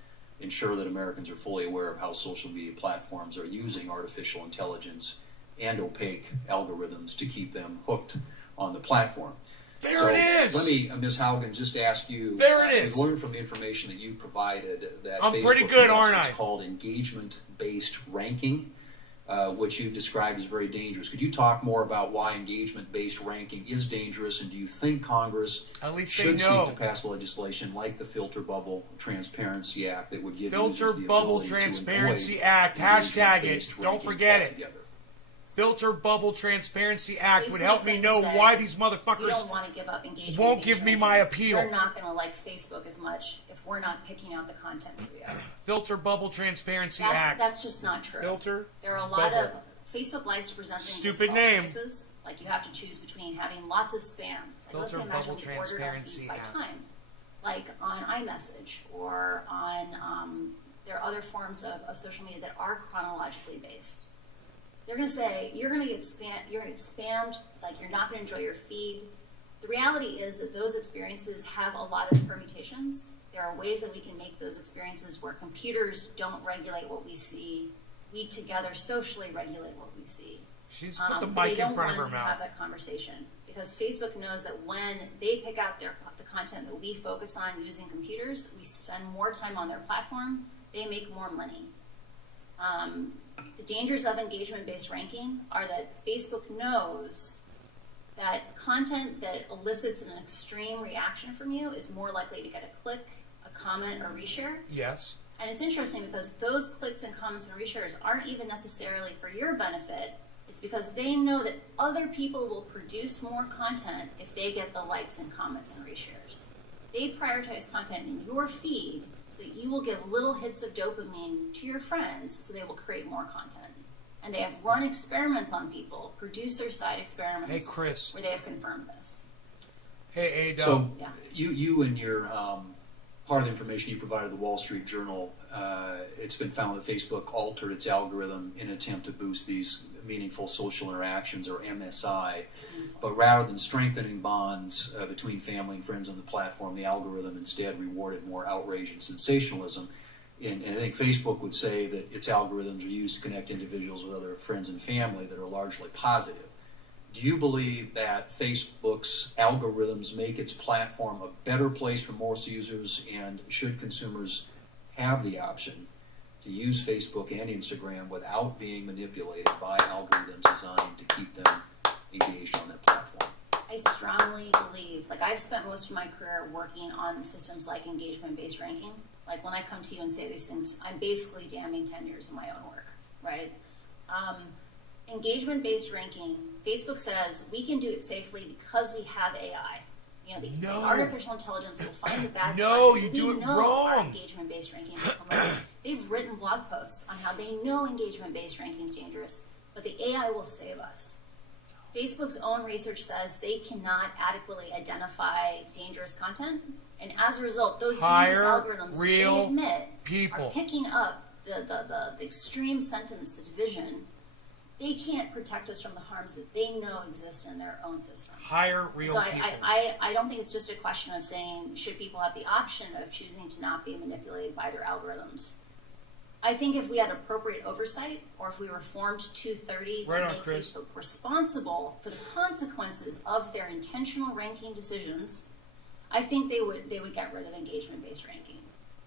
ensure that Americans are fully aware of how social media platforms are using artificial intelligence and opaque algorithms to keep them hooked on the platform. There it is! Let me, Ms. Haugen, just ask you, there it is. We learned from the information that you provided that I'm Facebook pretty good, aren't I? called engagement-based ranking, which you described as very dangerous. Could you talk more about why engagement-based ranking is dangerous, and do you think Congress should seek to pass legislation like the Filter Bubble Transparency Act that would give users the ability Transparency to Act, hashtag it, don't ranking forget it. altogether? Filter Bubble Transparency Act would Facebook help me know why these we motherfuckers don't want to give up engagement. won't give me my appeal. We're not going to like Facebook as much if we're not picking out the content that we have. Filter Bubble Transparency Act. That's just not true. Filter. There are a lot of Facebook likes to present things Stupid as name. false choices. Like you have to choose between having lots of spam. Like let's Filter imagine Bubble we ordered our feeds Transparency by Act. time, like on iMessage or on. There are other forms of social media that are chronologically based. They're going to say you're going to get spammed, like you're not going to enjoy your feed. The reality is that those experiences have a lot of permutations. There are ways that we can make those experiences where computers don't regulate what we see. We together socially regulate what we see. She's put the But mic they in don't front want of us her to have mouth. that conversation because Facebook knows that when they pick out the content that we focus on using computers, we spend more time on their platform, they make more money. The dangers of engagement-based ranking are that Facebook knows that content that elicits an extreme reaction from you is more likely to get a click, a comment, or reshare. Yes. And it's interesting because those clicks and comments and reshares aren't even necessarily for your benefit. It's because they know that other people will produce more content if they get the likes and comments and reshares. They prioritize content in your feed so that you will give little hits of dopamine to your friends so they will create more content. And they have run experiments on people, producer-side experiments, Hey, Chris. where they have confirmed this. Hey, Doug. So Yeah. you and your part of the information you provided the Wall Street Journal, it's been found that Facebook altered its algorithm in an attempt to boost these meaningful social interactions, or MSI. But rather than strengthening bonds between family and friends on the platform, the algorithm instead rewarded more outrage and sensationalism. And I think Facebook would say that its algorithms are used to connect individuals with other friends and family that are largely positive. Do you believe that Facebook's algorithms make its platform a better place for most users, and should consumers have the option to use Facebook and Instagram without being manipulated by algorithms designed to keep them engaged on that platform? I strongly believe, like I've spent most of my career working on systems like engagement-based ranking. Like when I come to you and say these things, I'm basically damning 10 years of my own work, right? Engagement-based ranking, Facebook says we can do it safely because we have AI. You know, the artificial intelligence will find the bad content. You do it Our wrong. engagement-based ranking is promoted. They've written blog posts on how they know engagement-based ranking is dangerous, but the AI will save us. Facebook's own research says they cannot adequately identify dangerous content, and as a result, those dangerous algorithms they admit are picking up the extreme sentence, the division. They can't protect us from the harms that they know exist in their own system. Hire real so people. I don't think it's just a question of saying, should people have the option of choosing to not be manipulated by their algorithms? I think if we had appropriate oversight, or if we reformed 230 to make Facebook responsible for the consequences of their intentional ranking decisions, I think they would get rid of engagement-based ranking,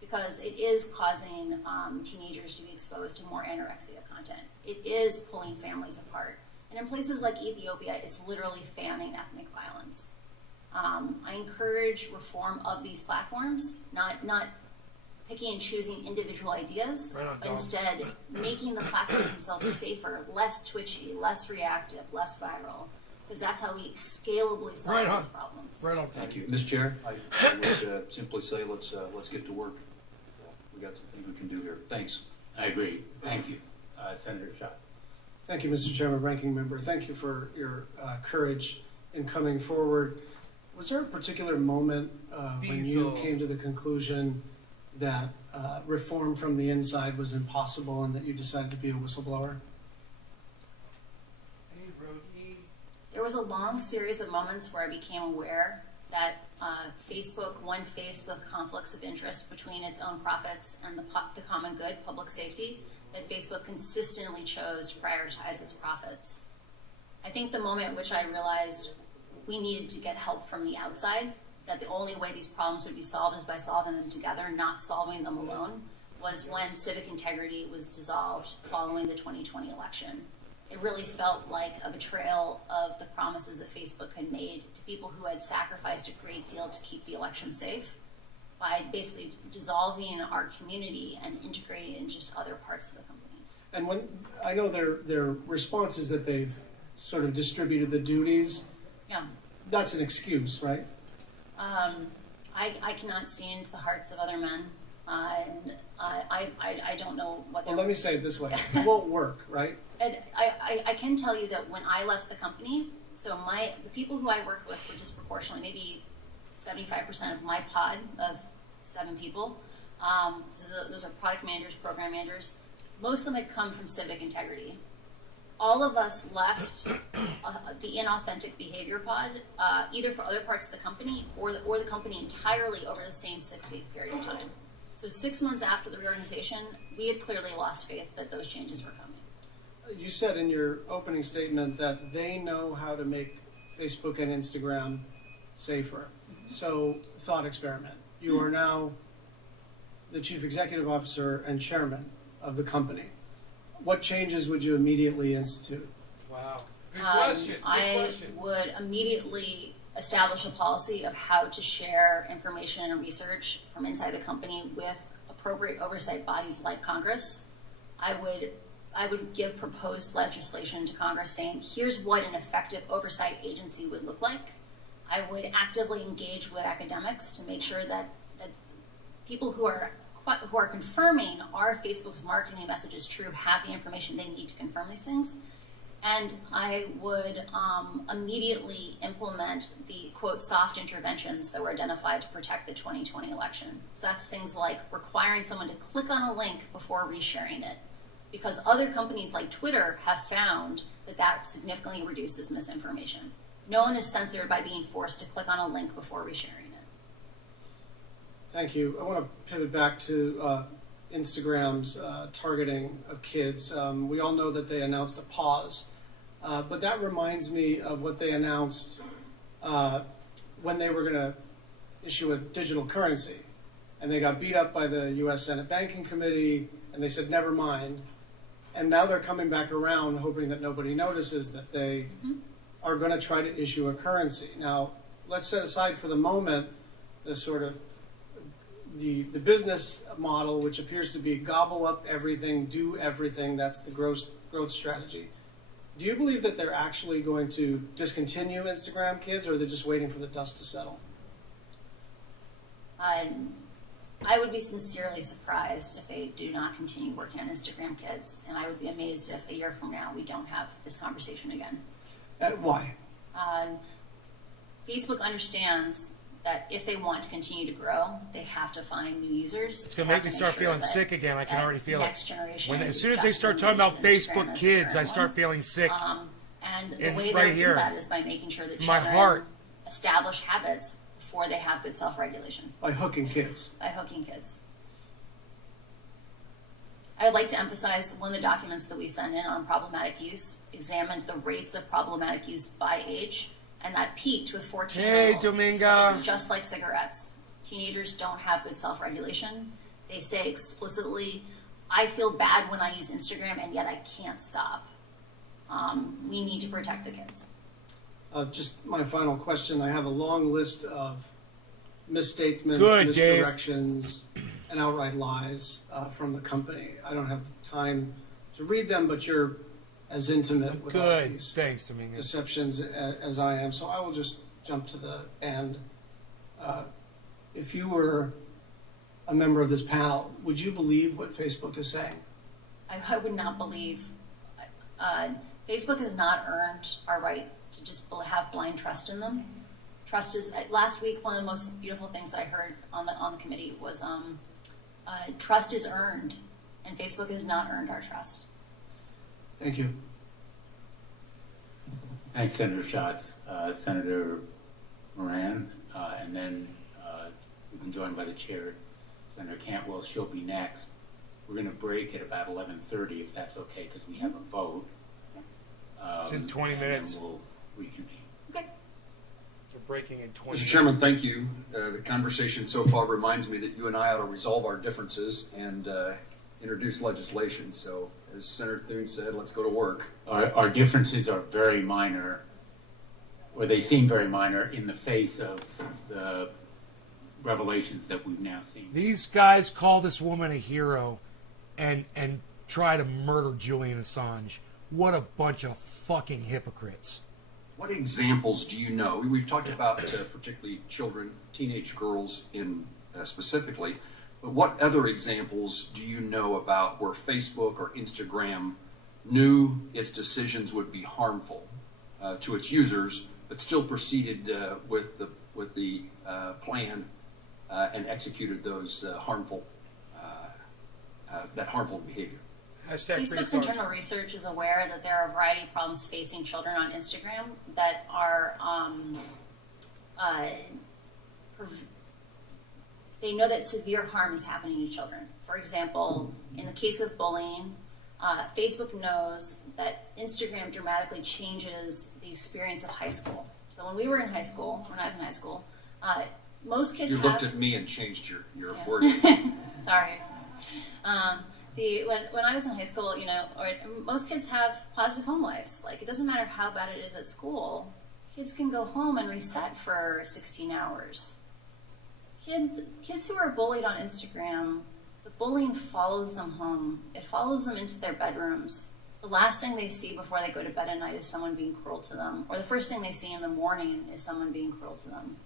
because it is causing teenagers to be exposed to more anorexia content. It is pulling families apart. And in places like Ethiopia, it's literally fanning ethnic violence. I encourage reform of these platforms, not picking and choosing individual ideas, but instead making the platforms themselves safer, less twitchy, less reactive, less viral, because that's how we scalably solve these problems. Right on. Thank you. Ms. Chair, I would simply say let's get to work. We got some things we can do here. Thanks. I agree. Thank you. Senator Schott. Thank you, Mr. Chairman, Ranking Member. Thank you for your courage in coming forward. Was there a particular moment when you came to the conclusion that reform from the inside was impossible and that you decided to be a whistleblower? Hey, Brody. There was a long series of moments where I became aware that Facebook, one faced with conflicts of interest between its own profits and the common good, public safety, that Facebook consistently chose to prioritize its profits. I think the moment in which I realized we needed to get help from the outside, that the only way these problems would be solved is by solving them together, not solving them alone, was when civic integrity was dissolved following the 2020 election. It really felt like a betrayal of the promises that Facebook had made to people who had sacrificed a great deal to keep the election safe by basically dissolving our community and integrating it in just other parts of the company. And when I know their response is that they've sort of distributed the duties. Yeah. That's an excuse, right? I cannot see into the hearts of other men. And I don't know what they're... Well, let me say it this way. It won't work, right? And I can tell you that when I left the company, so the people who I worked with were disproportionately, maybe 75% of my pod of 7 people. Those are product managers, program managers. Most of them had come from civic integrity. All of us left the inauthentic behavior pod, either for other parts of the company or the company entirely over the same 6-week period of time. So 6 months after the reorganization, we had clearly lost faith that those changes were coming. You said in your opening statement that they know how to make Facebook and Instagram safer. So, thought experiment. You are now the chief executive officer and chairman of the company. What changes would you immediately institute? Wow. Good question. I would immediately establish a policy of how to share information and research from inside the company with appropriate oversight bodies like Congress. I would give proposed legislation to Congress saying, here's what an effective oversight agency would look like. I would actively engage with academics to make sure that people who are confirming are Facebook's marketing message is true have the information they need to confirm these things. And I would immediately implement the, quote, soft interventions that were identified to protect the 2020 election. So that's things like requiring someone to click on a link before resharing it, because other companies like Twitter have found that significantly reduces misinformation. No one is censored by being forced to click on a link before resharing it. Thank you. I want to pivot back to Instagram's targeting of kids. We all know that they announced a pause, but that reminds me of what they announced when they were going to issue a digital currency. And they got beat up by the U.S. Senate Banking Committee, and they said, never mind. And now they're coming back around, hoping that nobody notices that they are going to try to issue a currency. Now, let's set aside for the moment the sort of the business model, which appears to be gobble up everything, do everything. That's the growth strategy. Do you believe that they're actually going to discontinue Instagram Kids, or are they just waiting for the dust to settle? I would be sincerely surprised if they do not continue working on Instagram Kids, and I would be amazed if a year from now we don't have this conversation again. Why? Facebook understands that if they want to continue to grow, they have to find new users. It's going to make me start feeling sick again. I can already feel next it. Generation As soon as they start talking about Facebook Kids, I start feeling sick. And the And way right they here, do that is by making sure that my children heart. establish habits before they have good self-regulation. By hooking kids. By hooking kids. I would like to emphasize one of the documents that we send in on problematic use examined the rates of problematic use by age, and that peaked with 14-year-olds. Hey, Dominga. It's just like cigarettes. Teenagers don't have good self-regulation. They say explicitly, I feel bad when I use Instagram, and yet I can't stop. We need to protect the kids. Just my final question. I have a long list of misstatements, Good, Dave. misdirections, and outright lies from the company. I don't have the time to read them, but you're as intimate with all Good. these Thanks, Dominguez. deceptions as I am. So I will just jump to the end. If you were a member of this panel, would you believe what Facebook is saying? I would not believe. Facebook has not earned our right to just have blind trust in them. Trust is, last week, one of the most beautiful things that I heard on the committee was trust is earned, and Facebook has not earned our trust. Thank you. Thanks, Senator Schatz. Senator Moran, and then we've been joined by the chair, Senator Cantwell. She'll be next. We're going to break at about 11:30, if that's okay, because we have a vote. It's in 20 minutes. And then we'll reconvene. Okay. We're breaking in 20 Mr. minutes. Chairman, thank you. The conversation so far reminds me that you and I ought to resolve our differences and introduce legislation. So, as Senator Thune said, let's go to work. Our differences are very minor, or they seem very minor in the face of the revelations that we've now seen. These guys call this woman a hero and try to murder Julian Assange. What a bunch of fucking hypocrites. What examples do you know? We've talked about particularly children, teenage girls in specifically, but what other examples do you know about where Facebook or Instagram knew its decisions would be harmful to its users, but still proceeded with the plan and executed those harmful behavior? Facebook's internal research is aware that there are a variety of problems facing children on Instagram that are, they know that severe harm is happening to children. For example, in the case of bullying, Facebook knows that Instagram dramatically changes the experience of high school. So when I was in high school, most kids You looked at me and changed your word. Sorry. When I was in high school, most kids have positive home lives. Like, it doesn't matter how bad it is at school. Kids can go home and reset for 16 hours. Kids who are bullied on Instagram, the bullying follows them home. It follows them into their bedrooms. The last thing they see before they go to bed at night is someone being cruel to them. Or the first thing they see in the morning is someone being cruel to them.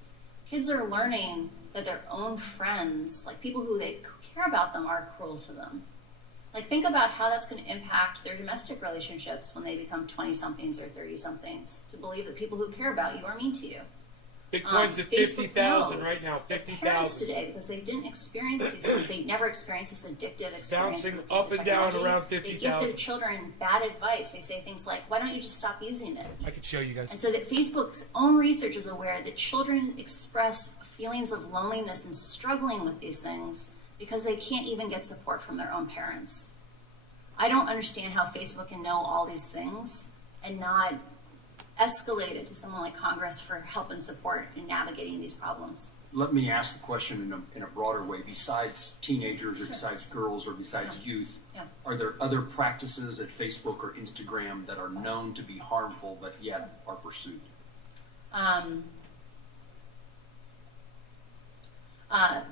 Kids are learning that their own friends, like people who they care about them, are cruel to them. Like, think about how that's going to impact their domestic relationships when they become 20-somethings or 30-somethings, to believe that people who care about you are mean to you. Bitcoin's at Facebook 50,000 knows right now. that 50,000. Parents today, because they didn't experience these things, they never experienced this addictive experience. Bouncing with a piece up of and down technology. around They give 50,000. their children bad advice. They say things like, why don't you just stop using it? I could show you guys. And so that Facebook's own research is aware that children express feelings of loneliness and struggling with these things because they can't even get support from their own parents. I don't understand how Facebook can know all these things and not escalate it to someone like Congress for help and support in navigating these problems. Let me ask the question in a broader way. Besides teenagers or besides girls or besides youth, are there other practices at Facebook or Instagram that are known to be harmful but yet are pursued?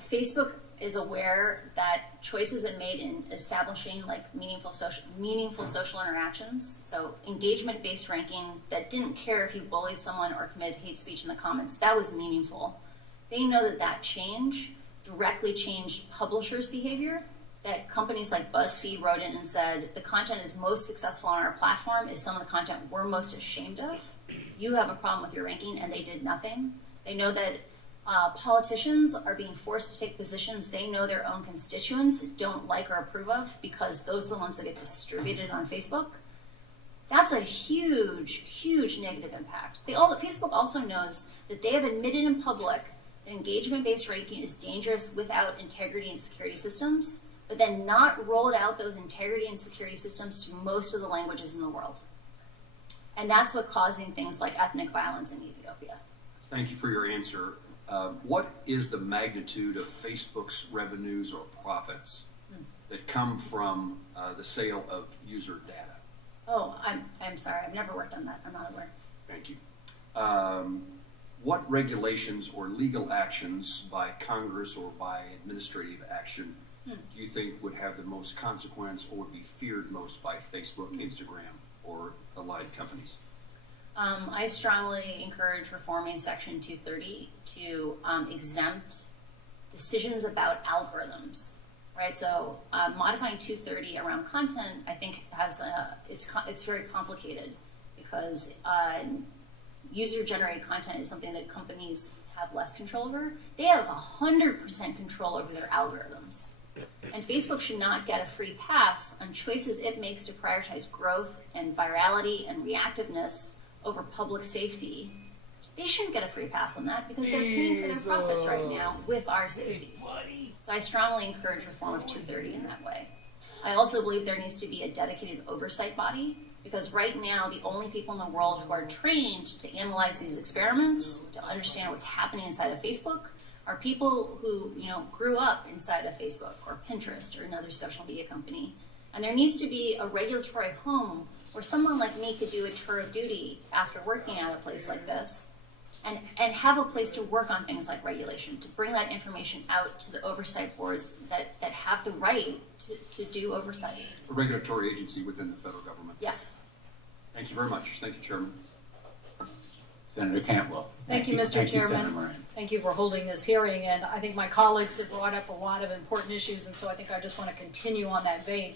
Facebook is aware that choices it made in establishing like meaningful social interactions, so engagement-based ranking that didn't care if you bullied someone or committed hate speech in the comments, that was meaningful. They know that change directly changed publishers' behavior that companies like BuzzFeed wrote in and said the content is most successful on our platform is some of the content we're most ashamed of. You have a problem with your ranking, and they did nothing. They know that politicians are being forced to take positions they know their own constituents don't like or approve of because those are the ones that get distributed on Facebook. That's a huge, huge negative impact. Facebook also knows that they have admitted in public that engagement-based ranking is dangerous without integrity and security systems, but then not rolled out those integrity and security systems to most of the languages in the world. And that's what's causing things like ethnic violence in Ethiopia. Thank you for your answer. What is the magnitude of Facebook's revenues or profits that come from the sale of user data? Oh, I'm sorry. I've never worked on that. I'm not aware. Thank you. What regulations or legal actions by Congress or by administrative action do you think would have the most consequence or would be feared most by Facebook, Instagram, or allied companies? I strongly encourage reforming Section 230 to exempt decisions about algorithms, right? So modifying 230 around content, I think, has it's very complicated because user-generated content is something that companies have less control over. They have 100% control over their algorithms. And Facebook should not get a free pass on choices it makes to prioritize growth and virality and reactiveness over public safety. They shouldn't get a free pass on that because they're paying for their profits right now with our safety. So I strongly encourage reform of 230 in that way. I also believe there needs to be a dedicated oversight body because right now the only people in the world who are trained to analyze these experiments, to understand what's happening inside of Facebook, are people who grew up inside of Facebook or Pinterest or another social media company. And there needs to be a regulatory home where someone like me could do a tour of duty after working at a place like this and have a place to work on things like regulation, to bring that information out to the oversight boards that have the right to do oversight. A regulatory agency within the federal government. Yes. Thank you very much. Thank you, Chairman. Senator Cantwell. Thank you, Mr. Thank you, Chairman. Senator Moran. Thank you for holding this hearing, and I think my colleagues have brought up a lot of important issues, and so I think I just want to continue on that vein.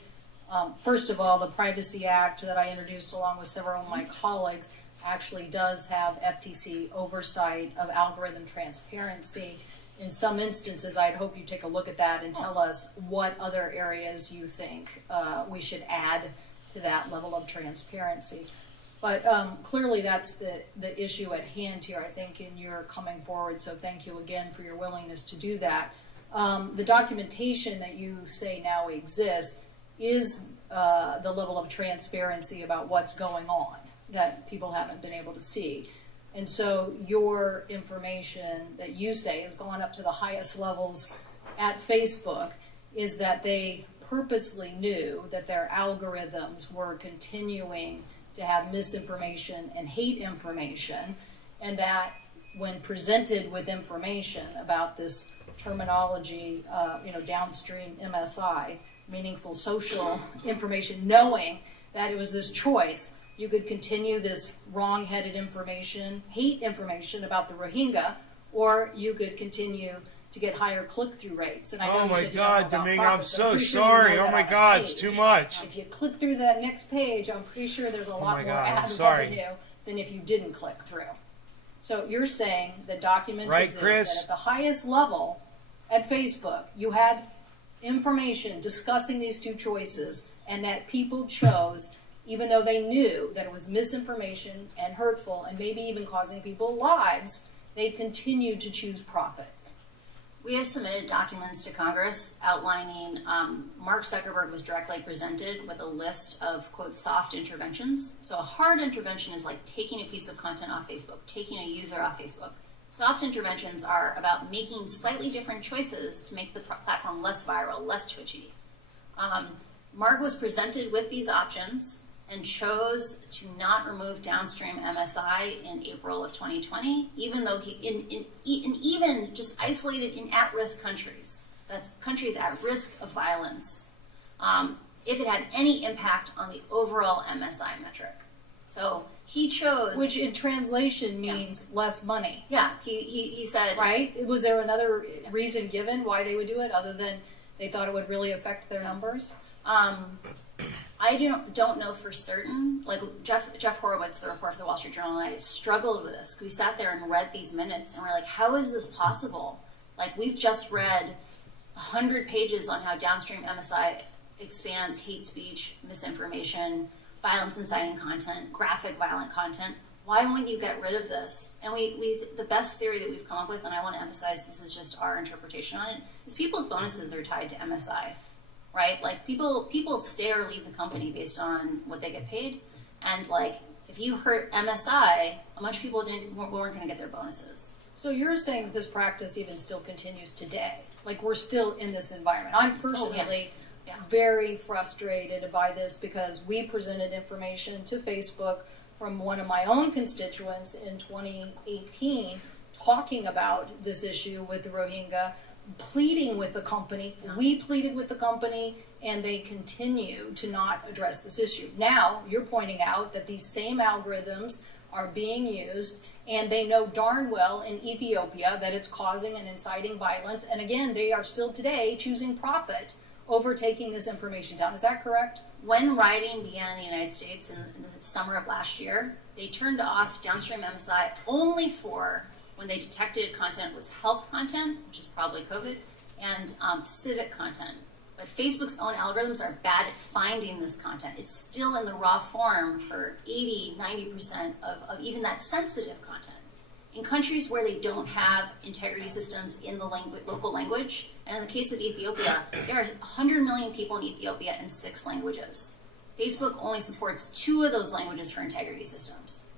First of all, the Privacy Act that I introduced along with several of my colleagues actually does have FTC oversight of algorithm transparency. In some instances, I'd hope you take a look at that and tell us what other areas you think we should add to that level of transparency. But clearly that's the issue at hand here, I think, in your coming forward, so thank you again for your willingness to do that. The documentation that you say now exists is the level of transparency about what's going on that people haven't been able to see. And so your information that you say has gone up to the highest levels at Facebook is that they purposely knew that their algorithms were continuing to have misinformation and hate information, and that when presented with information about this terminology, downstream MSI, meaningful social information, knowing that it was this choice, you could continue this wrong-headed information, hate information about the Rohingya, or you could continue to get higher click-through rates. And I know Oh you my said you don't know God, about Domingo, I'm profits, but so pretty sure you sorry. know Oh that my on a God, it's page. too much. If you click through that next page, I'm pretty sure there's a lot my more God, I'm ad sorry. revenue than if you didn't click through. So you're saying that documents Right, exist Chris? that at the highest level at Facebook, you had information discussing these two choices, and that people chose, even though they knew that it was misinformation and hurtful and maybe even causing people lives, they continued to choose profit. We have submitted documents to Congress outlining Mark Zuckerberg was directly presented with a list of, quote, soft interventions. So a hard intervention is like taking a piece of content off Facebook, taking a user off Facebook. Soft interventions are about making slightly different choices to make the platform less viral, less twitchy. Mark was presented with these options and chose to not remove downstream MSI in April of 2020, even though he, even just isolated in at-risk countries, that's countries at risk of violence, if it had any impact on the overall MSI metric. So he chose... Which in translation means less money. Yeah, he said... Right? Was there another reason given why they would do it other than they thought it would really affect their numbers? I don't know for certain. Like Jeff Horowitz, the reporter for the Wall Street Journal, and I struggled with this. We sat there and read these minutes, and we're like, how is this possible? Like, we've just read 100 pages on how downstream MSI expands hate speech, misinformation, violence inciting content, graphic violent content. Why wouldn't you get rid of this? And the best theory that we've come up with, and I want to emphasize this is just our interpretation on it, is people's bonuses are tied to MSI, right? Like, people stay or leave the company based on what they get paid. And like, if you hurt MSI, a bunch of people weren't going to get their bonuses. So you're saying that this practice even still continues today? Like, we're still in this environment? I'm personally very frustrated by this because we presented information to Facebook from one of my own constituents in 2018 talking about this issue with the Rohingya, pleading with the company. We pleaded with the company, and they continue to not address this issue. Now, you're pointing out that these same algorithms are being used, and they know darn well in Ethiopia that it's causing and inciting violence. And again, they are still today choosing profit over taking this information down. Is that correct? When rioting began in the United States in the summer of last year, they turned off downstream MSI only for when they detected content was health content, which is probably COVID, and civic content. But Facebook's own algorithms are bad at finding this content. It's still in the raw form for 80-90% of even that sensitive content. In countries where they don't have integrity systems in the local language, and in the case of Ethiopia, there are 100 million people in Ethiopia in 6 languages. Facebook only supports 2 of those languages for integrity systems.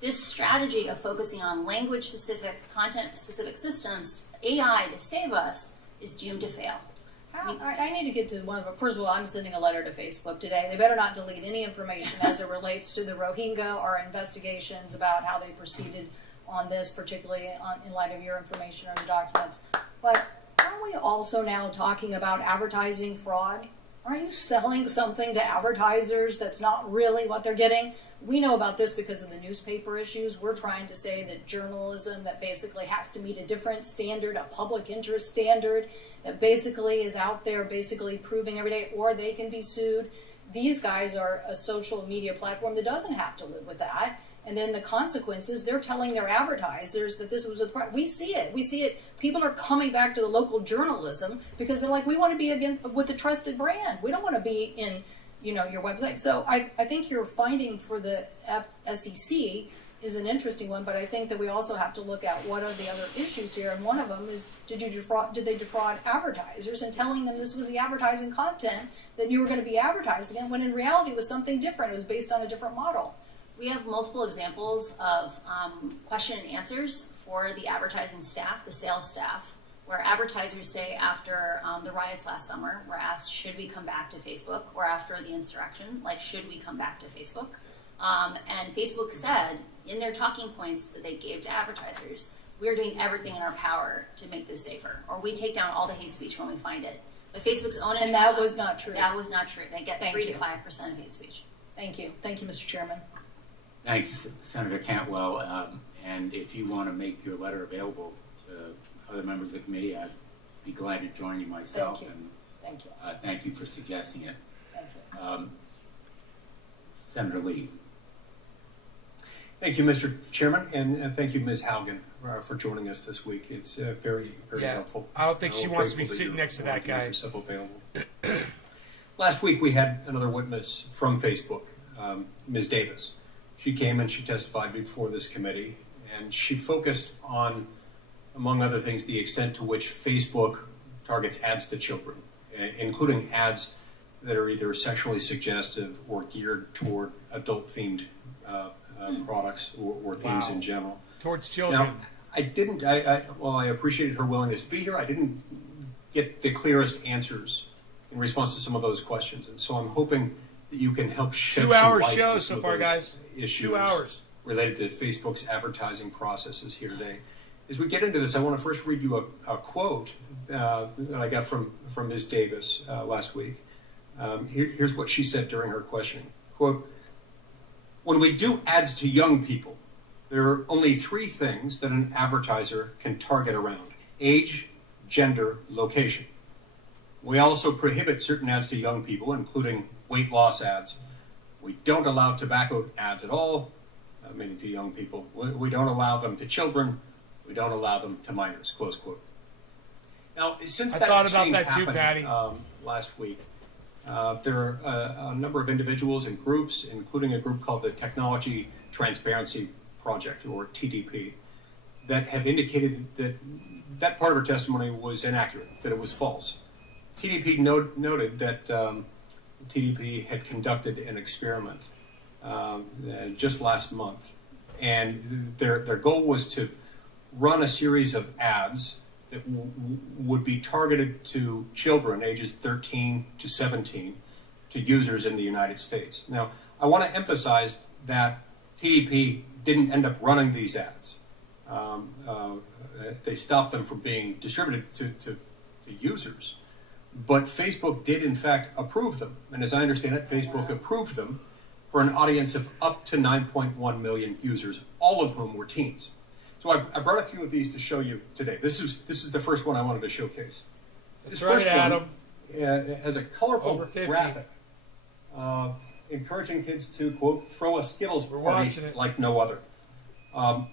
This strategy of focusing on language-specific, content-specific systems, AI to save us, is doomed to fail. I need to get to one of them. First of all, I'm sending a letter to Facebook today. They better not delete any information as it relates to the Rohingya or investigations about how they proceeded on this, particularly in light of your information or your documents. But aren't we also now talking about advertising fraud? Are you selling something to advertisers that's not really what they're getting? We know about this because of the newspaper issues. We're trying to say that journalism that basically has to meet a different standard, a public interest standard, that basically is out there basically proving every day, or they can be sued. These guys are a social media platform that doesn't have to live with that. And then the consequences, they're telling their advertisers that this was a threat. We see it. We see it. People are coming back to the local journalism because they're like, we want to be with a trusted brand. We don't want to be in, your website. So I think your finding for the SEC is an interesting one, but I think that we also have to look at what are the other issues here. And one of them is, did they defraud advertisers and telling them this was the advertising content that you were going to be advertising in, when in reality it was something different. It was based on a different model. We have multiple examples of question and answers for the advertising staff, the sales staff, where advertisers say after the riots last summer, were asked, should we come back to Facebook? Or after the insurrection, like, should we come back to Facebook? And Facebook said in their talking points that they gave to advertisers, we're doing everything in our power to make this safer, or we take down all the hate speech when we find it. But Facebook's own and that was not true. That was not true. They get 3 to 5% of hate speech. Thank you. Thank you, Mr. Chairman. Thanks, Senator Cantwell. And if you want to make your letter available to other members of the committee, I'd be glad to join you myself. Thank you. And thank you. Thank you for suggesting it. Thank you. Senator Lee. Thank you, Mr. Chairman, and thank you, Ms. Haugen, for joining us this week. It's very, very helpful. I don't think she wants to be sitting next to that guy. Available. Last week, we had another witness from Facebook, Ms. Davis. She came and she testified before this committee, and she focused on, among other things, the extent to which Facebook targets ads to children, including ads that are either sexually suggestive or geared toward adult-themed products or themes in general. Towards children. Now, I appreciated her willingness to be here. I didn't get the clearest answers in response to some of those questions, and so I'm hoping that you can help shed some light on some of those issues 2 hours related to Facebook's advertising processes here today. As we get into this, I want to first read you a quote that I got from Ms. Davis last week. Here's what she said during her questioning. Quote, "When we do ads to young people, there are only 3 things that an advertiser can target around: age, gender, location. We also prohibit certain ads to young people, including weight loss ads. We don't allow tobacco ads at all, meaning to young people. We don't allow them to children. We don't allow them to minors, close quote. Now, since I that thought about change that too, happened Patty. last week, there are a number of individuals and groups, including a group called the Technology Transparency Project, or TTP, that have indicated that that part of her testimony was inaccurate, that it was false. TTP noted that TTP had conducted an experiment just last month, and their goal was to run a series of ads that would be targeted to children ages 13 to 17, to users in the United States. Now, I want to emphasize that TTP didn't end up running these ads. They stopped them from being distributed to users. But Facebook did, in fact, approve them. And as I understand it, Facebook approved them for an audience of up to 9.1 million users, all of whom were teens. So I brought a few of these to show you today. This is the first one I wanted to showcase. That's This right, first Adam. one has a colorful Over 50. graphic encouraging kids to, quote, throw a Skittles We're party watching it. like no other,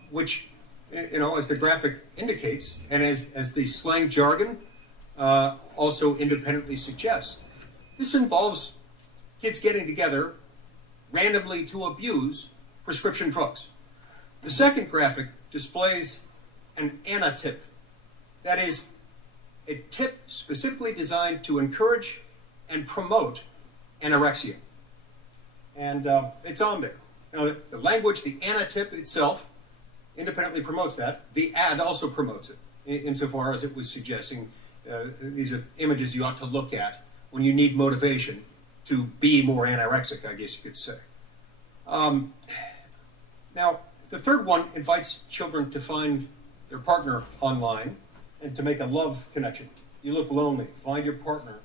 which, as the graphic indicates, and as the slang jargon also independently suggests, this involves kids getting together randomly to abuse prescription drugs. The second graphic displays an anatip, that is, a tip specifically designed to encourage and promote anorexia. And it's on there. Now, the language, the anatip itself, independently promotes that. The ad also promotes it, insofar as it was suggesting these are images you ought to look at when you need motivation to be more anorexic, I guess you could say. Now, the third one invites children to find their partner online and to make a love connection. You look lonely. Find your partner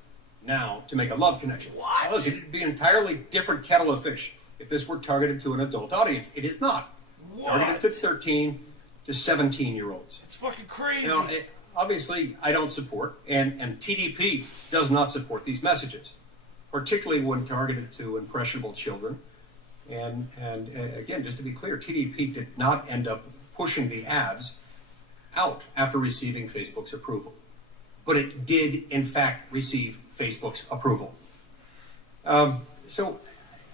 now to make a love connection. What? Look, it'd be an entirely different kettle of fish if this were targeted to an adult audience. It is not. What? Targeted to 13 to 17-year-olds. It's fucking crazy. Now, obviously, I don't support, and TDP does not support these messages, particularly when targeted to impressionable children. And again, just to be clear, TDP did not end up pushing the ads out after receiving Facebook's approval. But it did, in fact, receive Facebook's approval. So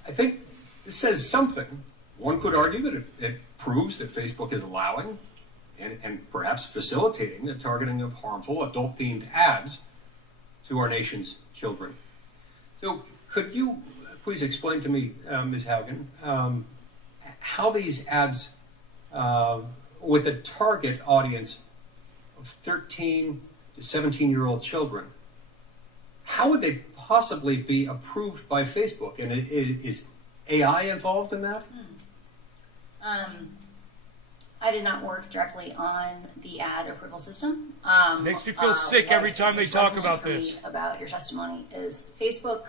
I think this says something. One could argue that it proves that Facebook is allowing and perhaps facilitating the targeting of harmful adult-themed ads to our nation's children. So could you please explain to me, Ms. Haugen, how these ads with a target audience of 13 to 17-year-old children, how would they possibly be approved by Facebook? And is AI involved in that? I did not work directly on the ad approval system. Makes me feel sick every time they talk about this. About your testimony is Facebook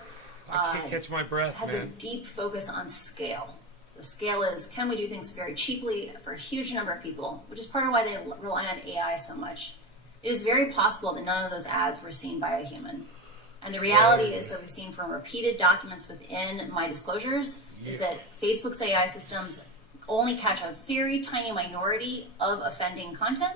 I can't catch my breath, has man. a deep focus on scale. So scale is, can we do things very cheaply for a huge number of people, which is part of why they rely on AI so much. It is very possible that none of those ads were seen by a human. And the reality is that we've seen from repeated documents within my disclosures is that Facebook's AI systems only catch a very tiny minority of offending content.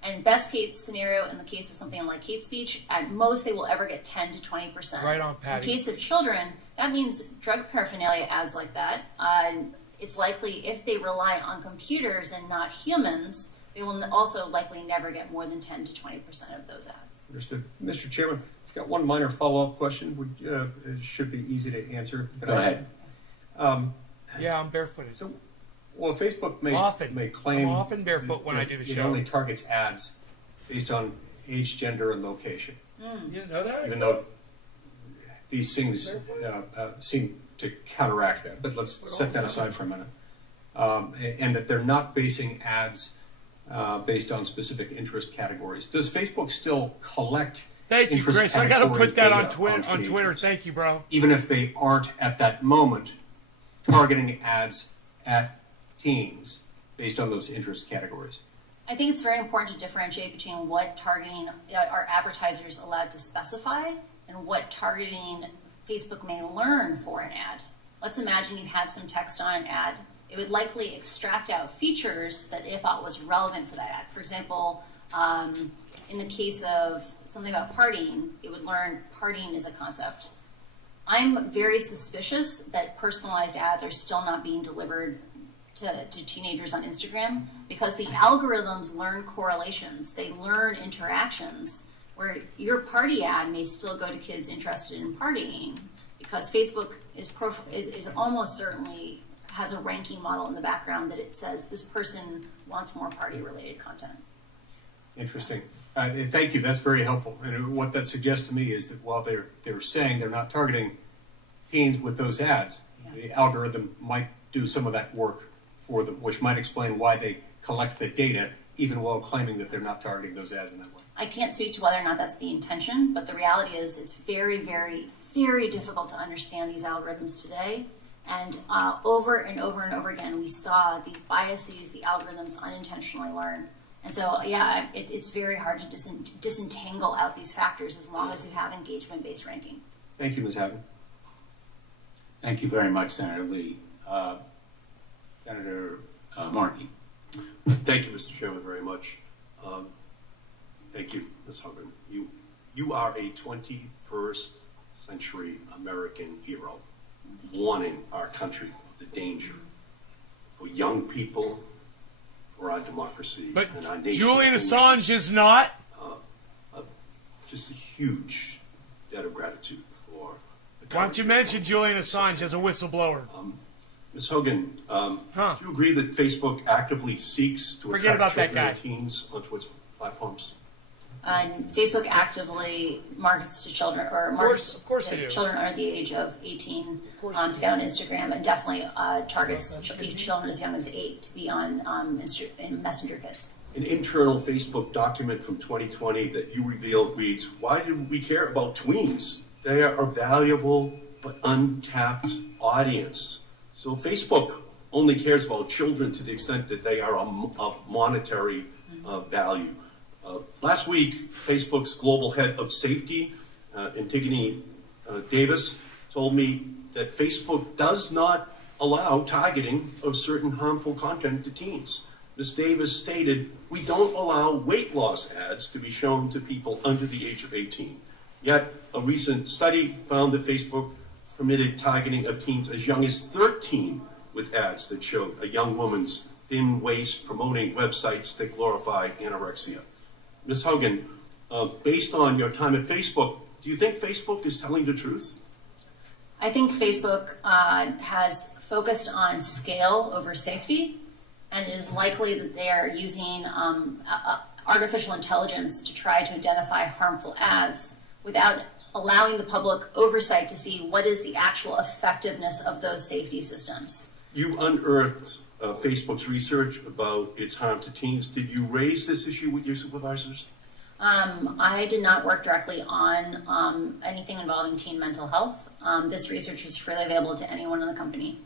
And best case scenario, in the case of something like hate speech, at most they will ever get 10 to 20%. Right on, Patty. In the case of children, that means drug paraphernalia ads like that. It's likely if they rely on computers and not humans, they will also likely never get more than 10 to 20% of those ads. Understood. Mr. Chairman, I've got one minor follow-up question. It should be easy to answer. Go ahead. Yeah, I'm barefooted. So, well, Facebook may claim I'm often barefoot when I do the it show. only targets ads based on age, gender, and location. You didn't know that? Even though these things seem to counteract that. But let's set that aside for a minute. And that they're not basing ads based on specific interest categories. Does Facebook still collect Thank you, interest Chris. I got to category put that on data Twitter. teenagers, Thank you, bro. even if they aren't at that moment targeting ads at teens based on those interest categories? I think it's very important to differentiate between what targeting are advertisers allowed to specify and what targeting Facebook may learn for an ad. Let's imagine you had some text on an ad. It would likely extract out features that it thought was relevant for that ad. For example, in the case of something about partying, it would learn partying is a concept. I'm very suspicious that personalized ads are still not being delivered to teenagers on Instagram, because the algorithms learn correlations, they learn interactions, where your party ad may still go to kids interested in partying, because Facebook is almost certainly has a ranking model in the background that it says this person wants more party-related content. Interesting. Thank you. That's very helpful. And what that suggests to me is that while they're saying they're not targeting teens with those ads, the algorithm might do some of that work for them, which might explain why they collect the data, even while claiming that they're not targeting those ads in that way. I can't speak to whether or not that's the intention, but the reality is it's very, very, very difficult to understand these algorithms today. And over and over and over again, we saw these biases the algorithms unintentionally learn. And so, yeah, it's very hard to disentangle out these factors as long as you have engagement-based ranking. Thank you, Ms. Haven. Thank you very much, Senator Lee. Senator Markey. Thank you, Mr. Chairman, very much. Thank you, Ms. Hogan. You are a 21st century American hero, warning our country of the danger for young people, for our democracy, But and our nation. Julian Assange is not. Just a huge debt of gratitude for the Why don't you mention Julian Assange as a whistleblower? Ms. Hogan, do you agree that Facebook actively seeks to Forget attract about that children and guy. teens onto its platforms? Facebook actively markets to children, or markets of course to they do. children under the age of 18 to get on Instagram, and definitely targets children as young as 8 to be on in Messenger Kids. An internal Facebook document from 2020 that you revealed reads, "Why do we care about tweens? They are a valuable but untapped audience." So Facebook only cares about children to the extent that they are of monetary value. Last week, Facebook's global head of safety, Antigone Davis, told me that Facebook does not allow targeting of certain harmful content to teens. Ms. Davis stated, "We don't allow weight loss ads to be shown to people under the age of 18. Yet, a recent study found that Facebook permitted targeting of teens as young as 13 with ads that showed a young woman's thin waist promoting websites that glorify anorexia." Ms. Hogan, based on your time at Facebook, do you think Facebook is telling the truth? I think Facebook has focused on scale over safety, and it is likely that they are using artificial intelligence to try to identify harmful ads without allowing the public oversight to see what is the actual effectiveness of those safety systems. You unearthed Facebook's research about its harm to teens. Did you raise this issue with your supervisors? I did not work directly on anything involving teen mental health. This research was freely available to anyone in the company.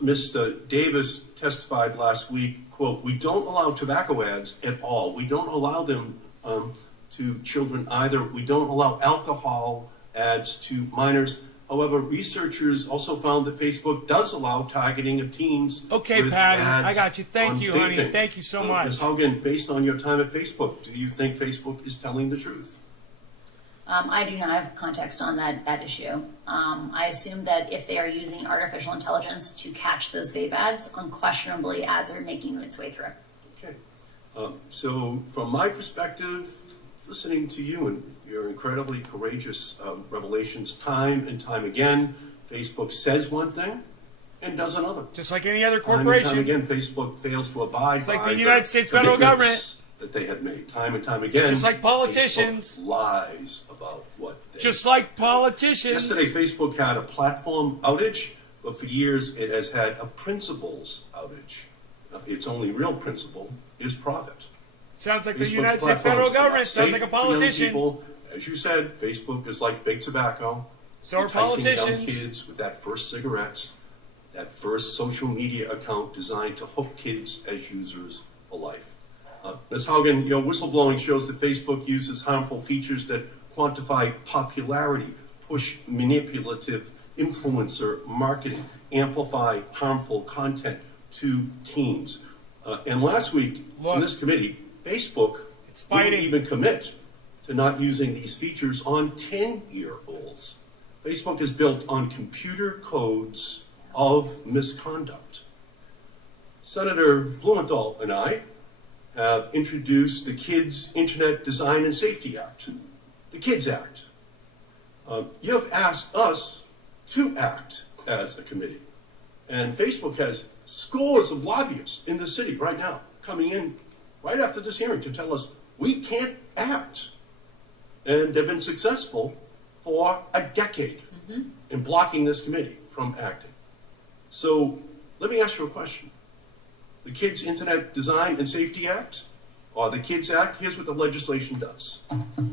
Ms. Davis testified last week, quote, "We don't allow tobacco ads at all. We don't allow them to children either. We don't allow alcohol ads to minors. However, researchers also found that Facebook does allow targeting of teens." Okay, with Patty, ads I got you. Thank on you, honey. vaping. Thank you so much. Ms. Hogan, based on your time at Facebook, do you think Facebook is telling the truth? I do not have context on that issue. I assume that if they are using artificial intelligence to catch those vape ads, unquestionably ads are making its way through. Okay. So from my perspective, listening to you and your incredibly courageous revelations time and time again, Facebook says one thing and does another. Just like any other Time and corporation. time again, Facebook fails to abide It's like by the United States federal commitments that they had made. Time and time again, Just like politicians. Facebook lies about what they Just like politicians. Yesterday, Facebook had a platform outage, but for years it has had a principles outage. Its only real principle is profit. Sounds like the Facebook's United States platforms federal are not government. Sounds safe like a for young politician. people. As you said, Facebook is like big tobacco. So are enticing young politicians. kids with that first cigarette, that first social media account designed to hook kids as users for life. Ms. Haugen, your whistleblowing shows that Facebook uses harmful features that quantify popularity, push manipulative influencer marketing, amplify harmful content to teens. And last week, in this committee, Facebook wouldn't even commit to not using these features on 10-year-olds. Facebook is built on computer codes of misconduct. Senator Blumenthal and I have introduced the Kids Internet Design and Safety Act, the KIDS Act. You have asked us to act as a committee. And Facebook has scores of lobbyists in the city right now coming in right after this hearing to tell us we can't act. And they've been successful for a decade in blocking this committee from acting. So let me ask you a question. The Kids Internet Design and Safety Act, or the KIDS Act, here's what the legislation does.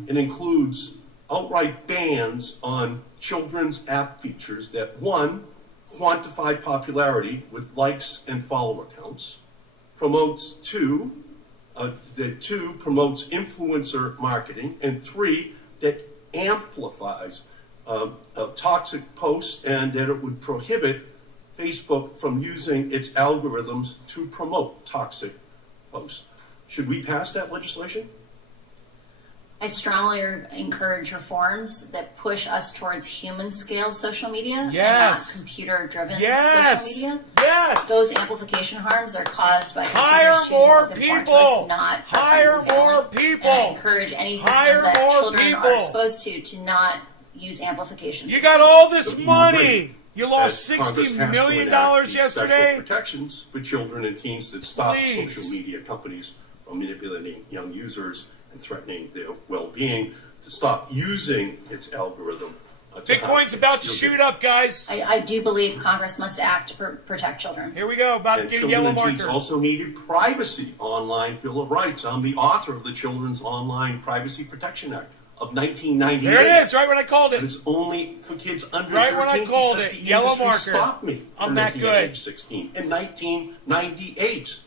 It includes outright bans on children's app features that, one, quantify popularity with likes and follower counts, promotes that promotes influencer marketing, and three, that amplifies toxic posts, and that it would prohibit Facebook from using its algorithms to promote toxic posts. Should we pass that legislation? I strongly encourage reforms that push us towards human-scale social media and not computer-driven social media. Yes. Those amplification harms are caused by Hire computers choosing more what's important to us, people. not Hire our friends and family. more people. And I encourage any system Hire that more children people. are exposed to not use amplification. You got all this money. You lost That Congress $60 has to million enact these yesterday. Special protections for children and teens that stop Please. social media companies from manipulating young users and threatening their well-being, to stop using its algorithm. Bitcoin's about to shoot up, guys. I do believe Congress must act to protect children. Here we go, about to And get a children yellow and teens marker. also needed privacy online Bill of Rights. I'm the author of the Children's Online Privacy Protection Act of 1998. There it is, right when I called it. But it's only for kids under Right 13 when I called because it, the yellow industry marker. stopped me I'm from that making it good. age 16 in 1998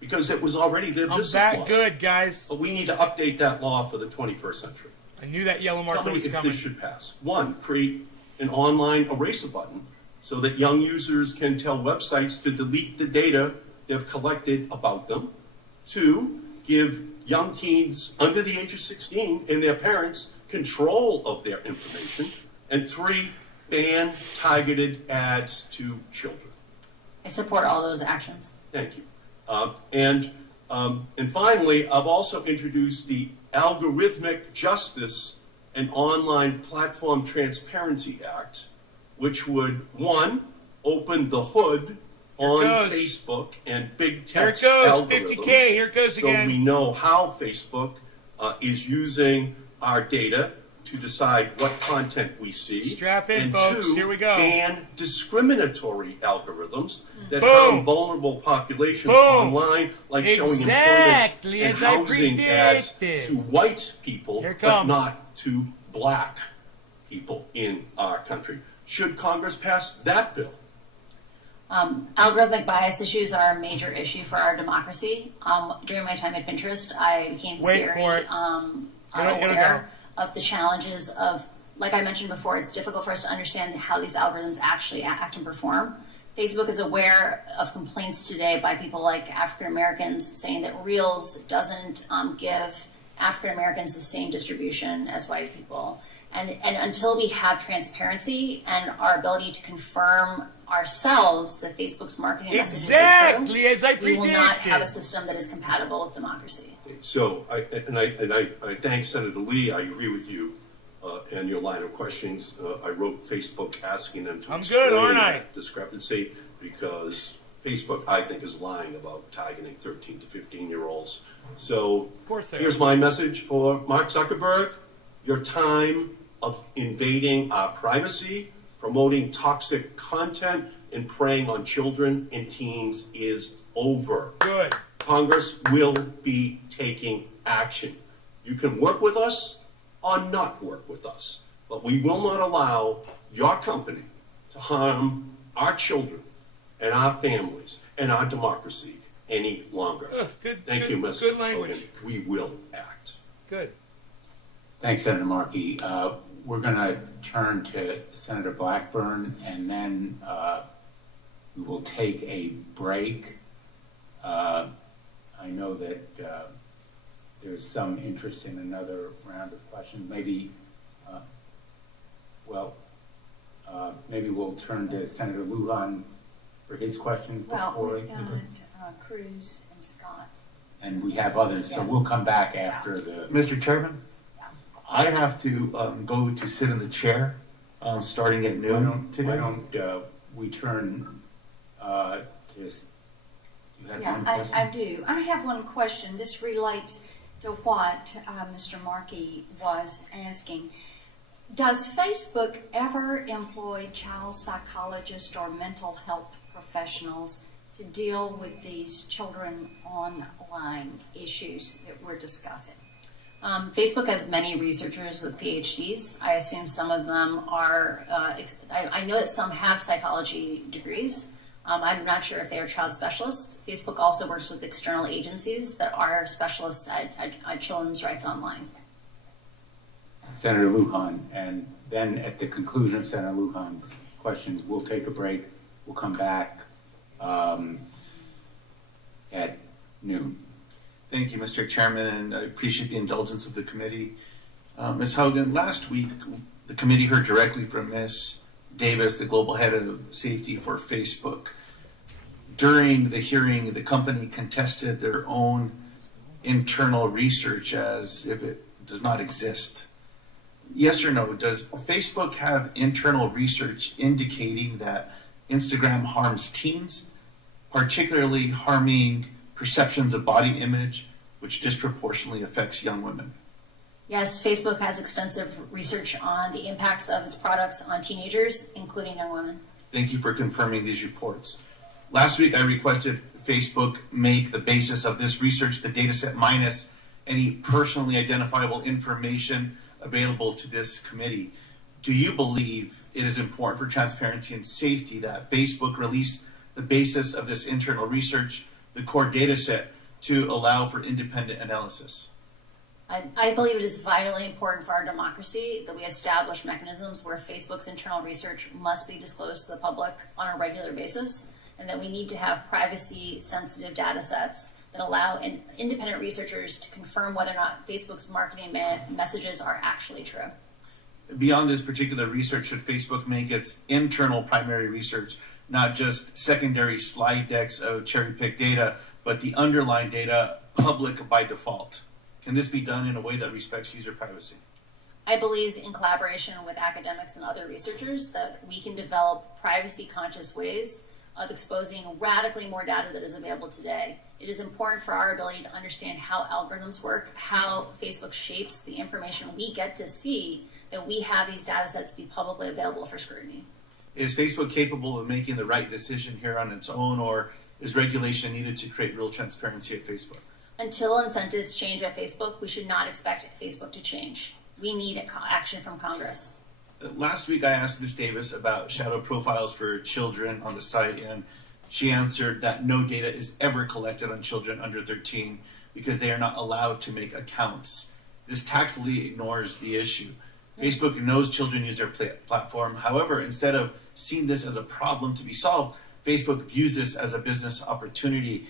because it was already their I'm business that law. good, guys. But we need to update that law for the 21st century. I knew that yellow marker Tell me was if coming. this should pass. One, create an online eraser button so that young users can tell websites to delete the data they've collected about them. Two, give young teens under the age of 16 and their parents control of their information. And three, ban targeted ads to children. I support all those actions. Thank you. And finally, I've also introduced the Algorithmic Justice and Online Platform Transparency Act, which would, one, open the hood on goes. Facebook and big Here it tech goes, algorithms. 50K, here it goes again. So we know how Facebook is using our data to decide what content we see. Strap in, and folks. two, Here we go. ban discriminatory algorithms that Boom. harm vulnerable populations Boom. online, like Exactly showing employment and as I housing ads predicted. to white people, Here it but comes. not to black people in our country. Should Congress pass that bill? Algorithmic bias issues are a major issue for our democracy. During my time at Pinterest, I became Wait very for it. aware of the challenges of, like I mentioned before, it's difficult for us to understand how these algorithms actually act and perform. Facebook is aware of complaints today by people like African Americans saying that Reels doesn't give African Americans the same distribution as white people. And until we have transparency and our ability to confirm ourselves that Facebook's marketing messages are true, Exactly as I we will not have a predicted. system that is compatible with democracy. So, I thank Senator Lee. I agree with you and your line of questions. I wrote Facebook asking them to I'm explain good, aren't I? that discrepancy because Facebook, I think, is lying about targeting 13 to 15-year-olds. So, Of course they here's are. my message for Mark Zuckerberg. Your time of invading our privacy, promoting toxic content, and preying on children and teens is over. Good. Congress will be taking action. You can work with us or not work with us, but we will not allow your company to harm our children and our families and our democracy any longer. Good, Thank good, you, Mr. good language. Hogan. We will act. Good. Thanks, Senator Markey. We're going to turn to Senator Blackburn, and then we will take a break. I know that there's some interest in another round of questions. Maybe, maybe we'll turn to Senator Lujan for his questions Well, before. we've got Cruz and Scott. And we have others, so Yes. we'll come back after the. Mr. Chairman, I have to go to sit in the chair starting at noon today. Why don't we turn to. You had Yeah, one question? I do. I have one question. This relates to what Mr. Markey was asking. Does Facebook ever employ child psychologists or mental health professionals to deal with these children online issues that we're discussing? Facebook has many researchers with PhDs. I assume some of them are, I know that some have psychology degrees. I'm not sure if they are child specialists. Facebook also works with external agencies that are specialists at children's rights online. Senator Lujan, and then at the conclusion of Senator Lujan's questions, we'll take a break. We'll come back at noon. Thank you, Mr. Chairman, and I appreciate the indulgence of the committee. Ms. Hogan, last week the committee heard directly from Ms. Davis, the global head of safety for Facebook. During the hearing, the company contested their own internal research as if it does not exist. Yes or no, does Facebook have internal research indicating that Instagram harms teens, particularly harming perceptions of body image, which disproportionately affects young women? Yes, Facebook has extensive research on the impacts of its products on teenagers, including young women. Thank you for confirming these reports. Last week, I requested Facebook make the basis of this research the dataset minus any personally identifiable information available to this committee. Do you believe it is important for transparency and safety that Facebook release the basis of this internal research, the core dataset, to allow for independent analysis? I believe it is vitally important for our democracy that we establish mechanisms where Facebook's internal research must be disclosed to the public on a regular basis, and that we need to have privacy-sensitive data sets that allow independent researchers to confirm whether or not Facebook's marketing messages are actually true. Beyond this particular research, should Facebook make its internal primary research not just secondary slide decks of cherry-picked data, but the underlying data public by default? Can this be done in a way that respects user privacy? I believe in collaboration with academics and other researchers that we can develop privacy-conscious ways of exposing radically more data that is available today. It is important for our ability to understand how algorithms work, how Facebook shapes the information we get to see, that we have these data sets be publicly available for scrutiny. Is Facebook capable of making the right decision here on its own, or is regulation needed to create real transparency at Facebook? Until incentives change at Facebook, we should not expect Facebook to change. We need action from Congress. Last week, I asked Ms. Davis about shadow profiles for children on the site, and she answered that no data is ever collected on children under 13 because they are not allowed to make accounts. This tactfully ignores the issue. Facebook knows children use their platform. However, instead of seeing this as a problem to be solved, Facebook views this as a business opportunity.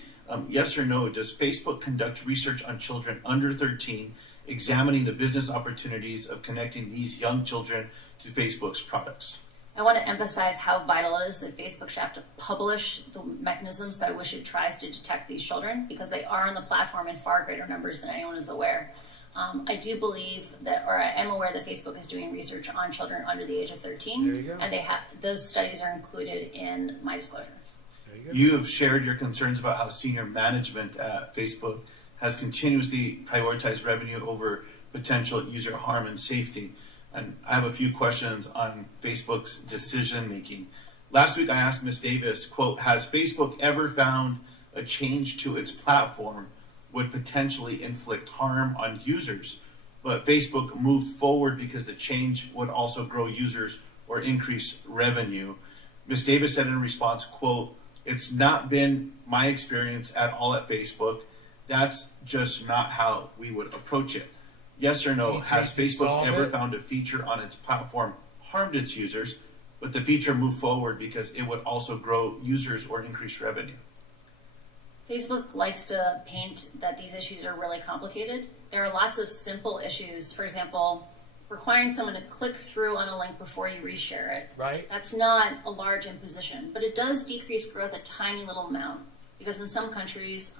Yes or no, does Facebook conduct research on children under 13, examining the business opportunities of connecting these young children to Facebook's products? I want to emphasize how vital it is that Facebook should have to publish the mechanisms by which it tries to detect these children, because they are on the platform in far greater numbers than anyone is aware. I do believe that, or I am aware that Facebook is doing research on children under the age of 13, There you go. and they have those studies are included in my disclosure. You have shared your concerns about how senior management at Facebook has continuously prioritized revenue over potential user harm and safety. And I have a few questions on Facebook's decision making. Last week I asked Ms. Davis, quote, has Facebook ever found a change to its platform would potentially inflict harm on users, but Facebook moved forward because the change would also grow users or increase revenue? Ms. Davis said in response, quote, it's not been my experience at all at Facebook. That's just not how we would approach it. Yes or no, TJ, has Facebook solve ever it? found a feature on its platform harmed its users, but the feature moved forward because it would also grow users or increase revenue? Facebook likes to paint that these issues are really complicated. There are lots of simple issues. For example, requiring someone to click through on a link before you reshare it. Right. That's not a large imposition, but it does decrease growth a tiny little amount because in some countries,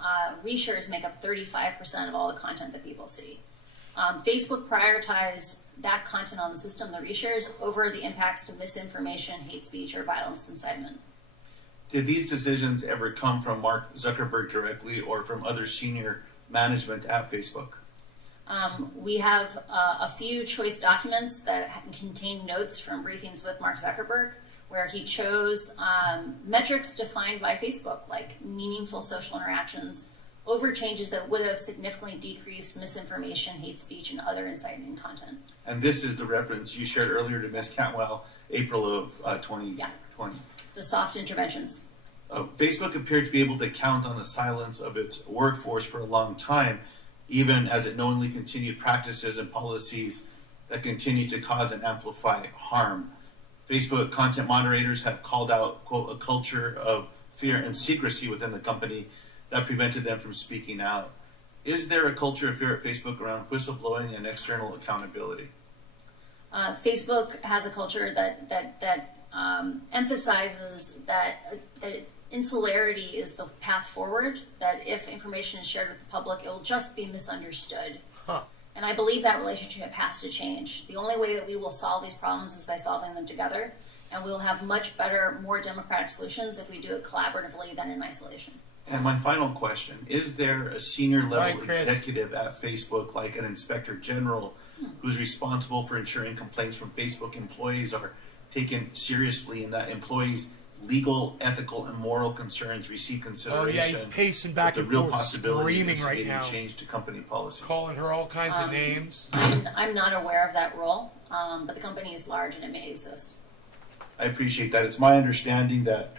reshares make up 35% of all the content that people see. Facebook prioritized that content on the system, the reshares, over the impacts to misinformation, hate speech, or violence incitement. Did these decisions ever come from Mark Zuckerberg directly or from other senior management at Facebook? We have a few choice documents that contain notes from briefings with Mark Zuckerberg, where he chose metrics defined by Facebook, like meaningful social interactions, over changes that would have significantly decreased misinformation, hate speech, and other inciting content. And this is the reference you shared earlier to Ms. Cantwell, April of 2020. Yeah. The soft interventions. Facebook appeared to be able to count on the silence of its workforce for a long time, even as it knowingly continued practices and policies that continue to cause and amplify harm. Facebook content moderators have called out, quote, a culture of fear and secrecy within the company that prevented them from speaking out. Is there a culture of fear at Facebook around whistleblowing and external accountability? Facebook has a culture that emphasizes that insularity is the path forward, that if information is shared with the public, it will just be misunderstood. Huh. And I believe that relationship has to change. The only way that we will solve these problems is by solving them together, and we will have much better, more democratic solutions if we do it collaboratively than in isolation. And my final question, is there a senior level Right, Chris. executive at Facebook, like an inspector general, who's responsible for ensuring complaints from Facebook employees are taken seriously and that employees' legal, ethical, and moral concerns receive Oh consideration? yeah, he's pacing back with and the real forth, possibility of screaming right instigating now, change to company policies. calling her all kinds of names. I'm not aware of that role, but the company is large and it may exist. I appreciate that. It's my understanding that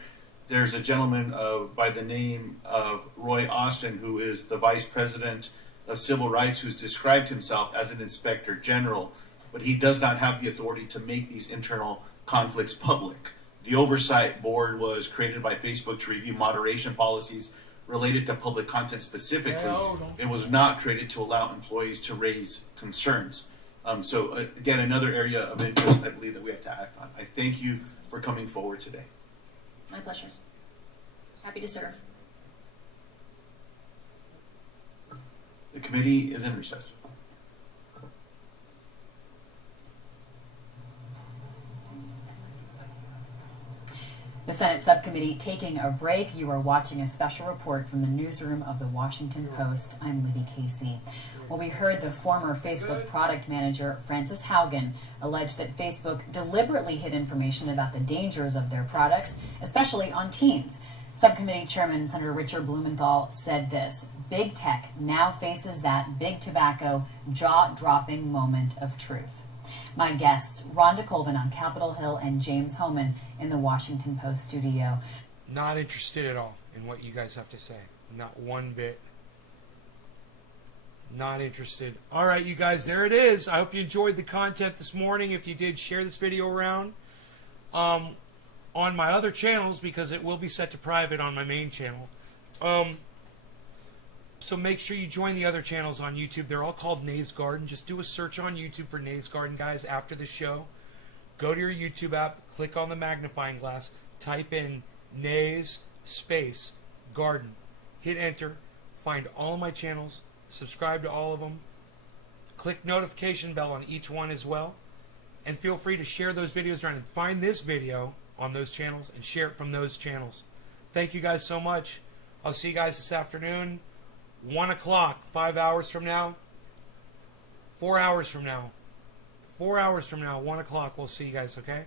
there's a gentleman by the name of Roy Austin, who is the vice president of civil rights, who's described himself as an inspector general, but he does not have the authority to make these internal conflicts public. The oversight board was created by Facebook to review moderation policies related to public content specifically. It was not created to allow employees to raise concerns. So again, another area of interest I believe that we have to act on. I thank you for coming forward today. My pleasure. Happy to serve. The committee is in recess. The Senate subcommittee taking a break. You are watching a special report from the newsroom of the Washington Post. I'm Libby Casey. Well, we heard the former Facebook product manager, Frances Haugen, allege that Facebook deliberately hid information about the dangers of their products, especially on teens. Subcommittee Chairman Senator Richard Blumenthal said this: Big tech now faces that big tobacco jaw-dropping moment of truth. My guests, Rhonda Colvin on Capitol Hill and James Hohman in the Washington Post studio. Not interested at all in what you guys have to say. Not one bit. Not interested. All right, you guys, there it is. I hope you enjoyed the content this morning. If you did, share this video around on my other channels, because it will be set to private on my main channel. So make sure you join the other channels on YouTube. They're all called Nays Garden. Just do a search on YouTube for Nays Garden, guys, after the show. Go to your YouTube app, click on the magnifying glass, type in Nays space Garden. Hit enter, find all of my channels, subscribe to all of them, click notification bell on each one as well, and feel free to share those videos around and find this video on those channels and share it from those channels. Thank you guys so much. I'll see you guys this afternoon, 1 o'clock, 5 hours from now, 4 hours from now, 4 hours from now, 1 o'clock. We'll see you guys, okay?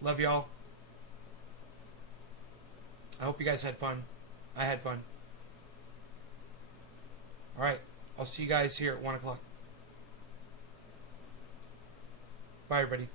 Love y'all. I hope you guys had fun. I had fun. All right. I'll see you guys here at 1 o'clock. Bye, everybody.